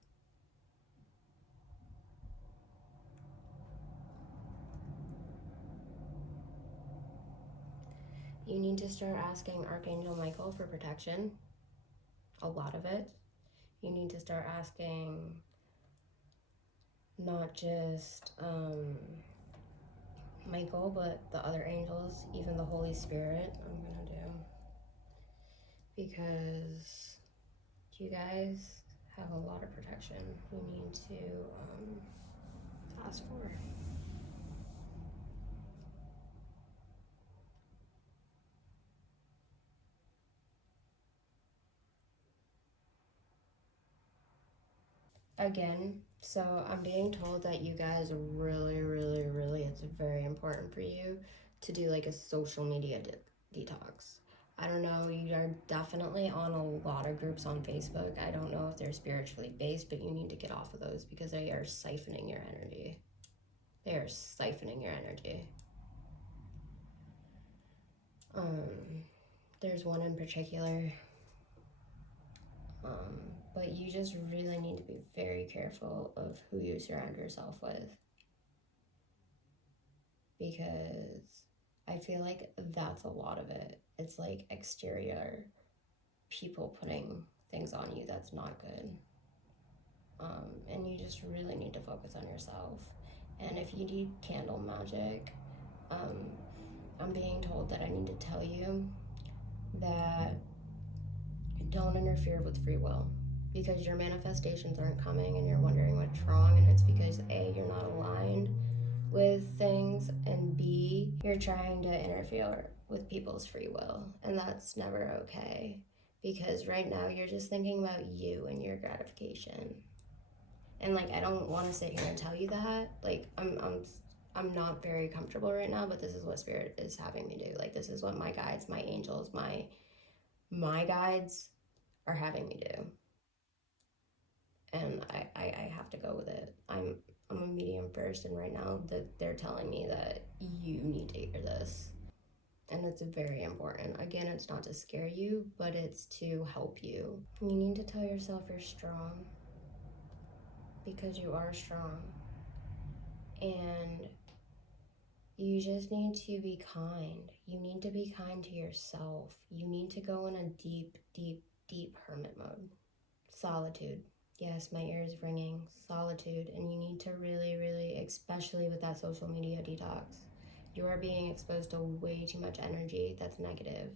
You need to start asking Archangel Michael for protection. A lot of it. You need to start asking not just Michael, but the other angels, even the Holy Spirit. I'm gonna do, because you guys have a lot of protection you need to ask for. Again, so I'm being told that you guys really, really, really, it's very important for you to do like a social media detox. I don't know, you are definitely on a lot of groups on Facebook. I don't know if they're spiritually based, but you need to get off of those, because they are siphoning your energy. They are siphoning your energy. There's one in particular, but you just really need to be very careful of who you surround yourself with, because I feel like that's a lot of it. It's like exterior people putting things on you that's not good. And you just really need to focus on yourself. And if you need candle magic, I'm being told that I need to tell you that don't interfere with free will, because your manifestations aren't coming and you're wondering what's wrong, and it's because A, you're not aligned with things, and B, you're trying to interfere with people's free will, and that's never okay, because right now you're just thinking about you and your gratification. And like, I don't want to sit here and tell you that, like, I'm not very comfortable right now, but this is what spirit is having me do. Like, this is what my guides, my angels, my guides are having me do, and I have to go with it. I'm a medium first, and right now that they're telling me that you need to hear this, and it's very important. Again, it's not to scare you, but it's to help you. You need to tell yourself you're strong, because you are strong, and you just need to be kind. You need to be kind to yourself. You need to go in a deep, deep, deep hermit mode. Solitude. Yes, my ear is ringing. Solitude. And you need to really, really, especially with that social media detox, you are being exposed to way too much energy that's negative.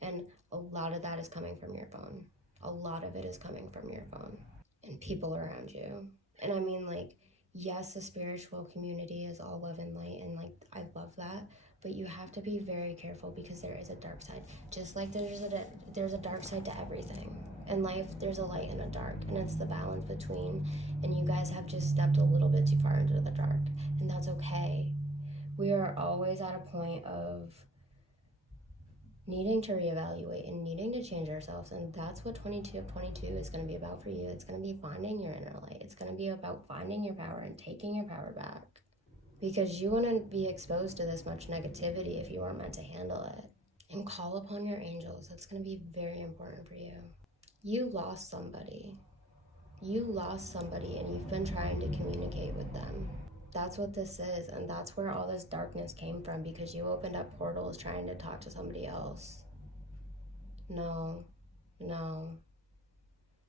And a lot of that is coming from your phone. A lot of it is coming from your phone and people around you. And I mean, like, yes, the spiritual community is all love and light, and like, I love that. But you have to be very careful, because there is a dark side. Just like there's a dark side to everything. In life, there's a light and a dark, and it's the balance between. And you guys have just stepped a little bit too far into the dark, and that's okay. We are always at a point of needing to reevaluate and needing to change ourselves, and that's what 22 is going to be about for you. It's going to be finding your inner light. It's going to be about finding your power and taking your power back, because you wouldn't be exposed to this much negativity if you weren't meant to handle it. And call upon your angels. That's going to be very important for you. You lost somebody. You lost somebody, and you've been trying to communicate with them. That's what this is, and that's where all this darkness came from, because you opened up portals trying to talk to somebody else. No, no.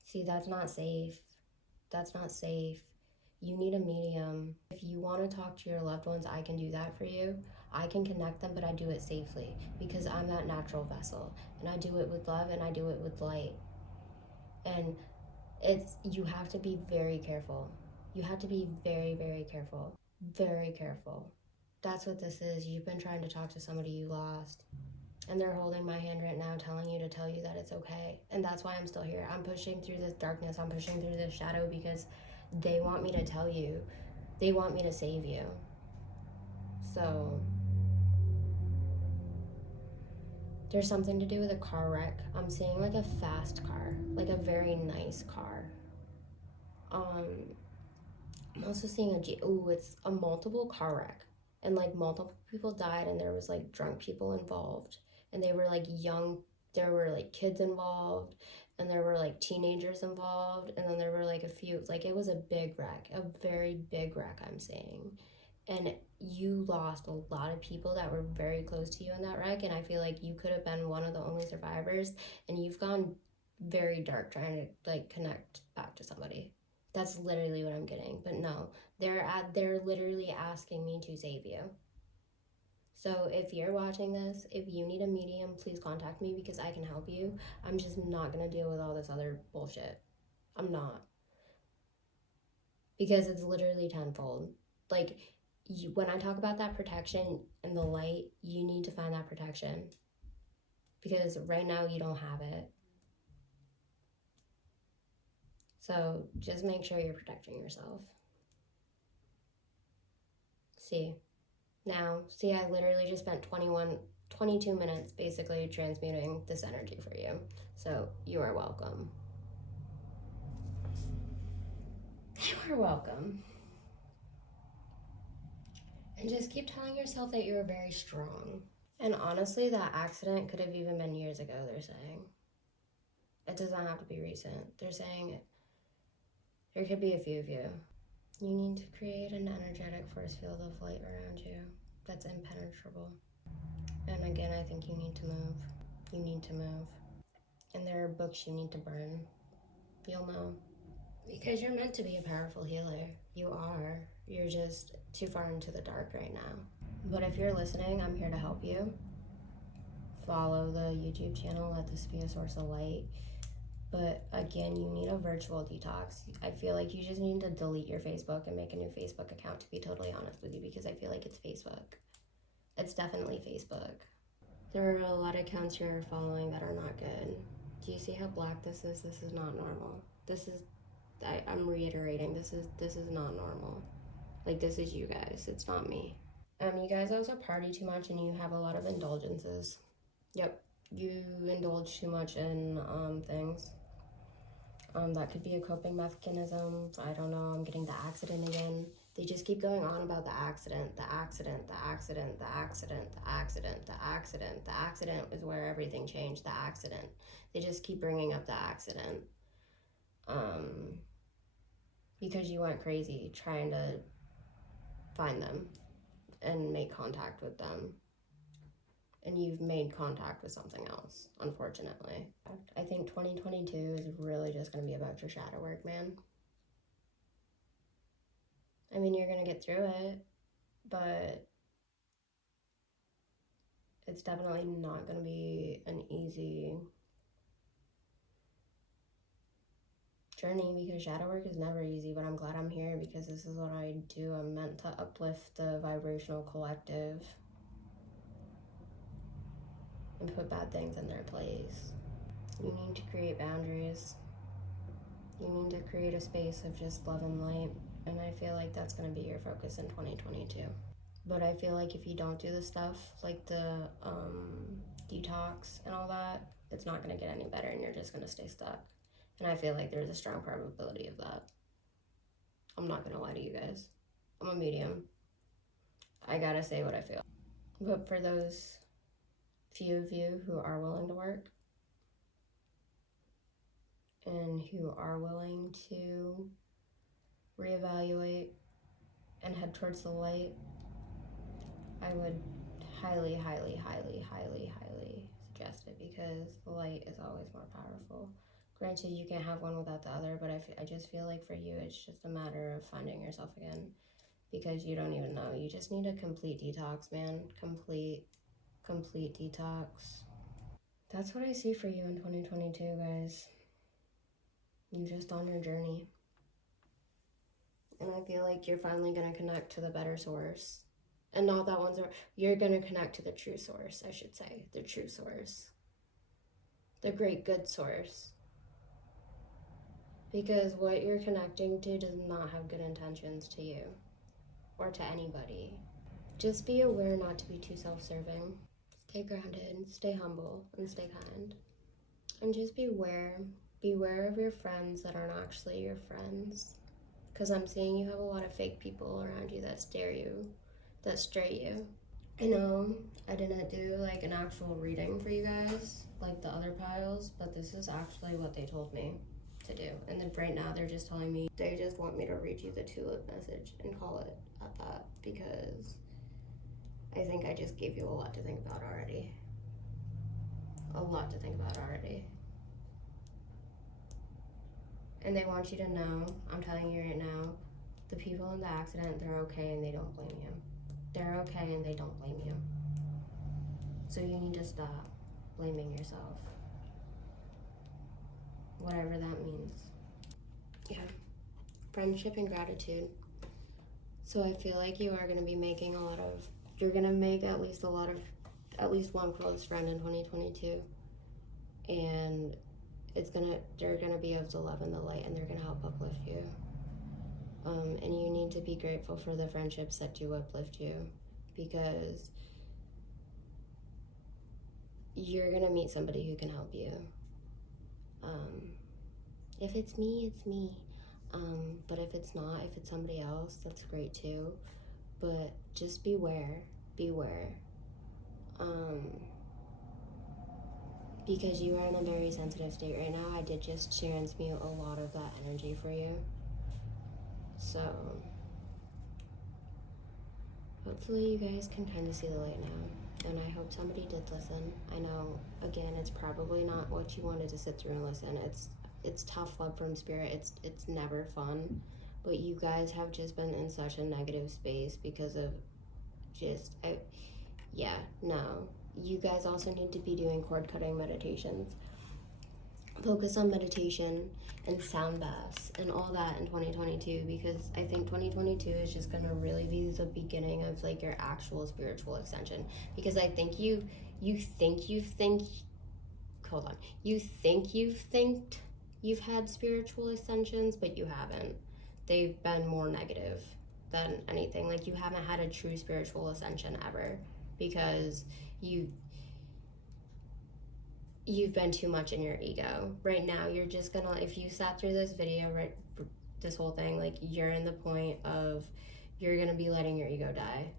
See, that's not safe. That's not safe. You need a medium. If you want to talk to your loved ones, I can do that for you. I can connect them, but I do it safely, because I'm that natural vessel, and I do it with love, and I do it with light. And you have to be very careful. You have to be very, very careful. Very careful. That's what this is. You've been trying to talk to somebody you lost, and they're holding my hand right now, telling you to tell you that it's okay. And that's why I'm still here. I'm pushing through this darkness. I'm pushing through this shadow, because they want me to tell you. They want me to save you. So there's something to do with a car wreck. I'm seeing like a fast car, like a very nice car. I'm also seeing it's a multiple car wreck, and like multiple people died, and there was like drunk people involved, and they were like young, there were like kids involved, and there were like teenagers involved, and then there were like a few, like, it was a big wreck, a very big wreck, I'm saying. And you lost a lot of people that were very close to you in that wreck, and I feel like you could have been one of the only survivors, and you've gone very dark trying to like connect back to somebody. That's literally what I'm getting. But no, they're literally asking me to save you. So if you're watching this, if you need a medium, please contact me, because I can help you. I'm just not going to deal with all this other bullshit. I'm not. Because it's literally tenfold. Like, when I talk about that protection and the light, you need to find that protection. Because right now you don't have it. So just make sure you're protecting yourself. See, I literally just spent 22 minutes basically transmuting this energy for you. So you are welcome. You are welcome. And just keep telling yourself that you're very strong. And honestly, that accident could have even been years ago, they're saying. It does not have to be recent. They're saying there could be a few of you. You need to create an energetic force field of light around you that's impenetrable. And again, I think you need to move. You need to move. And there are books you need to burn. You'll know. Because you're meant to be a powerful healer. You are. You're just too far into the dark right now. But if you're listening, I'm here to help you. Follow the YouTube channel, let this be a source of light. But again, you need a virtual detox. I feel like you just need to delete your Facebook and make a new Facebook account, to be totally honest with you, because I feel like it's Facebook. It's definitely Facebook. There are a lot of accounts you're following that are not good. Do you see how black this is? This is not normal. I'm reiterating, this is not normal. Like, this is you guys, it's not me. You guys also party too much and you have a lot of indulgences. Yep, you indulge too much in things. That could be a coping mechanism. I don't know, I'm getting the accident again. They just keep going on about the accident, the accident, the accident, the accident, the accident, the accident. The accident is where everything changed, the accident. They just keep bringing up the accident. Because you went crazy trying to find them and make contact with them. And you've made contact with something else, unfortunately. I think 2022 is really just going to be about your shadow work, man. I mean, you're going to get through it, but it's definitely not going to be an easy journey, because shadow work is never easy. But I'm glad I'm here, because this is what I do. I'm meant to uplift the vibrational collective and put bad things in their place. You need to create boundaries. You need to create a space of just love and light. And I feel like that's going to be your focus in 2022. But I feel like if you don't do the stuff like the detox and all that, it's not going to get any better and you're just going to stay stuck. And I feel like there's a strong probability of that. I'm not going to lie to you guys. I'm a medium. I gotta say what I feel. But for those few of you who are willing to work and who are willing to reevaluate and head towards the light, I would highly, highly, highly, highly, highly suggest it, because the light is always more powerful. Granted, you can't have one without the other, but I just feel like for you, it's just a matter of finding yourself again, because you don't even know. You just need a complete detox, man. Complete detox. That's what I see for you in 2022, guys. You're just on your journey. And I feel like you're finally going to connect to the better source. And not that one's, you're going to connect to the true source, I should say. The true source. The great good source. Because what you're connecting to does not have good intentions to you or to anybody. Just be aware not to be too self-serving. Stay grounded, stay humble, and stay kind. And just beware of your friends that aren't actually your friends. Because I'm seeing you have a lot of fake people around you that stray you. I know I didn't do like an actual reading for you guys, like the other piles, but this is actually what they told me to do. And then right now they're just telling me, they just want me to read you the Tulip message and call it at that, because I think I just gave you a lot to think about already. A lot to think about already. And they want you to know, I'm telling you right now, the people in the accident, they're okay and they don't blame you. They're okay and they don't blame you. So you need to stop blaming yourself. Whatever that means. Yeah. Friendship and gratitude. So I feel like you are going to be making you're going to make at least one close friend in 2022. And they're gonna be of the love and the light, and they're gonna help uplift you. And you need to be grateful for the friendships that do uplift you, because you're gonna meet somebody who can help you. If it's me, it's me. But if it's not, if it's somebody else, that's great too. But just beware. Because you are in a very sensitive state right now. I did just transmute a lot of that energy for you. So hopefully you guys can kind of see the light now. And I hope somebody did listen. I know, again, it's probably not what you wanted to sit through and listen. It's tough love from spirit. It's never fun. But you guys have just been in such a negative space because of yeah, no. You guys also need to be doing cord cutting meditations. Focus on meditation and sound baths and all that in 2022, because I think 2022 is just gonna really be the beginning of like your actual spiritual ascension. Because I think you think hold on, you think you've had spiritual ascensions, but you haven't. They've been more negative than anything. Like, you haven't had a true spiritual ascension ever, because you've been too much in your ego. Right now, you're just gonna, if you sat through this video, right, this whole thing, like, you're in the point of, you're gonna be letting your ego die,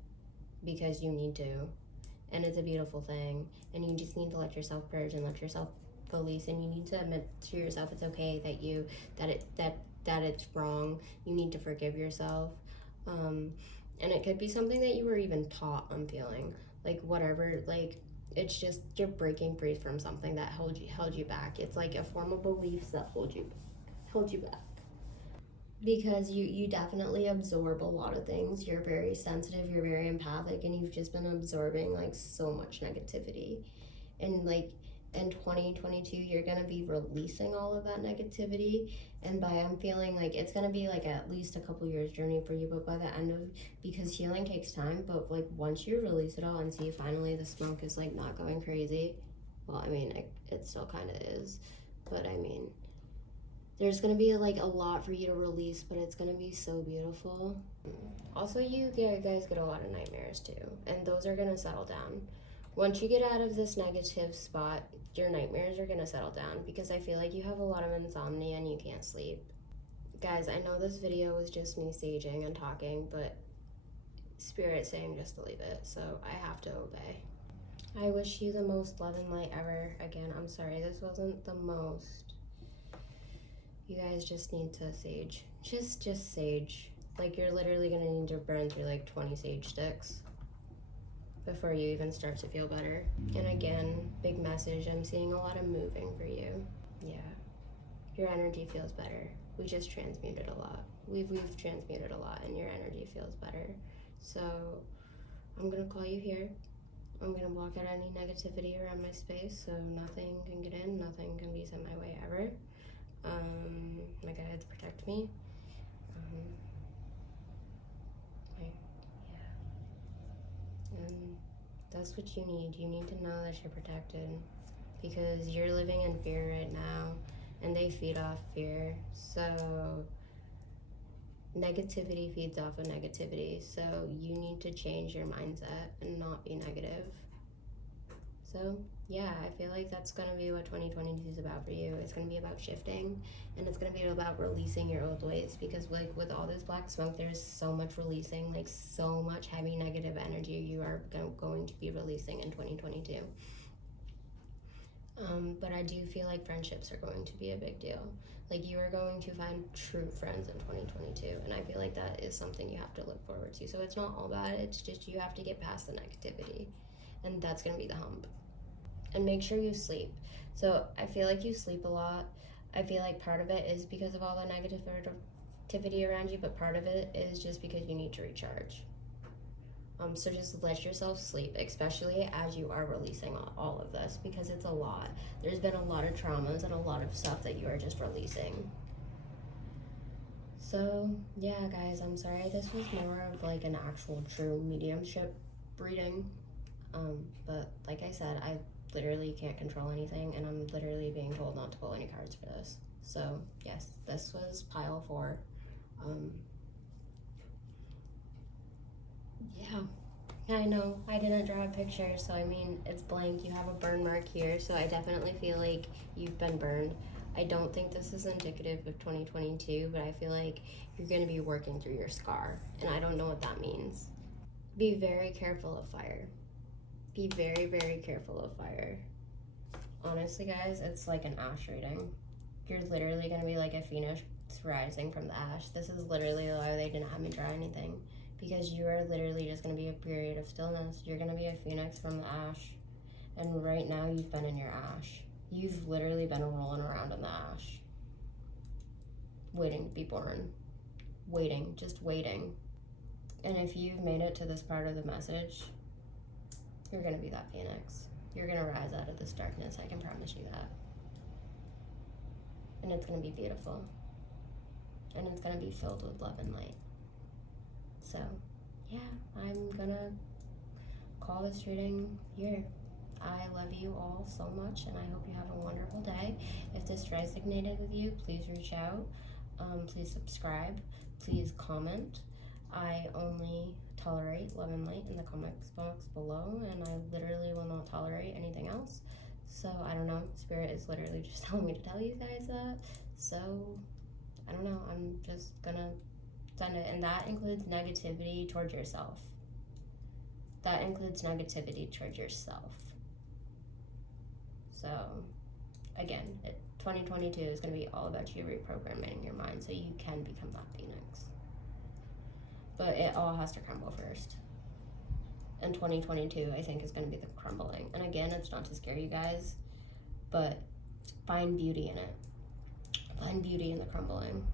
because you need to. And it's a beautiful thing. And you just need to let yourself purge and let yourself release. And you need to admit to yourself it's okay that it's wrong. You need to forgive yourself. And it could be something that you were even taught, I'm feeling. Like, whatever, like, it's just you're breaking free from something that held you back. It's like a form of beliefs that held you back. Because you definitely absorb a lot of things. You're very sensitive, you're very empathic, and you've just been absorbing like so much negativity. And like in 2022, you're gonna be releasing all of that negativity. And I'm feeling like it's gonna be like at least a couple years journey for you, but by the end of, because healing takes time, but like once you release it all and see finally the smoke is like not going crazy, well, I mean, it still kind of is, but I mean, there's gonna be like a lot for you to release, but it's gonna be so beautiful. Also, you guys get a lot of nightmares too, and those are gonna settle down. Once you get out of this negative spot, your nightmares are gonna settle down, because I feel like you have a lot of insomnia and you can't sleep. Guys, I know this video was just me saging and talking, but Spirit's saying just to leave it, so I have to obey. I wish you the most love and light ever. Again, I'm sorry this wasn't the most. You guys just need to sage. Just sage. Like, you're literally gonna need to burn through like 20 sage sticks before you even start to feel better. And again, big message, I'm seeing a lot of moving for you. Yeah. Your energy feels better. We just transmuted a lot. We've transmuted a lot, and your energy feels better. So I'm gonna call you here. I'm gonna block out any negativity around my space, so nothing can get in, nothing can be sent my way ever. My guides protect me. And that's what you need. You need to know that you're protected, because you're living in fear right now, and they feed off fear. So negativity feeds off of negativity. So you need to change your mindset and not be negative. So yeah, I feel like that's gonna be what 2022 is about for you. It's gonna be about shifting, and it's gonna be about releasing your old ways, because like with all this black smoke, there's so much releasing, like so much heavy negative energy you are going to be releasing in 2022. But I do feel like friendships are going to be a big deal. Like, you are going to find true friends in 2022, and I feel like that is something you have to look forward to. So it's not all bad, it's just you have to get past the negativity, and that's gonna be the hump. And make sure you sleep. So I feel like you sleep a lot. I feel like part of it is because of all the negativity around you, but part of it is just because you need to recharge. So just let yourself sleep, especially as you are releasing all of this, because it's a lot. There's been a lot of traumas and a lot of stuff that you are just releasing. So yeah, guys, I'm sorry this was more of like an actual true mediumship reading. But like I said, I literally can't control anything, and I'm literally being told not to pull any cards for this. So yes, this was pile 4. Yeah, I know I didn't draw a picture, so I mean, it's blank. You have a burn mark here, so I definitely feel like you've been burned. I don't think this is indicative of 2022, but I feel like you're going to be working through your scar, and I don't know what that means. Be very careful of fire. Be very, very careful of fire. Honestly, guys, it's like an ash reading. You're literally going to be like a phoenix rising from the ash. This is literally why they didn't have me draw anything, because you are literally just going to be a period of stillness. You're going to be a phoenix from the ash, and right now you've been in your ash. You've literally been rolling around in the ash, waiting to be born. Waiting, just waiting. And if you've made it to this part of the message, you're going to be that phoenix. You're going to rise out of this darkness. I can promise you that. And it's going to be beautiful. And it's going to be filled with love and light. So, yeah, I'm going to call this reading here. I love you all so much, and I hope you have a wonderful day. If this resonated with you, please reach out. Please subscribe. Please comment. I only tolerate love and light in the comments box below, and I literally will not tolerate anything else. So, I don't know. Spirit is literally just telling me to tell you guys that. So, I don't know. I'm just gonna send it. And that includes negativity towards yourself. That includes negativity towards yourself. So, again, 2022 is going to be all about you reprogramming your mind so you can become that phoenix. But it all has to crumble first. And 2022, I think, is going to be the crumbling. And again, it's not to scare you guys, but find beauty in it. Find beauty in the crumbling.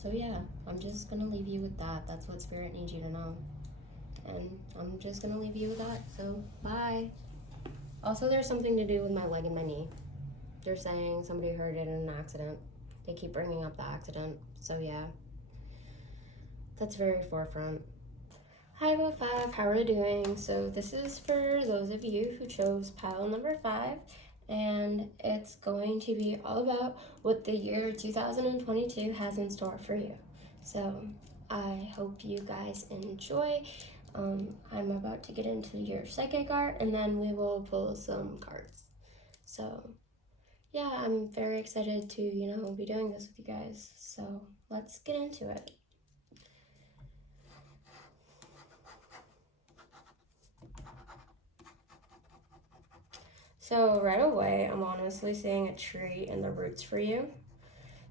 So yeah, I'm just going to leave you with that. That's what Spirit needs you to know. And I'm just going to leave you with that. So, bye. Also, there's something to do with my leg and my knee. They're saying somebody hurt it in an accident. They keep bringing up the accident. So yeah, that's very forefront. Hi, Boat 5. How are you doing? So this is for those of you who chose pile number 5. And it's going to be all about what the year 2022 has in store for you. So I hope you guys enjoy. I'm about to get into your psychic art, and then we will pull some cards. So yeah, I'm very excited to, be doing this with you guys. So let's get into it. So right away, I'm honestly seeing a tree in the roots for you.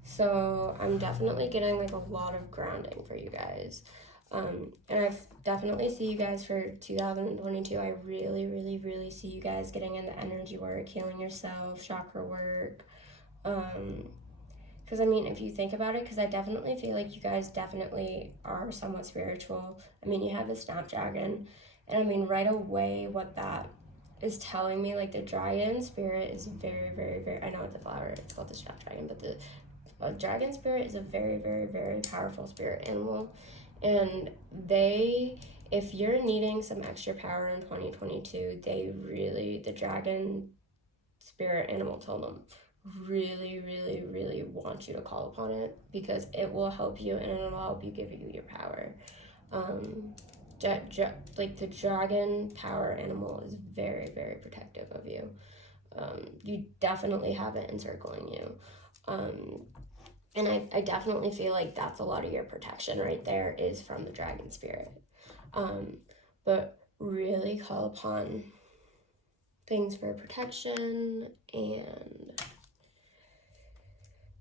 So I'm definitely getting like a lot of grounding for you guys. And I definitely see you guys for 2022. I really, really, really see you guys getting into energy work, healing yourself, chakra work. Because I mean, if you think about it, because I definitely feel like you guys definitely are somewhat spiritual. I mean, you have the Snapdragon, and I mean, right away, what that is telling me, like the dragon spirit is very, very, very, I know it's a flower, it's called the Snapdragon, but the dragon spirit is a very, very, very powerful spirit animal. And if you're needing some extra power in 2022, the dragon spirit animal told them, really, really, really want you to call upon it, because it will help you and it will help you give you your power. Like the dragon power animal is very, very protective of you. You definitely have it encircling you. And I definitely feel like that's a lot of your protection right there is from the dragon spirit. But really call upon things for protection and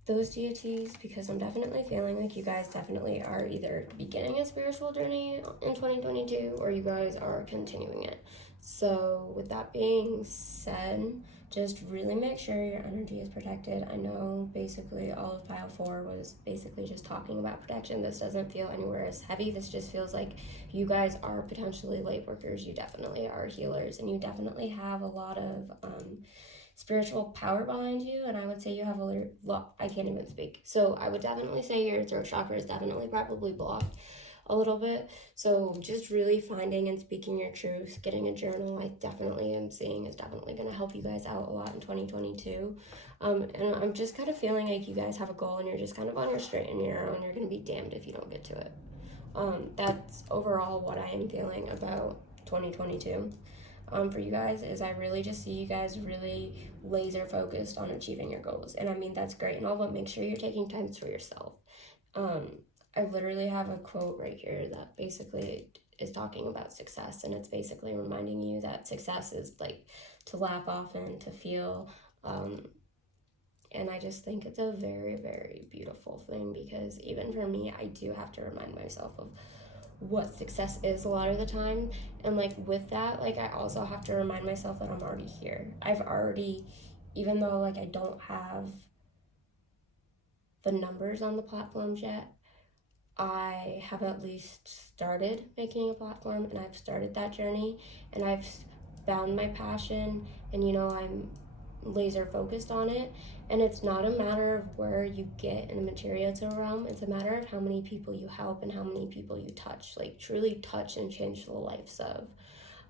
those deities, because I'm definitely feeling like you guys definitely are either beginning a spiritual journey in 2022 or you guys are continuing it. So with that being said, just really make sure your energy is protected. I know basically all of pile 4 was basically just talking about protection. This doesn't feel anywhere as heavy. This just feels like you guys are potentially light workers. You definitely are healers, and you definitely have a lot of spiritual power behind you, and I would say you have a lot. I can't even speak. So I would definitely say your throat chakra is definitely probably blocked a little bit. So just really finding and speaking your truth, getting a journal, I definitely am seeing is definitely going to help you guys out a lot in 2022. And I'm just kind of feeling like you guys have a goal and you're just kind of on your straight and narrow, and you're going to be damned if you don't get to it. That's overall what I am feeling about 2022. For you guys is I really just see you guys really laser focused on achieving your goals. And I mean, that's great and all, but make sure you're taking time for yourself. I literally have a quote right here that basically is talking about success, and it's basically reminding you that success is like to laugh off and to feel. And I just think it's a very, very beautiful thing, because even for me, I do have to remind myself of what success is a lot of the time. And like with that, like I also have to remind myself that I'm already here. I've already, even though like I don't have the numbers on the platforms yet, I have at least started making a platform, and I've started that journey, and I've found my passion, and I'm laser focused on it. And it's not a matter of where you get in the material realm, it's a matter of how many people you help and how many people you touch, like truly touch and change the lives of.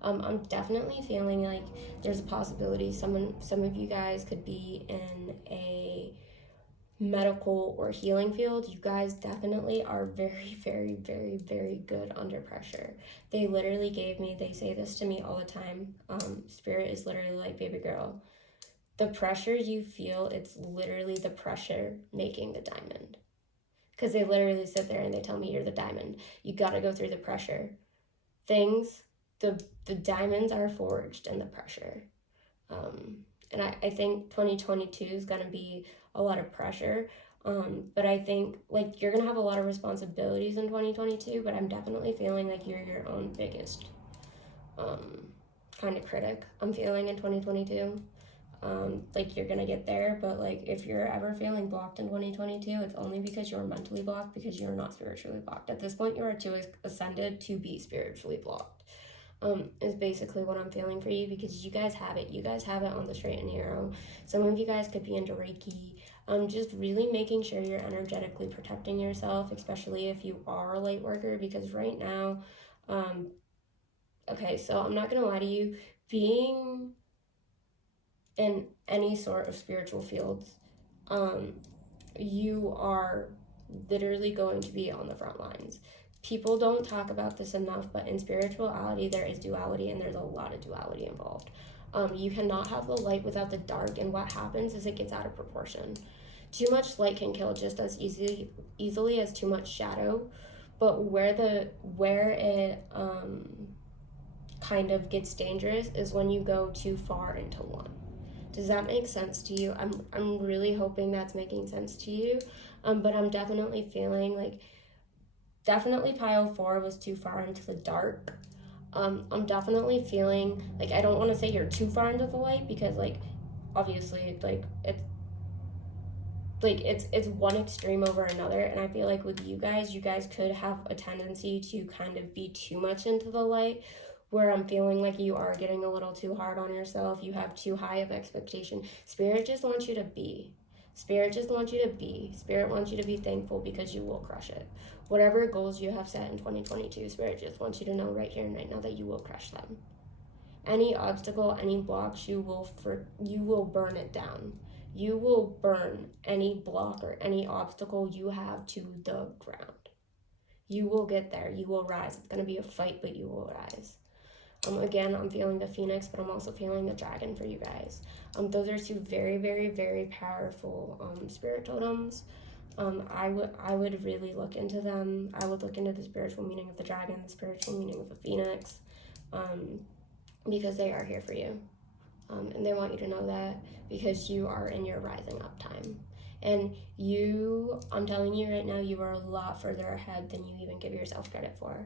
I'm definitely feeling like there's a possibility some of you guys could be in a medical or healing field. You guys definitely are very, very, very, very good under pressure. They literally they say this to me all the time. Spirit is literally like, baby girl, the pressure you feel, it's literally the pressure making the diamond. Because they literally sit there and they tell me, you're the diamond. You got to go through the pressure. Things, the diamonds are forged in the pressure. Um, and I think 2022 is going to be a lot of pressure. But I think like you're going to have a lot of responsibilities in 2022, but I'm definitely feeling like you're your own biggest kind of critic. I'm feeling in 2022. Like you're gonna get there, but like if you're ever feeling blocked in 2022, it's only because you're mentally blocked, because you're not spiritually blocked. At this point, you are too ascended to be spiritually blocked. Is basically what I'm feeling for you, because you guys have it. You guys have it on the straight and narrow. Some of you guys could be into Reiki. Just really making sure you're energetically protecting yourself, especially if you are a light worker, because right now, okay, so I'm not gonna lie to you, being in any sort of spiritual fields, you are literally going to be on the front lines. People don't talk about this enough, but in spirituality, there is duality, and there's a lot of duality involved. You cannot have the light without the dark, and what happens is it gets out of proportion. Too much light can kill just as easily as too much shadow, but where it kind of gets dangerous is when you go too far into one. Does that make sense to you? I'm really hoping that's making sense to you. But I'm definitely feeling like definitely pile 4 was too far into the dark. I'm definitely feeling like I don't want to say you're too far into the light, because like obviously it's one extreme over another, and I feel like with you guys could have a tendency to kind of be too much into the light, where I'm feeling like you are getting a little too hard on yourself. You have too high of expectation. Spirit just wants you to be. Spirit just wants you to be. Spirit wants you to be thankful, because you will crush it. Whatever goals you have set in 2022, Spirit just wants you to know right here and right now that you will crush them. Any obstacle, any blocks, you will burn it down. You will burn any block or any obstacle you have to the ground. You will get there. You will rise. It's going to be a fight, but you will rise. Again, I'm feeling the phoenix, but I'm also feeling the dragon for you guys. Those are 2 very, very, very powerful spirit totems. I would really look into them. I would look into the spiritual meaning of the dragon, the spiritual meaning of the phoenix, because they are here for you. And they want you to know that, because you are in your rising up time. And I'm telling you right now, you are a lot further ahead than you even give yourself credit for.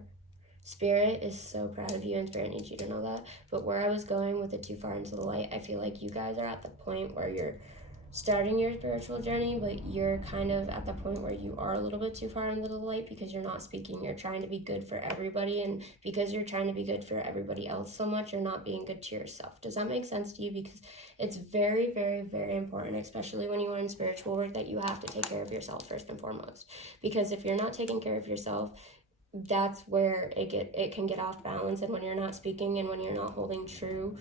Spirit is so proud of you, and Spirit needs you to know that. But where I was going with it too far into the light, I feel like you guys are at the point where you're starting your spiritual journey, but you're kind of at the point where you are a little bit too far into the light, because you're not speaking. You're trying to be good for everybody, and because you're trying to be good for everybody else so much, you're not being good to yourself. Does that make sense to you? Because it's very, very, very important, especially when you are in spiritual work, that you have to take care of yourself first and foremost. Because if you're not taking care of yourself, that's where it can get off balance. And when you're not speaking, and when you're not holding true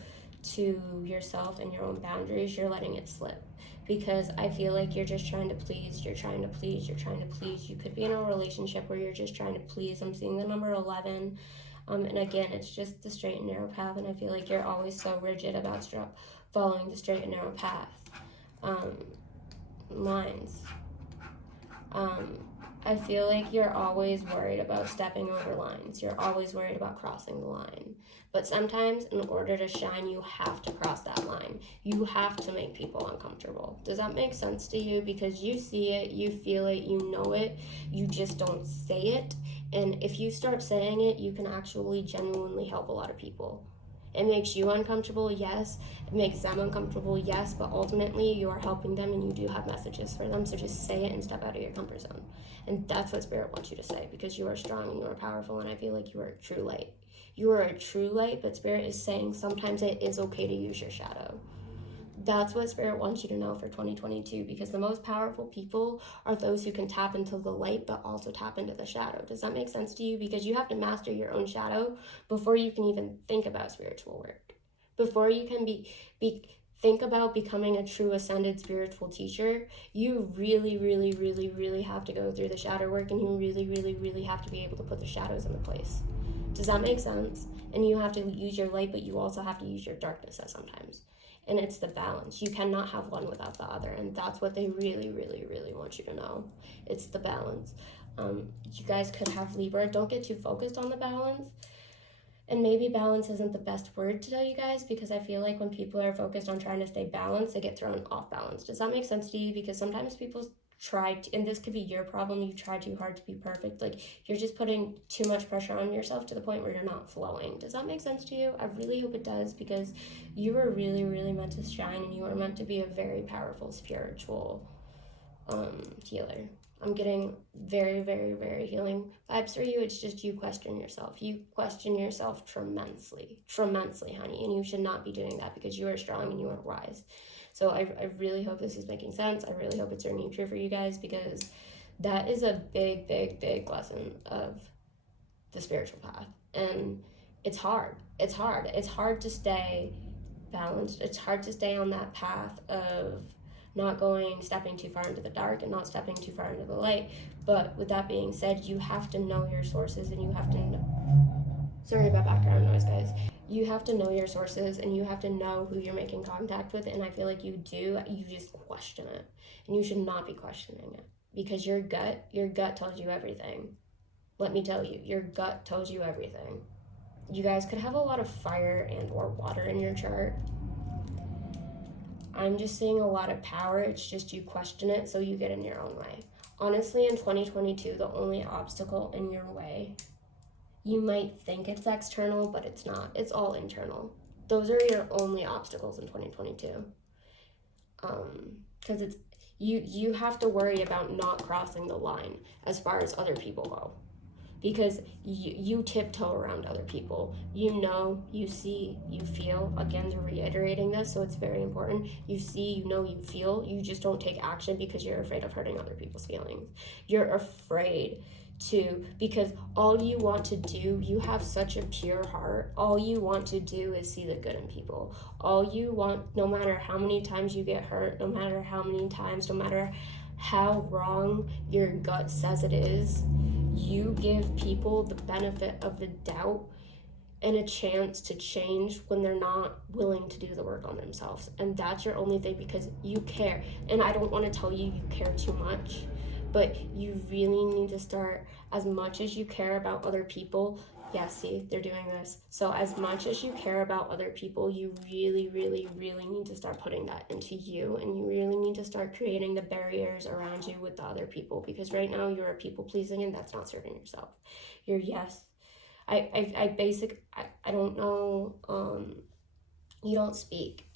to yourself and your own boundaries, you're letting it slip. Because I feel like you're just trying to please, you're trying to please, you're trying to please. You could be in a relationship where you're just trying to please. I'm seeing the number 11. And again, it's just the straight and narrow path, and I feel like you're always so rigid about following the straight and narrow path. Lines. I feel like you're always worried about stepping over lines. You're always worried about crossing the line. But sometimes, in order to shine, you have to cross that line. You have to make people uncomfortable. Does that make sense to you? Because you see it, you feel it, you know it, you just don't say it. And if you start saying it, you can actually genuinely help a lot of people. It makes you uncomfortable, yes. It makes them uncomfortable, yes. But ultimately, you are helping them and you do have messages for them. So just say it and step out of your comfort zone. And that's what Spirit wants you to say, because you are strong and you are powerful. And I feel like you are a true light. You are a true light, but Spirit is saying sometimes it is okay to use your shadow. That's what Spirit wants you to know for 2022, because the most powerful people are those who can tap into the light but also tap into the shadow. Does that make sense to you? Because you have to master your own shadow before you can even think about spiritual work. Before you can think about becoming a true ascended spiritual teacher, you really, really, really, really have to go through the shadow work, and you really, really, really have to be able to put the shadows into place. Does that make sense? And you have to use your light, but you also have to use your darkness at sometimes. And it's the balance. You cannot have one without the other. And that's what they really, really, really want you to know. It's the balance. You guys could have Libra. Don't get too focused on the balance. And maybe balance isn't the best word to tell you guys, because I feel like when people are focused on trying to stay balanced, they get thrown off balance. Does that make sense to you? Because sometimes people try to, and this could be your problem, you try too hard to be perfect. Like, you're just putting too much pressure on yourself to the point where you're not flowing. Does that make sense to you? I really hope it does, because you are really, really meant to shine, and you are meant to be a very powerful spiritual healer. I'm getting very, very, very healing vibes for you. It's just you question yourself. You question yourself tremendously, honey, and you should not be doing that, because you are strong and you are wise. So I really hope this is making sense. I really hope it's ringing true for you guys, because that is a big, big, big lesson of the spiritual path. And it's hard. It's hard. It's hard to stay balanced. It's hard to stay on that path of not stepping too far into the dark and not stepping too far into the light. But with that being said, you have to know your sources, and you have to know, sorry about background noise, guys. You have to know your sources, and you have to know who you're making contact with. And I feel like you do. You just question it, and you should not be questioning it, because your gut tells you everything. Let me tell you, your gut tells you everything. You guys could have a lot of fire and or water in your chart. I'm just seeing a lot of power. It's just you question it, so you get in your own way. Honestly, in 2022, the only obstacle in your way, you might think it's external, but it's not. It's all internal. Those are your only obstacles in 2022. Because it's you have to worry about not crossing the line as far as other people go. Because you tiptoe around other people. You know, you see, you feel. Again, they're reiterating this, so it's very important. You see, you know, you feel. You just don't take action because you're afraid of hurting other people's feelings. You're afraid because all you want to do, you have such a pure heart. All you want to do is see the good in people. All you want, no matter how many times you get hurt, no matter how many times, no matter how wrong your gut says it is, you give people the benefit of the doubt and a chance to change when they're not willing to do the work on themselves. And that's your only thing, because you care. And I don't want to tell you care too much, but you really need to start, as much as you care about other people. Yeah, see, they're doing this. So as much as you care about other people, you really, really, really need to start putting that into you, and you really need to start creating the barriers around you with the other people, because right now you're a people pleasing, and that's not serving yourself. You're, yes, I don't know, you don't speak,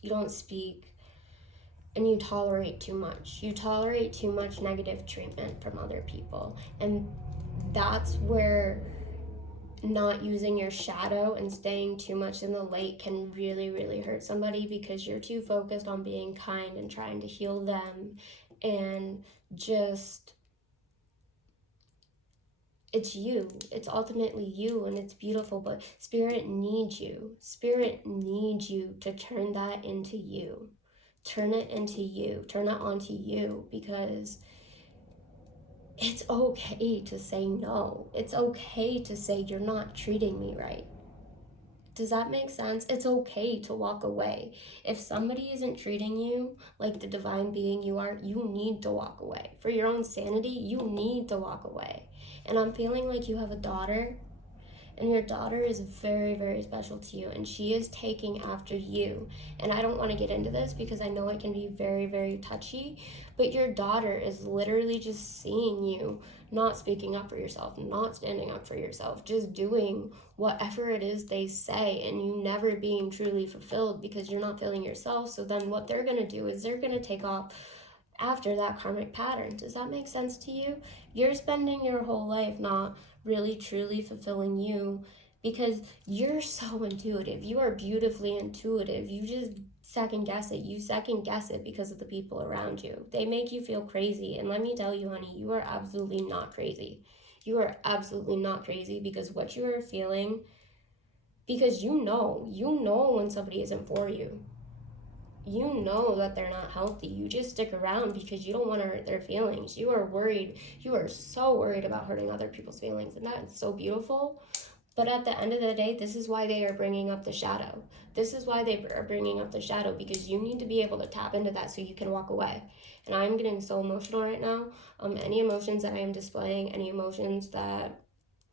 and you tolerate too much. You tolerate too much negative treatment from other people, and that's where not using your shadow and staying too much in the light can really, really hurt somebody, because you're too focused on being kind and trying to heal them, and just, it's you. It's ultimately you, and it's beautiful, but Spirit needs you. Spirit needs you to turn that into you. Turn it into you. Turn it onto you, because it's okay to say no. It's okay to say you're not treating me right. Does that make sense? It's okay to walk away. If somebody isn't treating you like the divine being you are, you need to walk away. For your own sanity, you need to walk away. And I'm feeling like you have a daughter, And your daughter is very, very special to you, and she is taking after you. And I don't want to get into this because I know it can be very, very touchy, but your daughter is literally just seeing you not speaking up for yourself, not standing up for yourself, just doing whatever it is they say, and you never being truly fulfilled because you're not feeling yourself. So then what they're going to do is they're going to take off after that karmic pattern. Does that make sense to you? You're spending your whole life not really truly fulfilling you because you're so intuitive. You are beautifully intuitive. You just second guess it. You second guess it because of the people around you. They make you feel crazy. And let me tell you, honey, you are absolutely not crazy. You are absolutely not crazy because what you are feeling, because you know when somebody isn't for you. You know that they're not healthy. You just stick around because you don't want to hurt their feelings. You are worried. You are so worried about hurting other people's feelings, and that is so beautiful. But at the end of the day, this is why they are bringing up the shadow. This is why they are bringing up the shadow, because you need to be able to tap into that so you can walk away. And I'm getting so emotional right now. Any emotions that I am displaying, any emotions that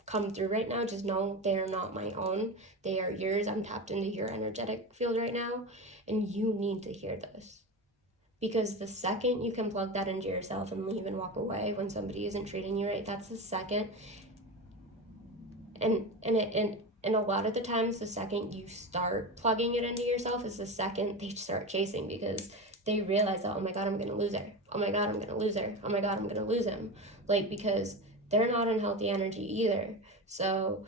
come through right now, just know they are not my own. They are yours. I'm tapped into your energetic field right now, and you need to hear this. Because the second you can plug that into yourself and leave and walk away when somebody isn't treating you right, that's the second. And a lot of the times, the second you start plugging it into yourself is the second they start chasing, because they realize that, oh my God, I'm going to lose her. Oh my God, I'm going to lose her. Oh my God, I'm going to lose him. Like, because they're not in healthy energy either. So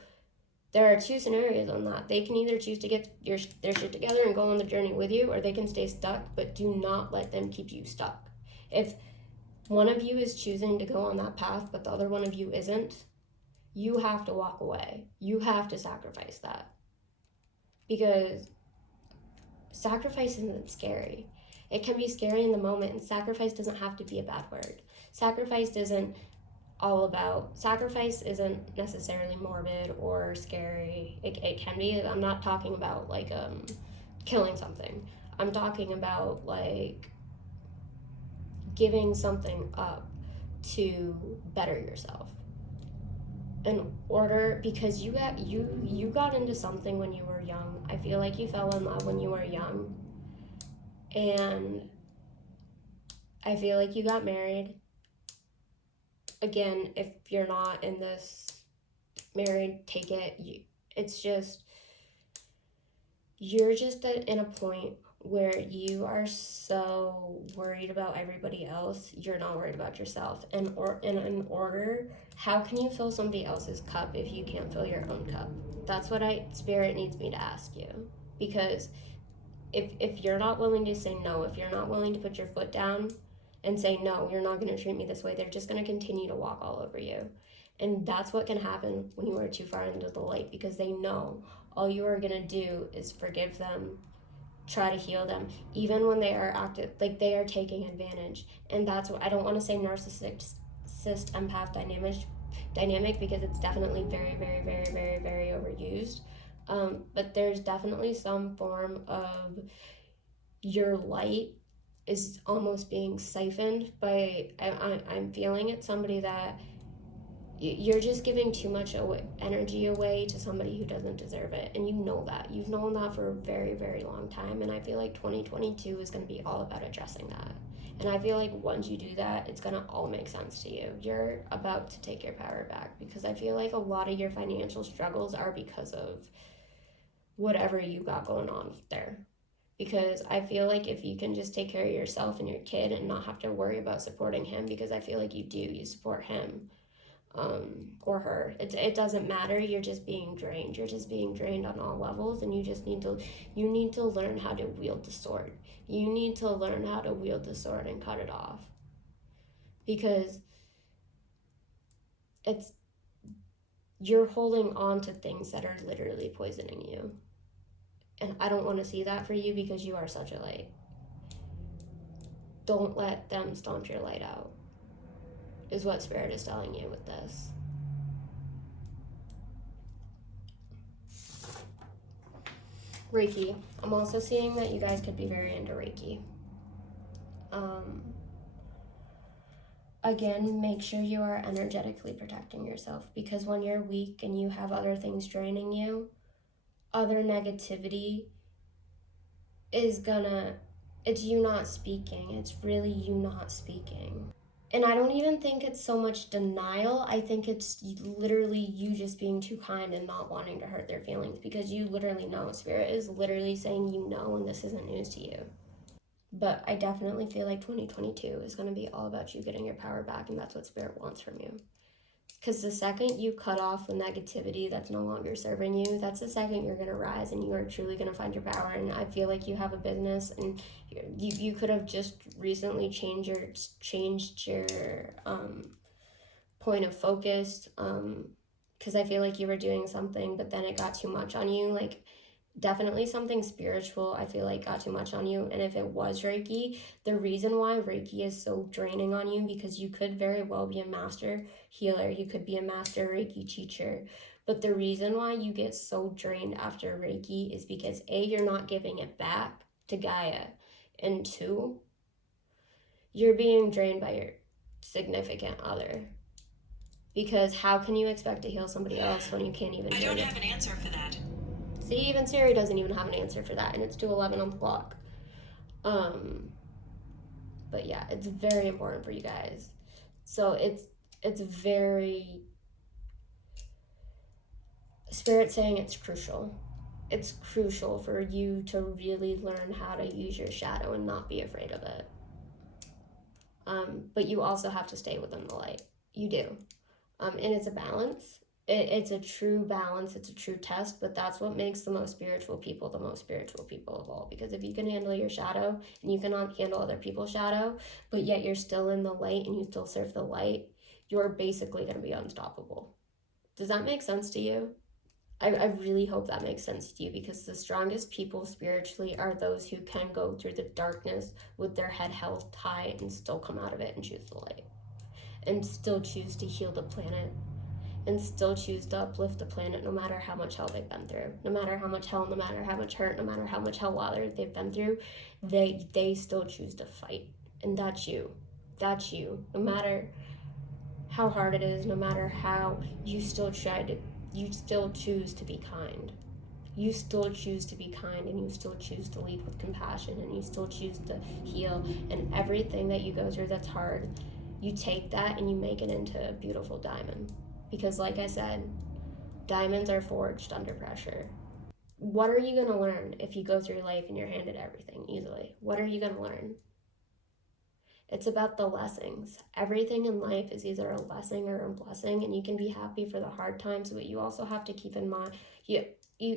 there are two scenarios on that. They can either choose to get their shit together and go on the journey with you, or they can stay stuck, but do not let them keep you stuck. If one of you is choosing to go on that path, but the other one of you isn't, you have to walk away. You have to sacrifice that. Because sacrifice isn't scary. It can be scary in the moment, and sacrifice doesn't have to be a bad word. Sacrifice isn't necessarily morbid or scary. It can be. I'm not talking about like killing something. I'm talking about like giving something up to better yourself. In order, because you got into something when you were young. I feel like you fell in love when you were young, and I feel like you got married. Again, if you're not in this married, take it. It's just, you're just in a point where you are so worried about everybody else, you're not worried about yourself. And in order, how can you fill somebody else's cup if you can't fill your own cup? That's what Spirit needs me to ask you. Because if you're not willing to say no, if you're not willing to put your foot down and say, no, you're not going to treat me this way, they're just going to continue to walk all over you. And that's what can happen when you are too far into the light, because they know all you are going to do is forgive them, try to heal them, even when they are active, like they are taking advantage. And that's what I don't want to say narcissist empath dynamic, because it's definitely very, very, very, very, very overused. But there's definitely some form of your light is almost being siphoned by, I'm feeling it, somebody that you're just giving too much energy away to somebody who doesn't deserve it. And you know that. You've known that for a very, very long time. And I feel like 2022 is going to be all about addressing that. And I feel like once you do that, it's going to all make sense to you. You're about to take your power back, because I feel like a lot of your financial struggles are because of whatever you got going on there. Because I feel like if you can just take care of yourself and your kid and not have to worry about supporting him, because I feel like you support him, or her, it doesn't matter, you're just being drained. You're just being drained on all levels, and you need to learn how to wield the sword. You need to learn how to wield the sword and cut it off, because you're holding on to things that are literally poisoning you. And I don't want to see that for you, because you are such a light. Don't let them stomp your light out, is what Spirit is telling you with this. Reiki. I'm also seeing that you guys could be very into Reiki. again, make sure you are energetically protecting yourself, because when you're weak and you have other things draining you, other negativity is gonna, it's you not speaking. It's really you not speaking. And I don't even think it's so much denial. I think it's literally you just being too kind and not wanting to hurt their feelings, because you literally know. Spirit is literally saying you know, and this isn't news to you. But I definitely feel like 2022 is going to be all about you getting your power back, and that's what Spirit wants from you. Because the second you cut off the negativity that's no longer serving you, that's the second you're going to rise and you are truly going to find your power. And I feel like you have a business, and you could have just recently changed your point of focus, because I feel like you were doing something, but then it got too much on you. Like, definitely something spiritual, I feel like, got too much on you. And if it was Reiki, the reason why Reiki is so draining on you, because you could very well be a master healer, you could be a master Reiki teacher, but the reason why you get so drained after Reiki is because A, you're not giving it back to Gaia, and two, you're being drained by your significant other. Because how can you expect to heal somebody else when you can't even do it? I don't have an answer for that. See, even Siri doesn't even have an answer for that, and it's 2:11 on the clock. But yeah, it's very important for you guys. So it's very, Spirit saying it's crucial. It's crucial for you to really learn how to use your shadow and not be afraid of it. But you also have to stay within the light. You do. And it's a balance. It's a true balance. It's a true test, but that's what makes the most spiritual people the most spiritual people of all. Because if you can handle your shadow and you cannot handle other people's shadow, but yet you're still in the light and you still serve the light, you're basically going to be unstoppable. Does that make sense to you? I really hope that makes sense to you, because the strongest people spiritually are those who can go through the darkness with their head held high and still come out of it and choose the light, and still choose to heal the planet, and still choose to uplift the planet, no matter how much hell they've been through, no matter how much hell, no matter how much hurt, no matter how much hell they've been through, they still choose to fight. And that's you. No matter how hard it is, no matter how, you still choose to be kind. You still choose to be kind, and you still choose to lead with compassion, and you still choose to heal. And everything that you go through that's hard, you take that and you make it into a beautiful diamond. Because like I said, diamonds are forged under pressure. What are you going to learn if you go through life and you're handed everything easily? What are you going to learn? It's about the lessons. Everything in life is either a lesson or a blessing, and you can be happy for the hard times, but you also have to keep in mind, you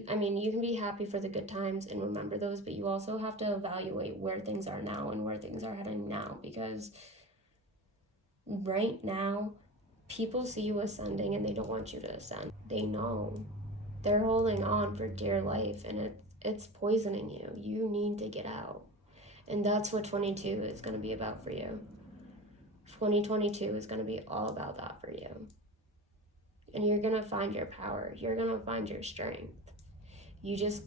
can be happy for the good times and remember those, but you also have to evaluate where things are now and where things are heading now, because right now, people see you ascending and they don't want you to ascend. They know. They're holding on for dear life, and it's poisoning you. You need to get out. And that's what 22 is going to be about for you. 2022 is going to be all about that for you. And you're going to find your power. You're going to find your strength. You just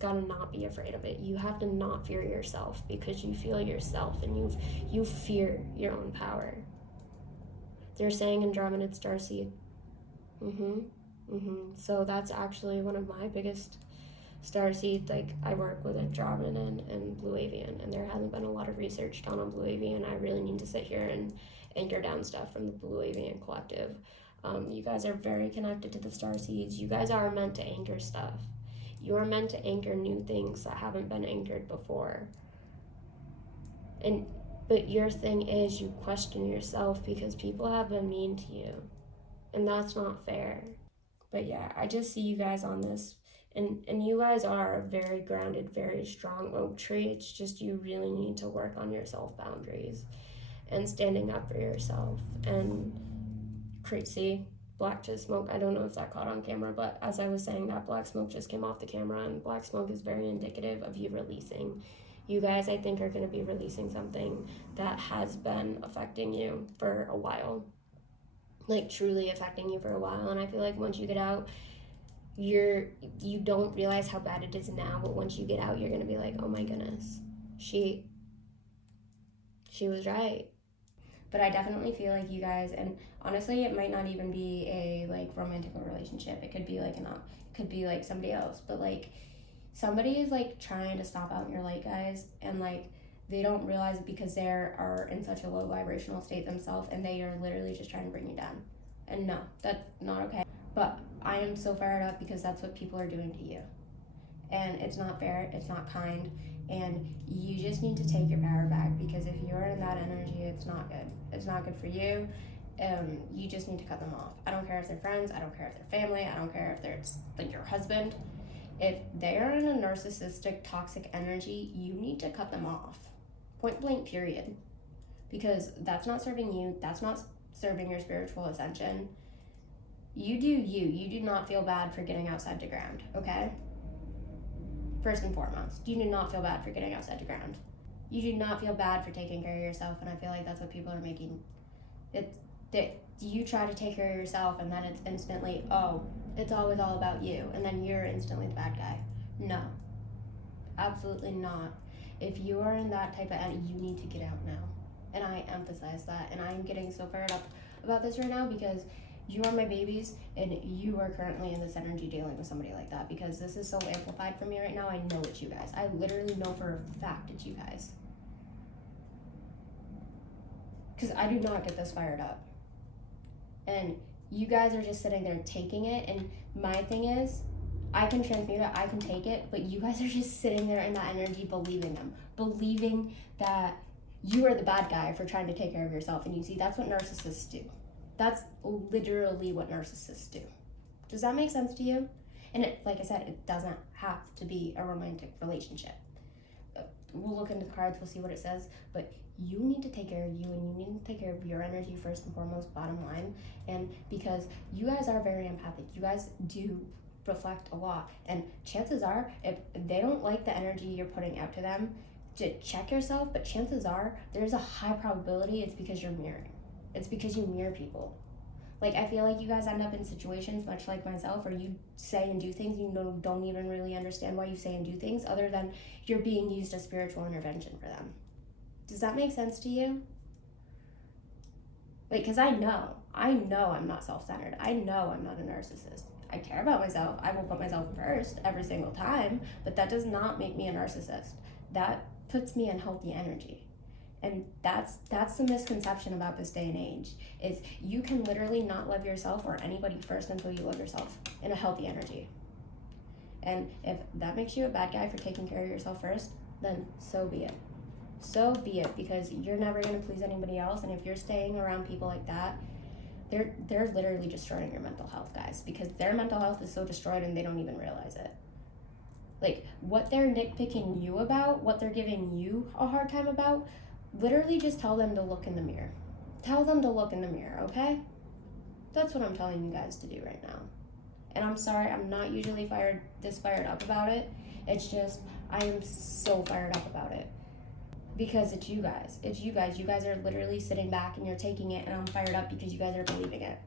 got to not be afraid of it. You have to not fear yourself, because you feel yourself and you fear your own power. They're saying Andromeda Starseed. So that's actually one of my biggest starseed. Like, I work with Andromeda and Blue Avian, and there hasn't been a lot of research done on Blue Avian. I really need to sit here and anchor down stuff from the Blue Avian collective. You guys are very connected to the starseeds. You guys are meant to anchor stuff. You are meant to anchor new things that haven't been anchored before. But your thing is, you question yourself because people have been mean to you, and that's not fair. But yeah, I just see you guys on this, and you guys are a very grounded, very strong oak tree. It's just you really need to work on your self boundaries and standing up for yourself. And crazy black just smoke. I don't know if that caught on camera, but as I was saying that, black smoke just came off the camera, and black smoke is very indicative of you releasing. You guys, I think, are going to be releasing something that has been affecting you for a while. Like, truly affecting you for a while. And I feel like once you get out, you don't realize how bad it is now, but once you get out, you're gonna be like, oh my goodness, she was right. But I definitely feel like you guys, and honestly, it might not even be a like romantic relationship. It could be like it could be like somebody else. But like somebody is like trying to stop out in your light, guys, and like they don't realize it because they are in such a low vibrational state themselves, and they are literally just trying to bring you down. And no, that's not okay. But I am so fired up because that's what people are doing to you. And it's not fair, it's not kind, and you just need to take your power back, because if you're in that energy, it's not good. It's not good for you. You just need to cut them off. I don't care if they're friends, I don't care if they're family, I don't care if they're like your husband. If they are in a narcissistic, toxic energy, you need to cut them off. Point blank, period. Because that's not serving you, that's not serving your spiritual ascension. You do you. You do not feel bad for getting outside the ground, okay? First and foremost, you do not feel bad for getting outside the ground. You do not feel bad for taking care of yourself, and I feel like that's what people are making it. That you try to take care of yourself, and then it's instantly, oh, it's always all about you, and then you're instantly the bad guy. No, absolutely not. If you are in that type of energy, you need to get out now. And I emphasize that, and I'm getting so fired up about this right now because you are my babies, and you are currently in this energy dealing with somebody like that, because this is so amplified for me right now. I know it's you guys. I literally know for a fact it's you guys. Because I do not get this fired up. And you guys are just sitting there taking it, and my thing is, I can transmute it, I can take it, but you guys are just sitting there in that energy, believing them. Believing that you are the bad guy for trying to take care of yourself. And you see, that's what narcissists do. That's literally what narcissists do. Does that make sense to you? And it, like I said, it doesn't have to be a romantic relationship. We'll look into the cards, we'll see what it says, but you need to take care of you, and you need to take care of your energy first and foremost, bottom line. And because you guys are very empathic, you guys do reflect a lot, and chances are, if they don't like the energy you're putting out to them, to check yourself, but chances are, there's a high probability it's because you're mirroring. It's because you mirror people. Like, I feel like you guys end up in situations much like myself, where you say and do things you don't even really understand why you say and do things, other than you're being used as spiritual intervention for them. Does that make sense to you? Like, because I know I'm not self-centered. I know I'm not a narcissist. I care about myself. I will put myself first every single time, but that does not make me a narcissist. That puts me in healthy energy. And that's the misconception about this day and age, is you can literally not love yourself or anybody first until you love yourself in a healthy energy. And if that makes you a bad guy for taking care of yourself first, then so be it. So be it, because you're never going to please anybody else. And if you're staying around people like that, they're literally destroying your mental health, guys, because their mental health is so destroyed and they don't even realize it. Like, what they're nitpicking you about, what they're giving you a hard time about, literally just tell them to look in the mirror. Tell them to look in the mirror, okay? That's what I'm telling you guys to do right now. And I'm sorry, I'm not usually this fired up about it. It's just, I am so fired up about it. Because it's you guys. It's you guys. You guys are literally sitting back and you're taking it, and I'm fired up because you guys are believing it.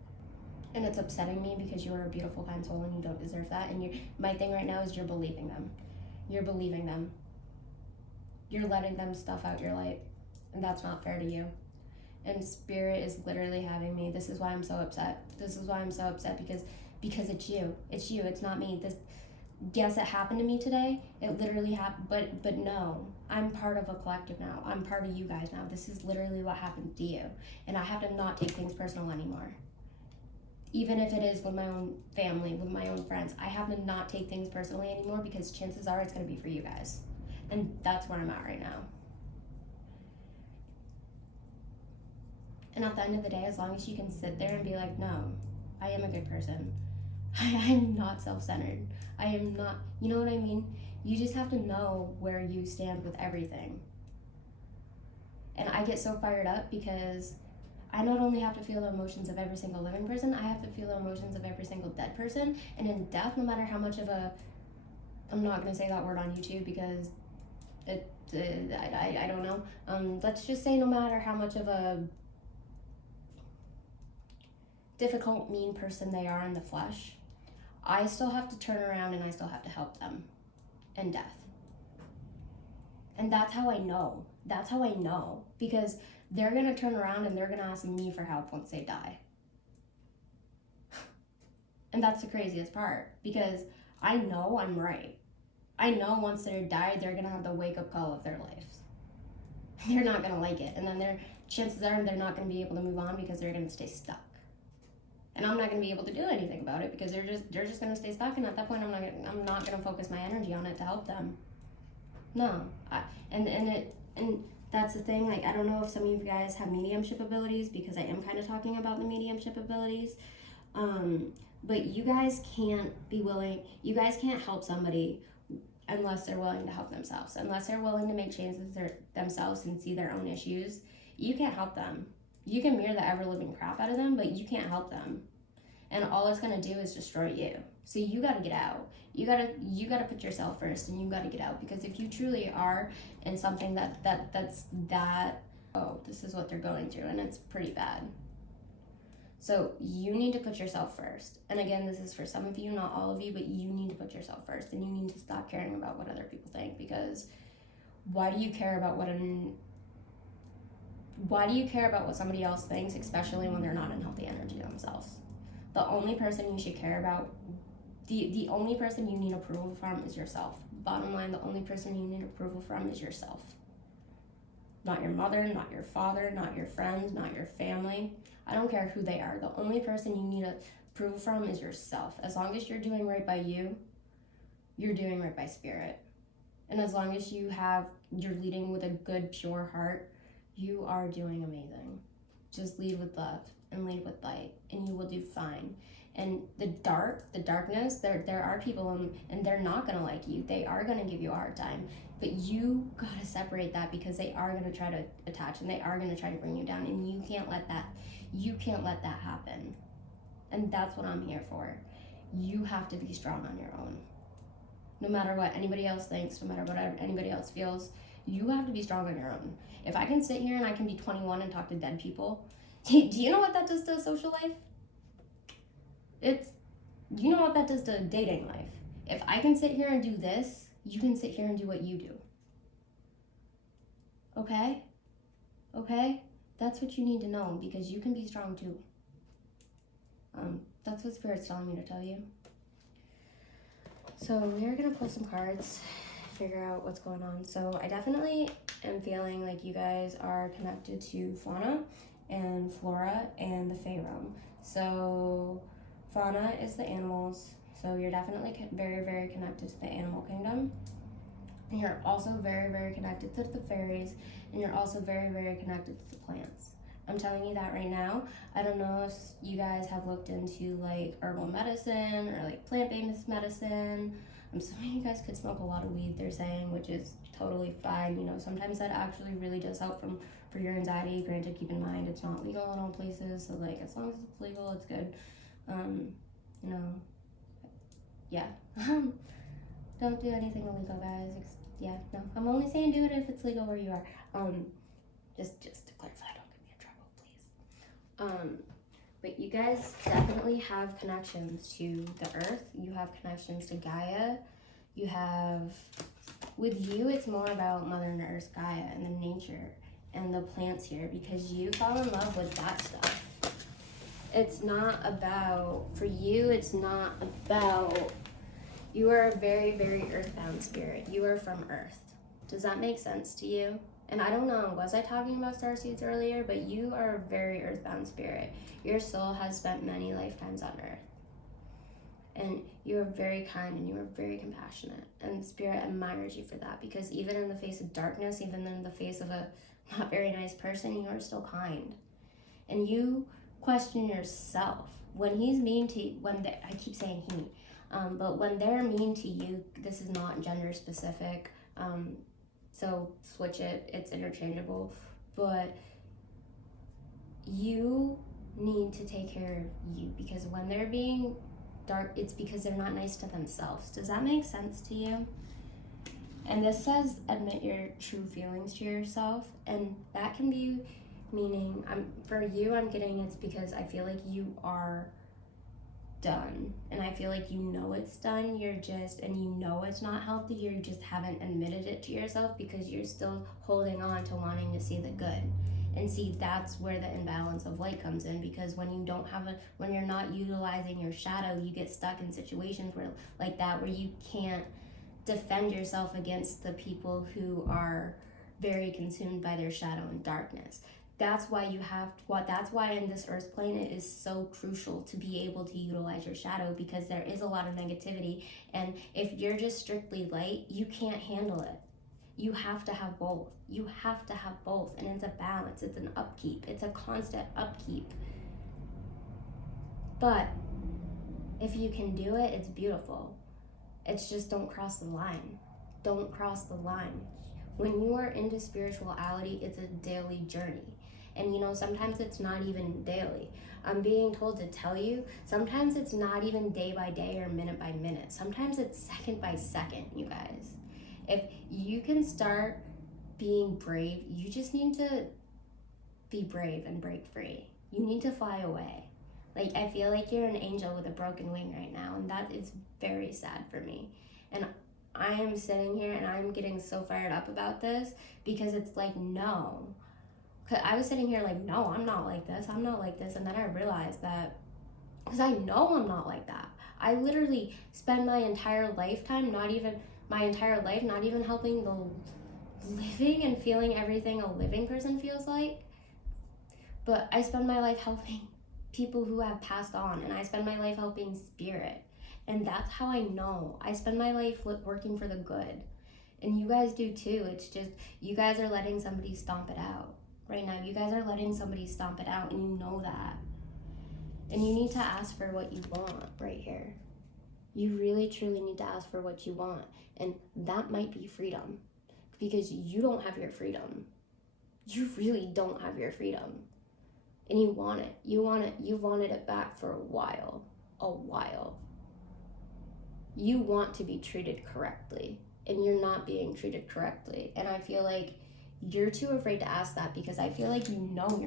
And it's upsetting me because you are a beautiful, kind soul and you don't deserve that. And my thing right now is you're believing them. You're believing them. You're letting them stuff out your light. And that's not fair to you. And Spirit is literally having me. This is why I'm so upset. This is why I'm so upset, because it's you. It's you. It's not me. Yes, it happened to me today. It literally happened, but no. I'm part of a collective now. I'm part of you guys now. This is literally what happened to you. And I have to not take things personal anymore. Even if it is with my own family, with my own friends, I have to not take things personally anymore, because chances are it's going to be for you guys. And that's where I'm at right now. And at the end of the day, as long as you can sit there and be like, no, I am a good person. I'm not self-centered. I am not, you know what I mean? You just have to know where you stand with everything. And I get so fired up because I not only have to feel the emotions of every single living person, I have to feel the emotions of every single dead person. And in death, no matter how much of I'm not going to say that word on YouTube because I don't know. Let's just say no matter how much of a difficult, mean person they are in the flesh, I still have to turn around and I still have to help them in death. And that's how I know. That's how I know. Because they're going to turn around and they're going to ask me for help once they die. And that's the craziest part, because I know I'm right. I know once they're died, they're going to have the wake-up call of their lives. They're not going to like it. And then chances are they're not going to be able to move on because they're going to stay stuck. And I'm not going to be able to do anything about it because they're just going to stay stuck. And at that point, I'm not going to focus my energy on it to help them. No. And that's the thing. Like, I don't know if some of you guys have mediumship abilities, because I am kind of talking about the mediumship abilities. But you guys can't help somebody unless they're willing to help themselves. Unless they're willing to make changes themselves and see their own issues, you can't help them. You can mirror the ever-living crap out of them, but you can't help them. And all it's going to do is destroy you. So you got to get out. You got to put yourself first, and you got to get out, because if you truly are in something that's this is what they're going through, and it's pretty bad. So you need to put yourself first. And again, this is for some of you, not all of you, but you need to put yourself first, and you need to stop caring about what other people think, because why do you care about what somebody else thinks, especially when they're not in healthy energy themselves? The only person you should care about, the only person you need approval from is yourself. Bottom line, the only person you need approval from is yourself. Not your mother, not your father, not your friends, not your family. I don't care who they are. The only person you need approval from is yourself. As long as you're doing right by you, you're doing right by spirit. And as long as you're leading with a good, pure heart, you are doing amazing. Just lead with love and lead with light, and you will do fine. And the darkness, there are people, and they're not going to like you. They are going to give you a hard time. But you got to separate that, because they are going to try to attach, and they are going to try to bring you down, and you can't let that happen. And that's what I'm here for. You have to be strong on your own. No matter what anybody else thinks, no matter what anybody else feels, you have to be strong on your own. If I can sit here and I can be 21 and talk to dead people, do you know what that does to a social life? You know what that does to a dating life. If I can sit here and do this, you can sit here and do what you do. Okay? That's what you need to know, because you can be strong too. That's what Spirit's telling me to tell you. So we're going to pull some cards, figure out what's going on. So I definitely am feeling like you guys are connected to fauna and flora and the Fae realm. So fauna is the animals, so you're definitely very, very connected to the animal kingdom. And you're also very, very connected to the fairies, and you're also very, very connected to the plants. I'm telling you that right now. I don't know if you guys have looked into like herbal medicine or like plant-based medicine. Some of you guys could smoke a lot of weed, they're saying, which is totally fine. You know, sometimes that actually really does help for your anxiety. Granted, keep in mind it's not legal in all places, so like as long as it's legal, it's good. You know, yeah. Don't do anything illegal, guys. Yeah, no. I'm only saying do it if it's legal where you are. Just to clarify, don't get me in trouble, please. But you guys definitely have connections to the earth. You have connections to Gaia. With you, it's more about Mother Earth, Gaia, and the nature and the plants here, because you fall in love with that stuff. It's not about, for you, you are a very, very earthbound spirit. You are from Earth. Does that make sense to you? And I don't know, was I talking about starseeds earlier? But you are a very earthbound spirit. Your soul has spent many lifetimes on Earth. And you are very kind, and you are very compassionate. And Spirit admires you for that, because even in the face of darkness, even in the face of a not very nice person, you are still kind. And you question yourself. When he's mean to you, I keep saying he, but when they're mean to you, this is not gender specific. So switch it, it's interchangeable. But you need to take care of you, because when they're being dark, it's because they're not nice to themselves. Does that make sense to you? And this says admit your true feelings to yourself, and that can be meaning, for you, I'm getting it's because I feel like you are done, and I feel like you know it's done, and you know it's not healthy, you just haven't admitted it to yourself because you're still holding on to wanting to see the good. And see, that's where the imbalance of light comes in, because when you're not utilizing your shadow, you get stuck in situations where like that, where you can't defend yourself against the people who are very consumed by their shadow and darkness. That's why in this earth plane it is so crucial to be able to utilize your shadow, because there is a lot of negativity, and if you're just strictly light, you can't handle it. You have to have both. You have to have both, and it's a balance. It's an upkeep. It's a constant upkeep. But if you can do it, it's beautiful. It's just don't cross the line. Don't cross the line. When you are into spirituality, it's a daily journey. And sometimes it's not even daily. I'm being told to tell you, sometimes it's not even day by day or minute by minute. Sometimes it's second by second, you guys. If you can start being brave, you just need to be brave and break free. You need to fly away. Like, I feel like you're an angel with a broken wing right now, and that is very sad for me. And I am sitting here and I'm getting so fired up about this, because it's like, no. Cause I was sitting here like, no, I'm not like this. I'm not like this. And then I realized that, because I know I'm not like that. I literally spend my entire lifetime, not even helping the living and feeling everything a living person feels like. But I spend my life helping people who have passed on, and I spend my life helping spirit. And that's how I know. I spend my life working for the good. And you guys do too. It's just, you guys are letting somebody stomp it out. Right now, you guys are letting somebody stomp it out, and you know that. And you need to ask for what you want right here. You really, truly need to ask for what you want. And that might be freedom, because you don't have your freedom. You really don't have your freedom. And you want it. You want it. You've wanted it back for a while. You want to be treated correctly, and you're not being treated correctly. And I feel like you're too afraid to ask that, because I feel like you're not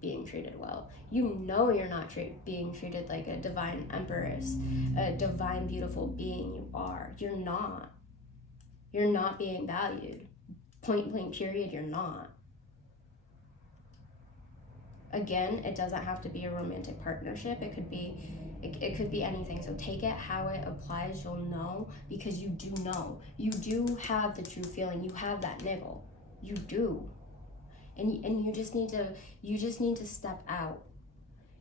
being treated well. You're not being treated like a divine empress, a divine beautiful being you are. You're not. You're not being valued. Point blank period, you're not. Again, it doesn't have to be a romantic partnership. It could be anything. So take it how it applies. You'll know, because you do know. You do have the true feeling. You have that niggle. You do. And you just need to step out.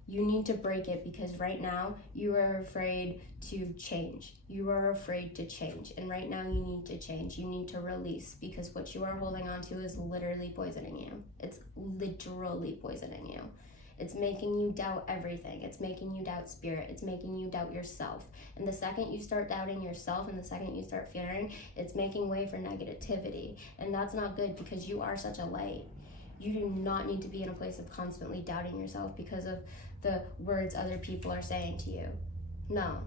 You need to break it, because right now you are afraid to change. You are afraid to change. And right now you need to change. You need to release, because what you are holding on to is literally poisoning you. It's literally poisoning you. It's making you doubt everything. It's making you doubt spirit. It's making you doubt yourself. And the second you start doubting yourself, and the second you start fearing, it's making way for negativity. And that's not good, because you are such a light. You do not need to be in a place of constantly doubting yourself because of the words other people are saying to you. No,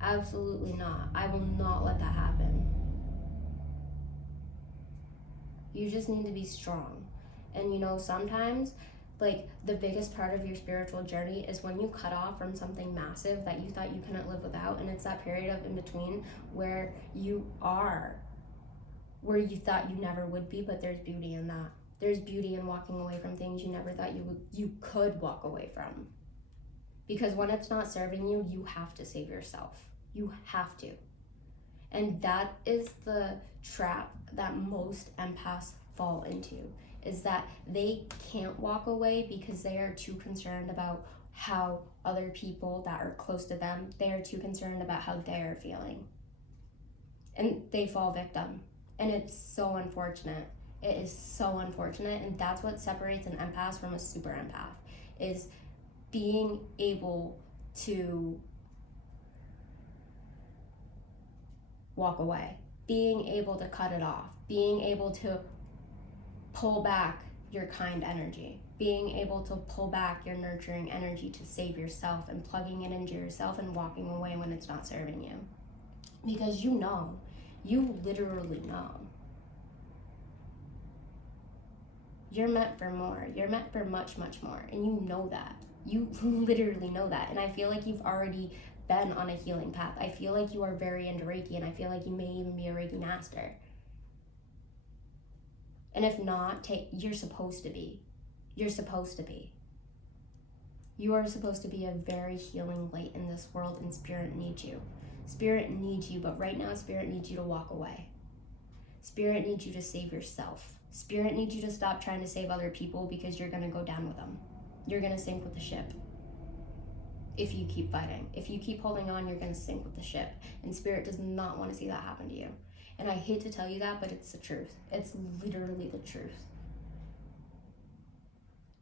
absolutely not. I will not let that happen. You just need to be strong. And sometimes, like, the biggest part of your spiritual journey is when you cut off from something massive that you thought you couldn't live without, and it's that period of in between where you thought you never would be, but there's beauty in that. There's beauty in walking away from things you never thought you could walk away from. Because when it's not serving you, you have to save yourself. You have to. And that is the trap that most empaths fall into, is that they can't walk away because they are too concerned about how other people that are close to them, they are too concerned about how they are feeling. And they fall victim. And it's so unfortunate. It is so unfortunate, and that's what separates an empath from a super empath, is being able to walk away, being able to cut it off, being able to pull back your kind energy, being able to pull back your nurturing energy to save yourself, and plugging it into yourself and walking away when it's not serving you. Because you literally know. You're meant for more. You're meant for much, much more. And you know that. You literally know that. And I feel like you've already been on a healing path. I feel like you are very into Reiki, and I feel like you may even be a Reiki master. And if not, you're supposed to be. You're supposed to be. You are supposed to be a very healing light in this world, and Spirit needs you. Spirit needs you, but right now Spirit needs you to walk away. Spirit needs you to save yourself. Spirit needs you to stop trying to save other people, because you're going to go down with them. You're going to sink with the ship. If you keep fighting, if you keep holding on, you're going to sink with the ship. And Spirit does not want to see that happen to you. And I hate to tell you that, but it's the truth. It's literally the truth.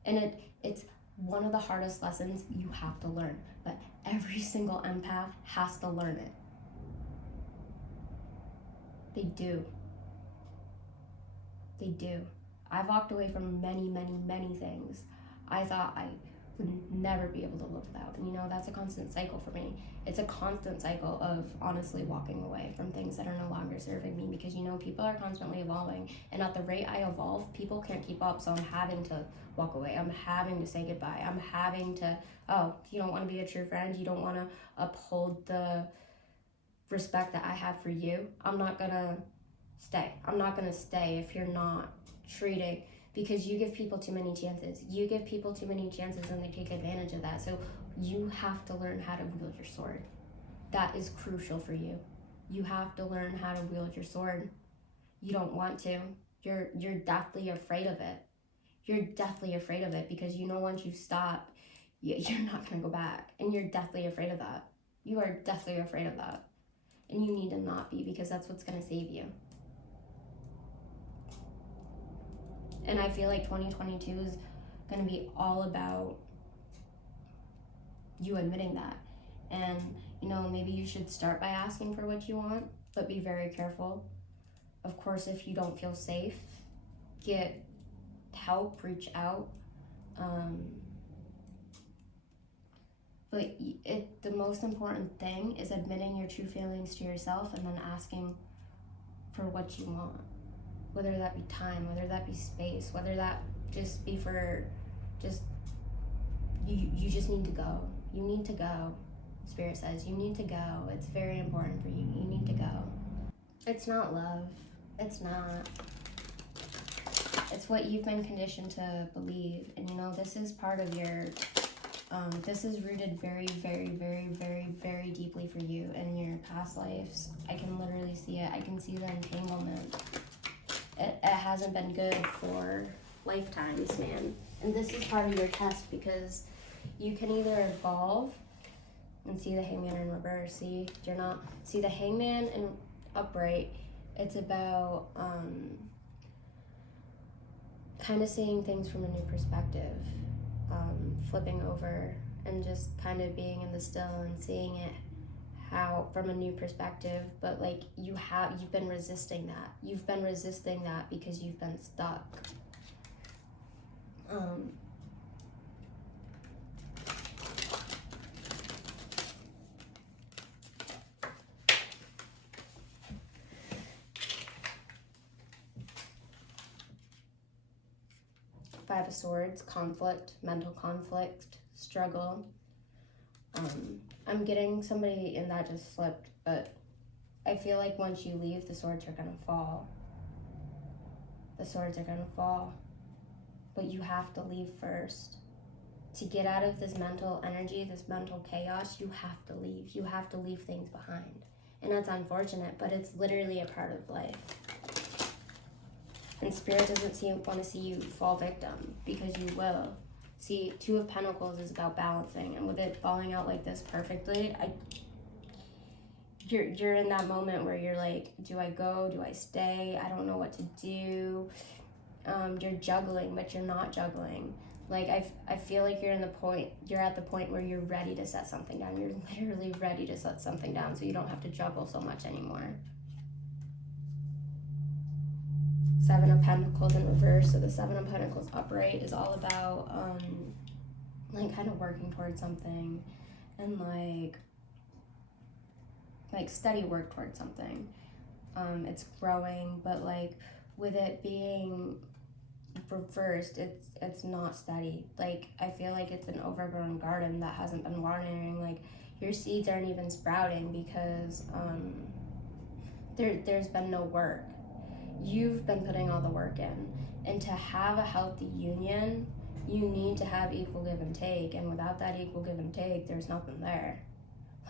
And it's one of the hardest lessons you have to learn. But every single empath has to learn it. They do. They do. I've walked away from many, many, many things I thought I would never be able to live without. And that's a constant cycle for me. It's a constant cycle of honestly walking away from things that are no longer serving me, because people are constantly evolving, and at the rate I evolve, people can't keep up. So I'm having to walk away. I'm having to say goodbye. I'm having to, you don't want to be a true friend, you don't want to uphold the respect that I have for you, I'm not gonna stay. I'm not gonna stay if you're not treating, because you give people too many chances. You give people too many chances and they take advantage of that. So you have to learn how to wield your sword. That is crucial for you. You have to learn how to wield your sword. You don't want to. You're deathly afraid of it. You're deathly afraid of it, because once you stop, you're not gonna go back. And you're deathly afraid of that. You are deathly afraid of that. And you need to not be, because that's what's gonna save you. And I feel like 2022 is going to be all about you admitting that. And, maybe you should start by asking for what you want, but be very careful. Of course, if you don't feel safe, get help, reach out. But the most important thing is admitting your true feelings to yourself, and then asking for what you want. Whether that be time, whether that be space, whether that just be for you just need to go. You need to go. Spirit says you need to go. It's very important for you. You need to go. It's not love. It's not. It's what you've been conditioned to believe. And this is part of your, this is rooted very, very, very, very, very deeply for you in your past lives. I can literally see it. I can see the entanglement. It hasn't been good for lifetimes, man. And this is part of your test, because you can either evolve and see the hangman in reverse. See the hangman in upright. It's about kind of seeing things from a new perspective, flipping over and just kind of being in the still and seeing it how from a new perspective. But you've been resisting that. You've been resisting that because you've been stuck. Five of Swords, conflict, mental conflict, struggle. I'm getting somebody in that just flipped, but I feel like once you leave, the swords are gonna fall. The swords are gonna fall. But you have to leave first. To get out of this mental energy, this mental chaos, you have to leave. You have to leave things behind. And that's unfortunate, but it's literally a part of life. And Spirit doesn't want to see you fall victim, because you will. See, Two of Pentacles is about balancing, and with it falling out like this perfectly, you're in that moment where you're like, do I go? Do I stay? I don't know what to do. You're juggling, but you're not juggling. I feel like you're at the point where you're ready to set something down. You're literally ready to set something down, so you don't have to juggle so much anymore. Seven of Pentacles in reverse. So the Seven of Pentacles upright is all about kind of working towards something, and like steady work towards something. It's growing, but with it being reversed, it's not steady. I feel like it's an overgrown garden that hasn't been watering. Your seeds aren't even sprouting because there's been no work. You've been putting all the work in. And to have a healthy union, you need to have equal give and take, and without that equal give and take, there's nothing there.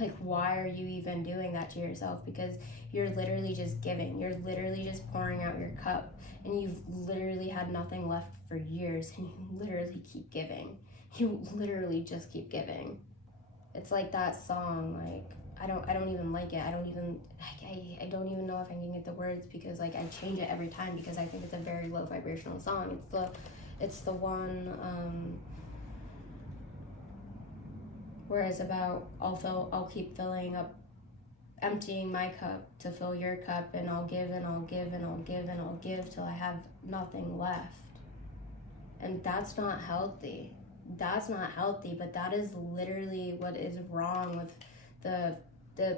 Like, why are you even doing that to yourself? Because you're literally just giving. You're literally just pouring out your cup, and you've literally had nothing left for years, and you literally keep giving. You literally just keep giving. It's like that song, like, I don't even like it. I don't even know if I can get the words, because like I change it every time, because I think it's a very low vibrational song. It's the one where it's about I'll keep filling up, emptying my cup to fill your cup, and I'll give and I'll give and I'll give and I'll give till I have nothing left. And that's not healthy. That's not healthy, but that is literally what is wrong with the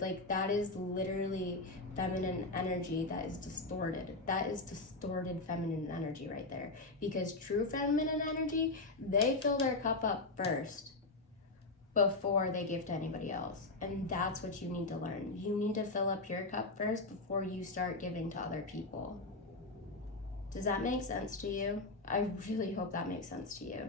like, that is literally feminine energy that is distorted. That is distorted feminine energy right there. Because true feminine energy, they fill their cup up first before they give to anybody else. And that's what you need to learn. You need to fill up your cup first before you start giving to other people. Does that make sense to you? I really hope that makes sense to you.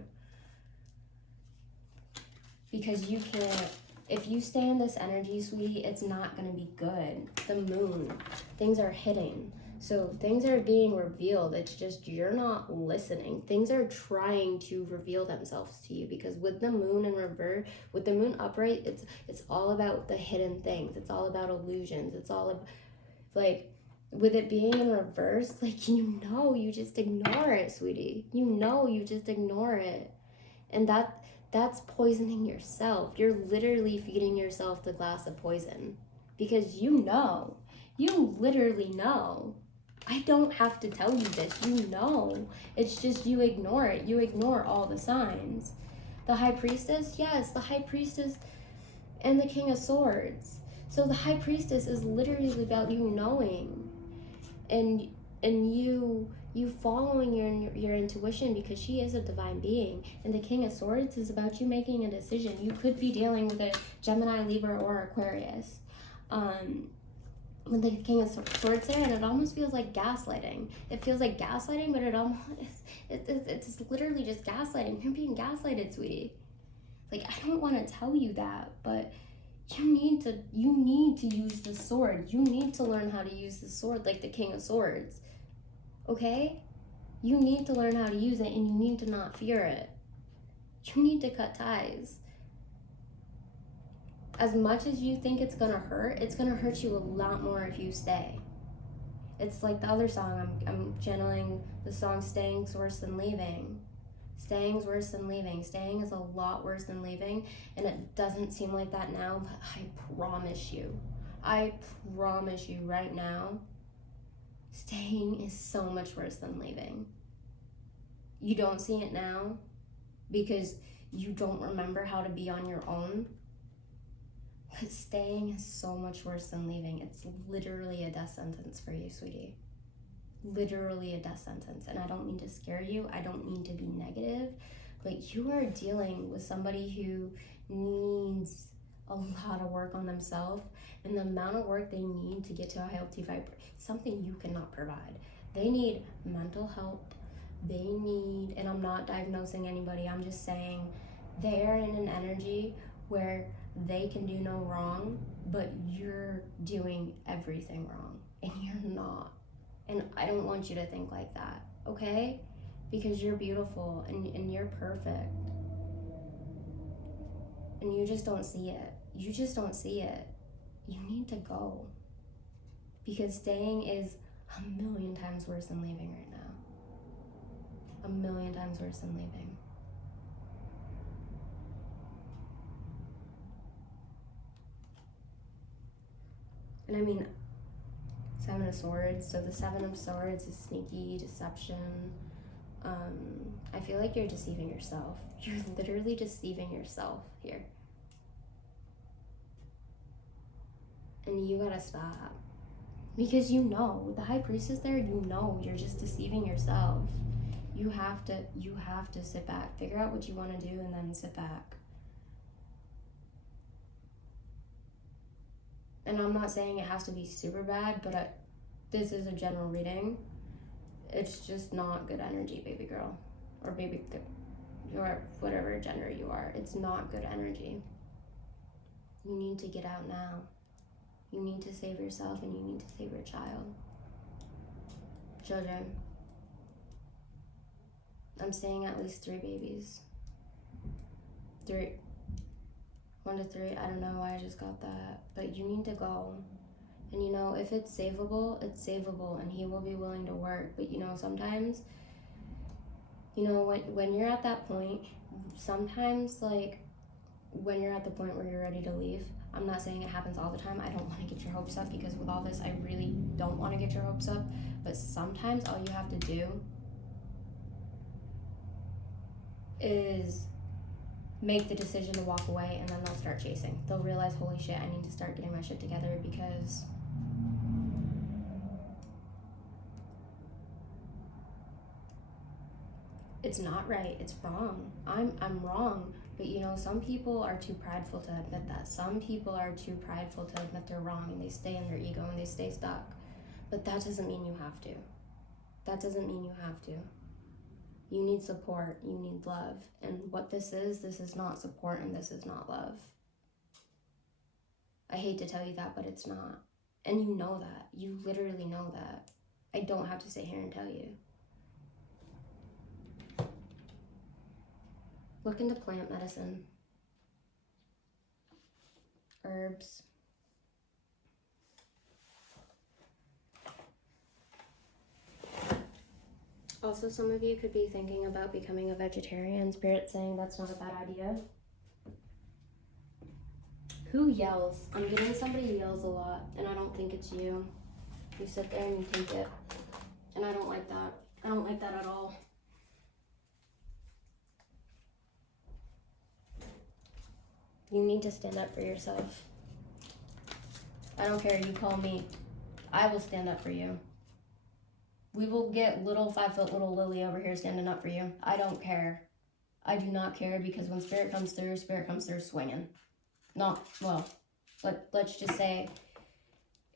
Because you can't, if you stay in this energy, sweetie, it's not going to be good. The moon, things are hitting. So things are being revealed. It's just you're not listening. Things are trying to reveal themselves to you, because with the moon in reverse, with the moon upright, it's all about the hidden things. It's all about illusions. It's all of, like, with it being in reverse, like, you just ignore it, sweetie. You just ignore it. And that's poisoning yourself. You're literally feeding yourself the glass of poison, because you literally know. I don't have to tell you this. It's just you ignore it. You ignore all the signs. The High Priestess, yes, the High Priestess and the King of Swords. So the High Priestess is literally about you knowing, and you following your intuition, because she is a divine being. And the King of Swords is about you making a decision. You could be dealing with a Gemini, Libra, or Aquarius. When the King of Swords there, and it almost feels like gaslighting. It feels like gaslighting, but it's literally just gaslighting. You're being gaslighted, sweetie. Like, I don't want to tell you that, but you need to use the sword. You need to learn how to use the sword like the King of Swords. Okay? You need to learn how to use it, and you need to not fear it. You need to cut ties. As much as you think it's gonna hurt you a lot more if you stay. It's like the other song, I'm channeling the song, Staying's worse than leaving. Staying's worse than leaving. Staying is a lot worse than leaving, and it doesn't seem like that now, but I promise you right now, staying is so much worse than leaving. You don't see it now because you don't remember how to be on your own. But staying is so much worse than leaving. It's literally a death sentence for you, sweetie. Literally a death sentence. And I don't mean to scare you. I don't mean to be negative. But you are dealing with somebody who needs a lot of work on themselves. And the amount of work they need to get to a healthy vibration, something you cannot provide. They need mental help. They need, and I'm not diagnosing anybody, I'm just saying they are in an energy where they can do no wrong, but you're doing everything wrong, and you're not. And I don't want you to think like that, okay? Because you're beautiful and you're perfect. And you just don't see it. You just don't see it. You need to go. Because staying is a million times worse than leaving right now. A million times worse than leaving. And I mean, Seven of Swords. So the Seven of Swords is sneaky, deception. I feel like you're deceiving yourself. You're literally deceiving yourself here. And you gotta stop. Because with the High Priestess there, you're just deceiving yourself. You have to sit back. Figure out what you want to do and then sit back. And I'm not saying it has to be super bad, but this is a general reading. It's just not good energy, baby girl. Or baby your whatever gender you are. It's not good energy. You need to get out now. You need to save yourself and you need to save your child. Children. I'm seeing at least 3 babies. 3. 1 to 3. I don't know why I just got that. But you need to go. And you know, if it's savable, it's savable. And he will be willing to work. But you know, sometimes, you know, when you're at that point, sometimes like when you're at the point where you're ready to leave, I'm not saying it happens all the time. I don't want to get your hopes up, because with all this, I really don't want to get your hopes up. But sometimes all you have to do is make the decision to walk away, and then they'll start chasing. They'll realize, holy shit, I need to start getting my shit together, because it's not right. It's wrong. I'm wrong. But you know, some people are too prideful to admit that. Some people are too prideful to admit they're wrong, and they stay in their ego and they stay stuck. But that doesn't mean you have to. That doesn't mean you have to. You need support. You need love. And what this is not support, and this is not love. I hate to tell you that, but it's not. And you know that. You literally know that. I don't have to sit here and tell you. Look into plant medicine. Herbs. Also, some of you could be thinking about becoming a vegetarian. Spirit saying that's not a bad idea. Who yells? I'm getting somebody who yells a lot, and I don't think it's you. You sit there and you think it. And I don't like that. I don't like that at all. You need to stand up for yourself. I don't care, you call me. I will stand up for you. We will get little 5-foot little Lily over here standing up for you. I don't care. I do not care, because when Spirit comes through swinging. Let's just say,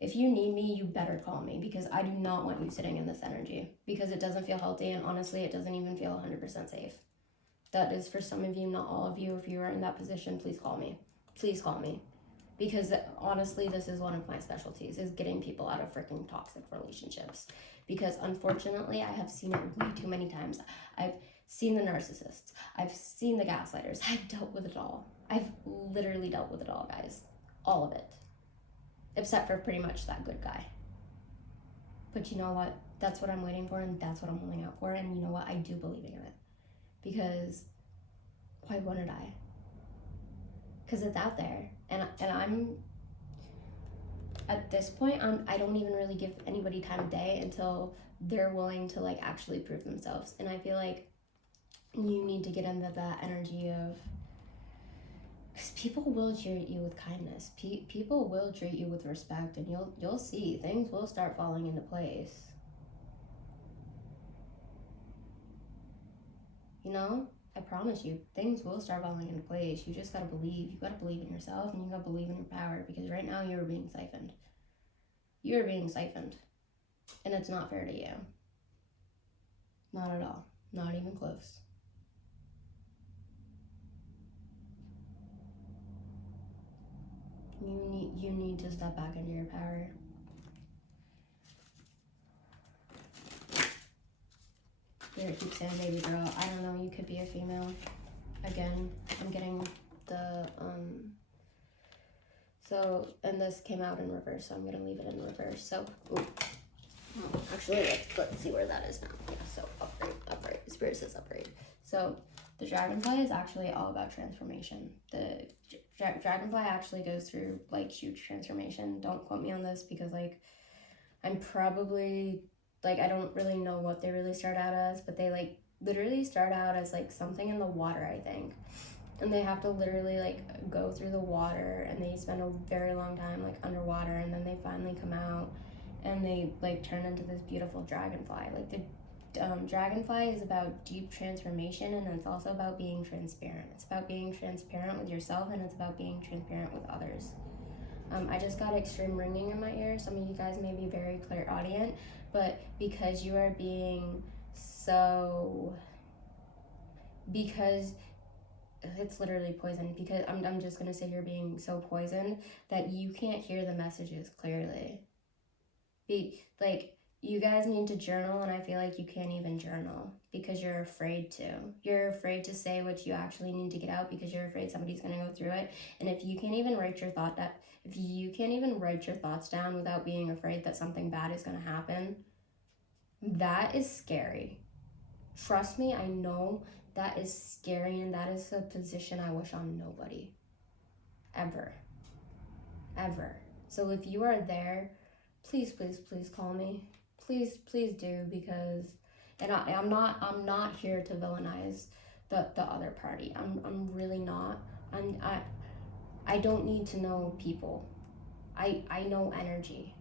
if you need me, you better call me, because I do not want you sitting in this energy, because it doesn't feel healthy, and honestly, it doesn't even feel 100% safe. That is for some of you, not all of you. If you are in that position, please call me. Please call me. Because honestly, this is one of my specialties, is getting people out of freaking toxic relationships. Because unfortunately, I have seen it way too many times. I've seen the narcissists. I've seen the gaslighters. I've dealt with it all. I've literally dealt with it all, guys. All of it. Except for pretty much that good guy. But you know what? That's what I'm waiting for, and that's what I'm holding out for. And you know what? I do believe in it. Because why wouldn't I? Because it's out there, and I'm at this point, I don't even really give anybody time of day until they're willing to like actually prove themselves. And I feel like you need to get into that energy of, because people will treat you with kindness. People will treat you with respect, and you'll see things will start falling into place. You know, I promise you, things will start falling into place. You just gotta believe. You gotta believe in yourself, and you gotta believe in your power, because right now you are being siphoned. You are being siphoned, and it's not fair to you. Not at all. Not even close. You need to step back into your power. Spirit keeps saying baby girl. I don't know, you could be a female. Again, I'm getting the, so, and this came out in reverse, so I'm gonna leave it in reverse. So, actually, let's see where that is now. Yeah, so upgrade. Spirit says upgrade. So, the dragonfly is actually all about transformation. The dragonfly actually goes through, like, huge transformation. Don't quote me on this, because, like, I'm probably, like, I don't really know what they really start out as, but they, like, literally start out as, like, something in the water, I think. And they have to literally, like, go through the water, and they spend a very long time, like, underwater, and then they finally come out, and they, like, turn into this beautiful dragonfly. Like, the dragonfly is about deep transformation, and it's also about being transparent. It's about being transparent with yourself, and it's about being transparent with others. I just got extreme ringing in my ear. Some of you guys may be very clairaudient, but because you are being so because it's literally poison, because I'm just gonna say you're being so poisoned that you can't hear the messages clearly. Like, you guys need to journal, and I feel like you can't even journal because you're afraid to. You're afraid to say what you actually need to get out because you're afraid somebody's gonna go through it. And if you can't even write your thoughts down without being afraid that something bad is gonna happen, that is scary. Trust me, I know that is scary, and that is a position I wish on nobody. Ever. Ever. So if you are there, please, please, please call me. Please, please do, because, and I'm not here to villainize the other party. I'm really not. I don't need to know people. I know energy.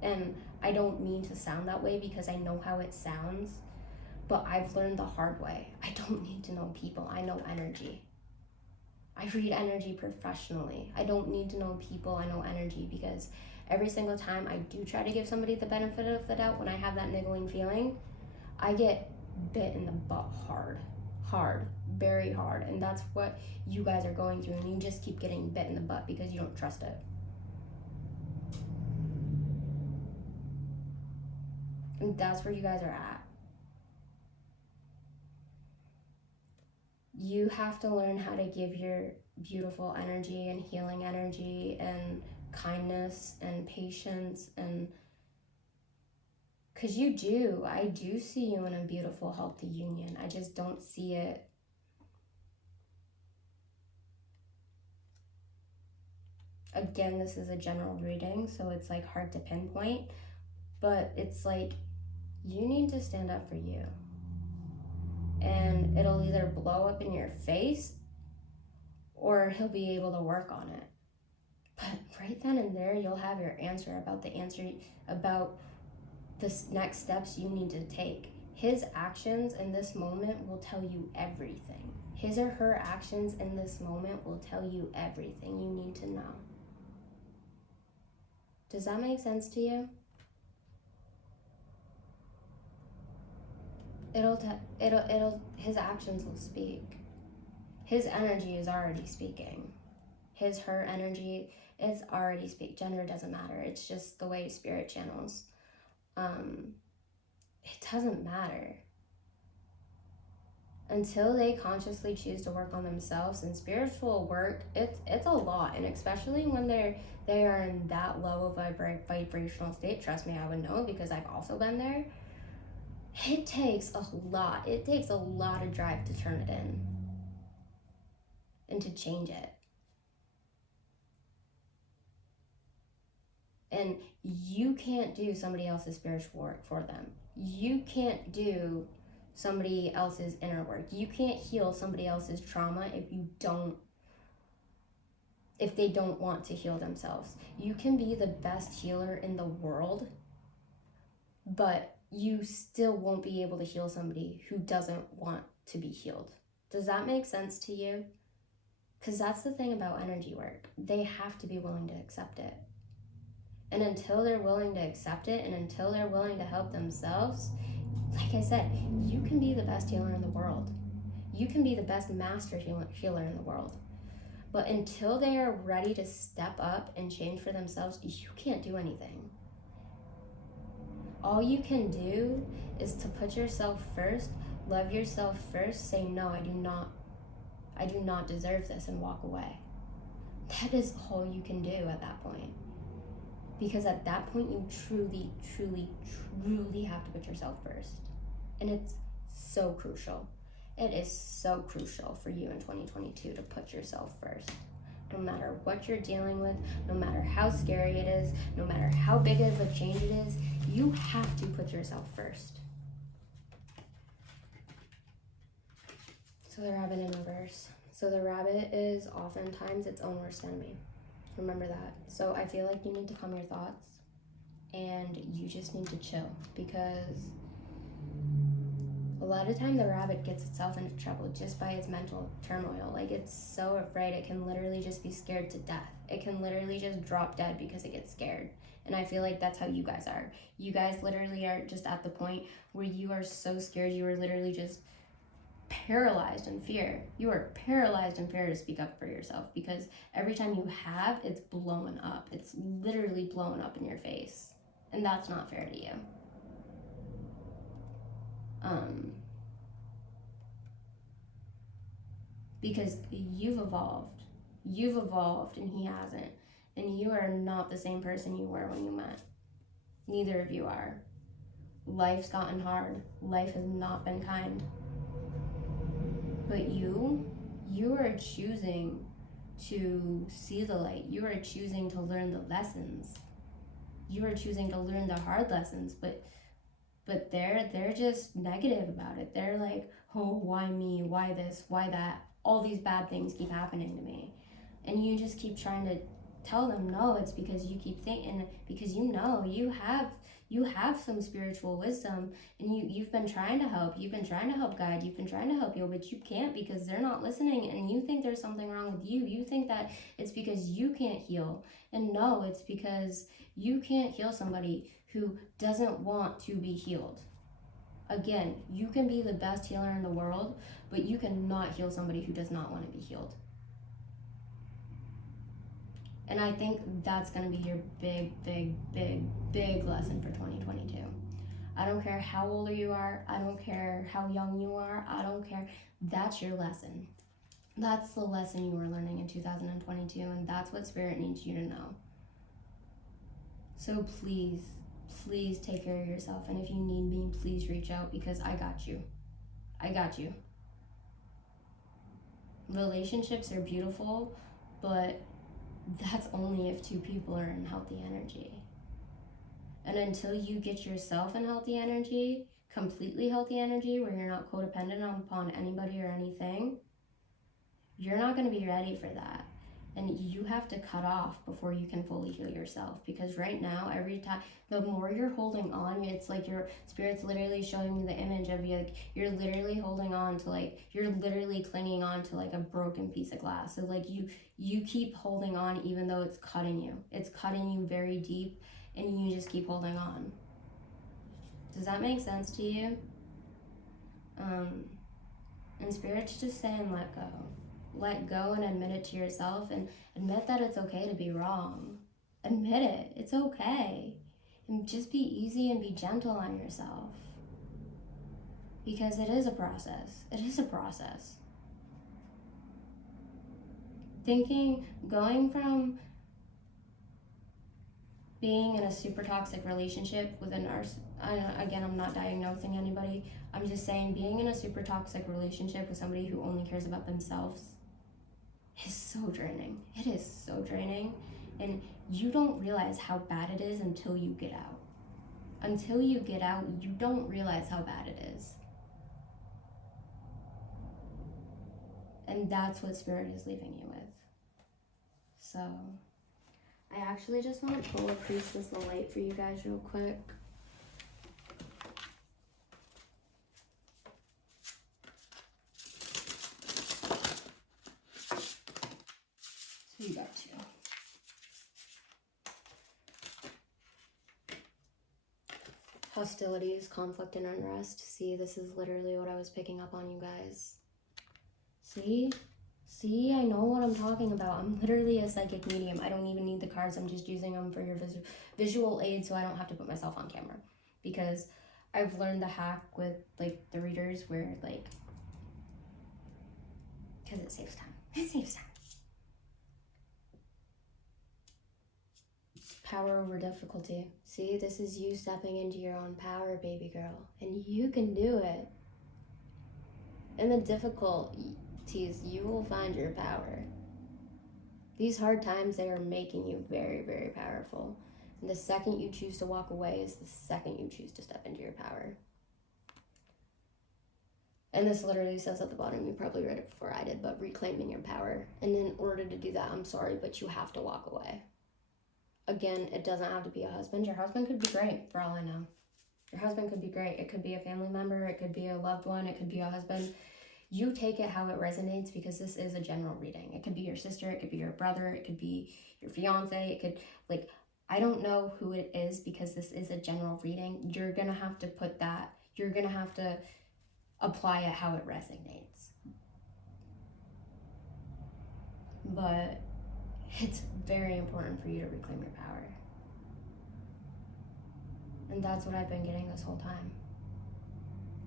And I don't mean to sound that way because I know how it sounds, but I've learned the hard way. I don't need to know people. I know energy. I read energy professionally. I don't need to know people. I know energy, because every single time I do try to give somebody the benefit of the doubt, when I have that niggling feeling, I get bit in the butt hard, very hard. And that's what you guys are going through, and you just keep getting bit in the butt because you don't trust it. And that's where you guys are at. You have to learn how to give your beautiful energy and healing energy and kindness and patience, and because I do see you in a beautiful, healthy union. I just don't see it. Again, this is a general reading, so it's like hard to pinpoint, but it's like you need to stand up for you, and it'll either blow up in your face or he'll be able to work on it. But right then and there, you'll have your answer about the next steps you need to take. His actions in this moment will tell you everything. His or her actions in this moment will tell you everything you need to know. Does that make sense to you? His actions will speak. His energy is already speaking. Her energy is already speak. Gender doesn't matter. It's just the way spirit channels. It doesn't matter. Until they consciously choose to work on themselves, and spiritual work, it's a lot, and especially when they are in that low of a vibrational state. Trust me, I would know, because I've also been there. It takes a lot. It takes a lot of drive to turn it in and to change it. And you can't do somebody else's spiritual work for them. You can't do somebody else's inner work. You can't heal somebody else's trauma if they don't want to heal themselves. You can be the best healer in the world, but you still won't be able to heal somebody who doesn't want to be healed. Does that make sense to you? Because that's the thing about energy work. They have to be willing to accept it. And until they're willing to accept it, and until they're willing to help themselves, like I said, you can be the best healer in the world. You can be the best master healer in the world. But until they are ready to step up and change for themselves, you can't do anything. All you can do is to put yourself first, love yourself first, say, no, I do not deserve this, and walk away. That is all you can do at that point. Because at that point, you truly, truly, truly have to put yourself first. And it's so crucial. It is so crucial for you in 2022 to put yourself first. No matter what you're dealing with, no matter how scary it is, no matter how big of a change it is, you have to put yourself first. So the rabbit in reverse. So the rabbit is oftentimes its own worst enemy. Remember that. So I feel like you need to calm your thoughts, and you just need to chill, because a lot of time the rabbit gets itself into trouble just by its mental turmoil. Like, it's so afraid, it can literally just be scared to death. It can literally just drop dead because it gets scared. And I feel like that's how you guys are. You guys literally are just at the point where you are so scared, you are literally just paralyzed in fear. You are paralyzed in fear to speak up for yourself, because every time you have, it's blowing up. It's literally blowing up in your face. And that's not fair to you. Because you've evolved. You've evolved and he hasn't. And you are not the same person you were when you met. Neither of you are. Life's gotten hard. Life has not been kind. But you are choosing to see the light. You are choosing to learn the lessons. You are choosing to learn the hard lessons, but they're just negative about it. They're like, oh, why me? Why this? Why that? All these bad things keep happening to me. And you just keep trying to tell them, no, it's because you keep thinking, because you know you have some spiritual wisdom, and you've been trying to help. You've been trying to help guide. You've been trying to help you, but you can't because they're not listening, and you think there's something wrong with you. You think that it's because you can't heal. And no, it's because you can't heal somebody who doesn't want to be healed. Again, you can be the best healer in the world, but you cannot heal somebody who does not want to be healed. And I think that's going to be your big lesson for 2022. I don't care how old you are. I don't care how young you are. I don't care. That's your lesson. That's the lesson you are learning in 2022, and that's what Spirit needs you to know. So please take care of yourself. And if you need me, please reach out, because I got you. I got you. Relationships are beautiful, but that's only if two people are in healthy energy. And until you get yourself in healthy energy, completely healthy energy, where you're not codependent upon anybody or anything, you're not going to be ready for that. And you have to cut off before you can fully heal yourself. Because right now, every time, the more you're holding on, it's like your Spirit's literally showing me the image of you. Like, you're literally holding on to, like, you're literally clinging on to, like, a broken piece of glass. So, like, you keep holding on even though it's cutting you. It's cutting you very deep, and you just keep holding on. Does that make sense to you? And Spirit's just saying, let go. Let go and admit it to yourself, and admit that it's okay to be wrong. Admit it. It's okay. And just be easy and be gentle on yourself. Because it is a process. It is a process. Going from being in a super toxic relationship with a again, I'm not diagnosing anybody. I'm just saying, being in a super toxic relationship with somebody who only cares about themselves is so draining. It is so draining. And you don't realize how bad it is until you get out. Until you get out, you don't realize how bad it is. And that's what Spirit is leaving you with. So, I actually just want to pull a Priestess of Light for you guys real quick. So you got two. Hostilities, conflict, and unrest. See, this is literally what I was picking up on, you guys. See, I know what I'm talking about. I'm literally a psychic medium. I don't even need the cards. I'm just using them for your visual aid, so I don't have to put myself on camera. Because I've learned the hack with, like, the readers where, like, because it saves time. It saves time. Power over difficulty. See, this is you stepping into your own power, baby girl. And you can do it. In the difficulties, you will find your power. These hard times, they are making you very, very powerful. And the second you choose to walk away is the second you choose to step into your power. And this literally says at the bottom, you probably read it before I did, but reclaiming your power. And in order to do that, I'm sorry, but you have to walk away. Again, it doesn't have to be a husband. Your husband could be great, for all I know. Your husband could be great. It could be a family member. It could be a loved one. It could be a husband. You take it how it resonates, because this is a general reading. It could be your sister. It could be your brother. It could be your fiance. It could, like, I don't know who it is, because this is a general reading. You're going to have to put that. You're going to have to apply it how it resonates. But it's very important for you to reclaim your power. And that's what I've been getting this whole time.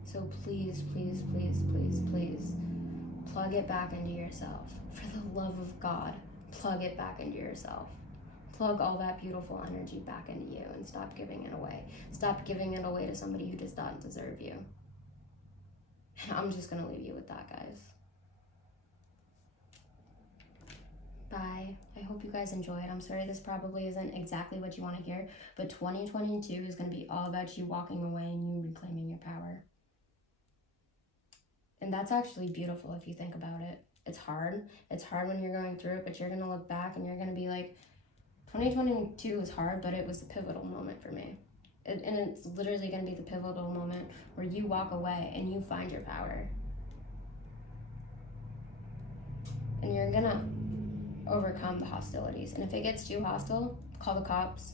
So please, please, please, please, please, plug it back into yourself. For the love of God, plug it back into yourself. Plug all that beautiful energy back into you and stop giving it away. Stop giving it away to somebody who does not deserve you. And I'm just gonna leave you with that, guys. Bye. I hope you guys enjoyed. I'm sorry this probably isn't exactly what you want to hear, but 2022 is going to be all about you walking away and you reclaiming your power. And that's actually beautiful if you think about it. It's hard. It's hard when you're going through it, but you're going to look back and you're going to be like, 2022 was hard, but it was a pivotal moment for me. And it's literally going to be the pivotal moment where you walk away and you find your power. And you're going to overcome the hostilities. And if it gets too hostile, call the cops.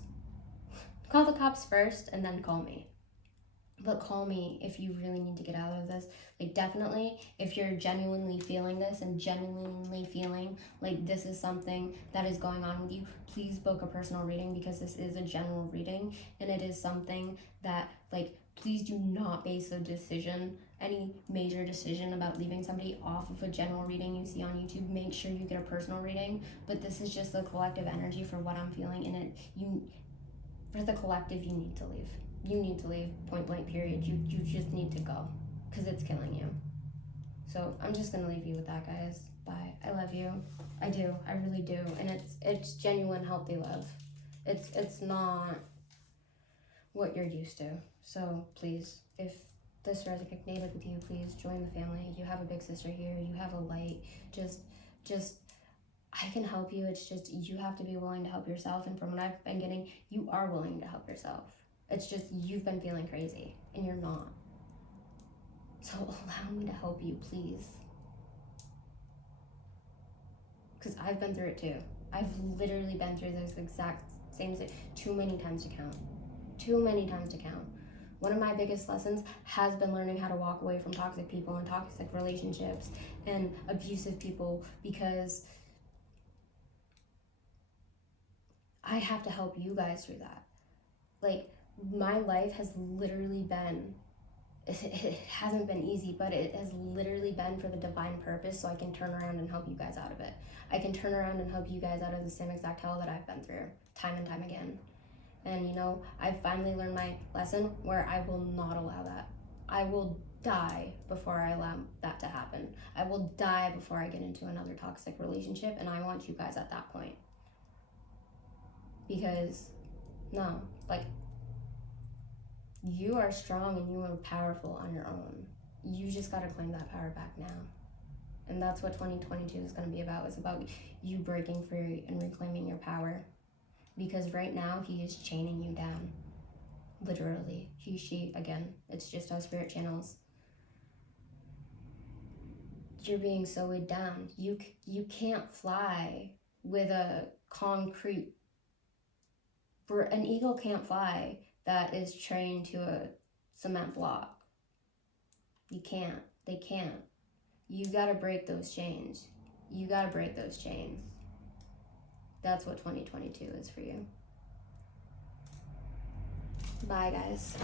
Call the cops first and then call me. But call me if you really need to get out of this. Like, definitely, if you're genuinely feeling this and genuinely feeling like this is something that is going on with you, please book a personal reading, because this is a general reading and it is something that, like, please do not base a decision, any major decision about leaving somebody, off of a general reading you see on YouTube. Make sure you get a personal reading. But this is just the collective energy for what I'm feeling, and for the collective, you need to leave. You need to leave, point blank, period. You just need to go, because it's killing you. So I'm just gonna leave you with that, guys. Bye. I love you. I do. I really do. And it's genuine, healthy love. It's not what you're used to. So please, if this resonated with you, please join the family. You have a big sister here. You have a light. Just I can help you. It's just you have to be willing to help yourself. And from what I've been getting, you are willing to help yourself. It's just you've been feeling crazy and you're not. So allow me to help you, please. Because I've been through it too. I've literally been through this exact same thing too many times to count. Too many times to count. One of my biggest lessons has been learning how to walk away from toxic people and toxic relationships and abusive people, because I have to help you guys through that. Like, my life has literally been, it hasn't been easy, but it has literally been for the divine purpose, so I can turn around and help you guys out of it. I can turn around and help you guys out of the same exact hell that I've been through, time and time again. And I've finally learned my lesson, where I will not allow that. I will die before I allow that to happen. I will die before I get into another toxic relationship, and I want you guys at that point. Because, no, like, you are strong and you are powerful on your own. You just gotta claim that power back now. And that's what 2022 is gonna be about. It's about you breaking free and reclaiming your power. Because right now, he is chaining you down. Literally. He, she, again, it's just our spirit channels. You're being so weighed down. You can't fly with a concrete... An eagle can't fly that is trained to a cement block. You can't. They can't. You gotta break those chains. You gotta break those chains. That's what 2022 is for you. Bye, guys.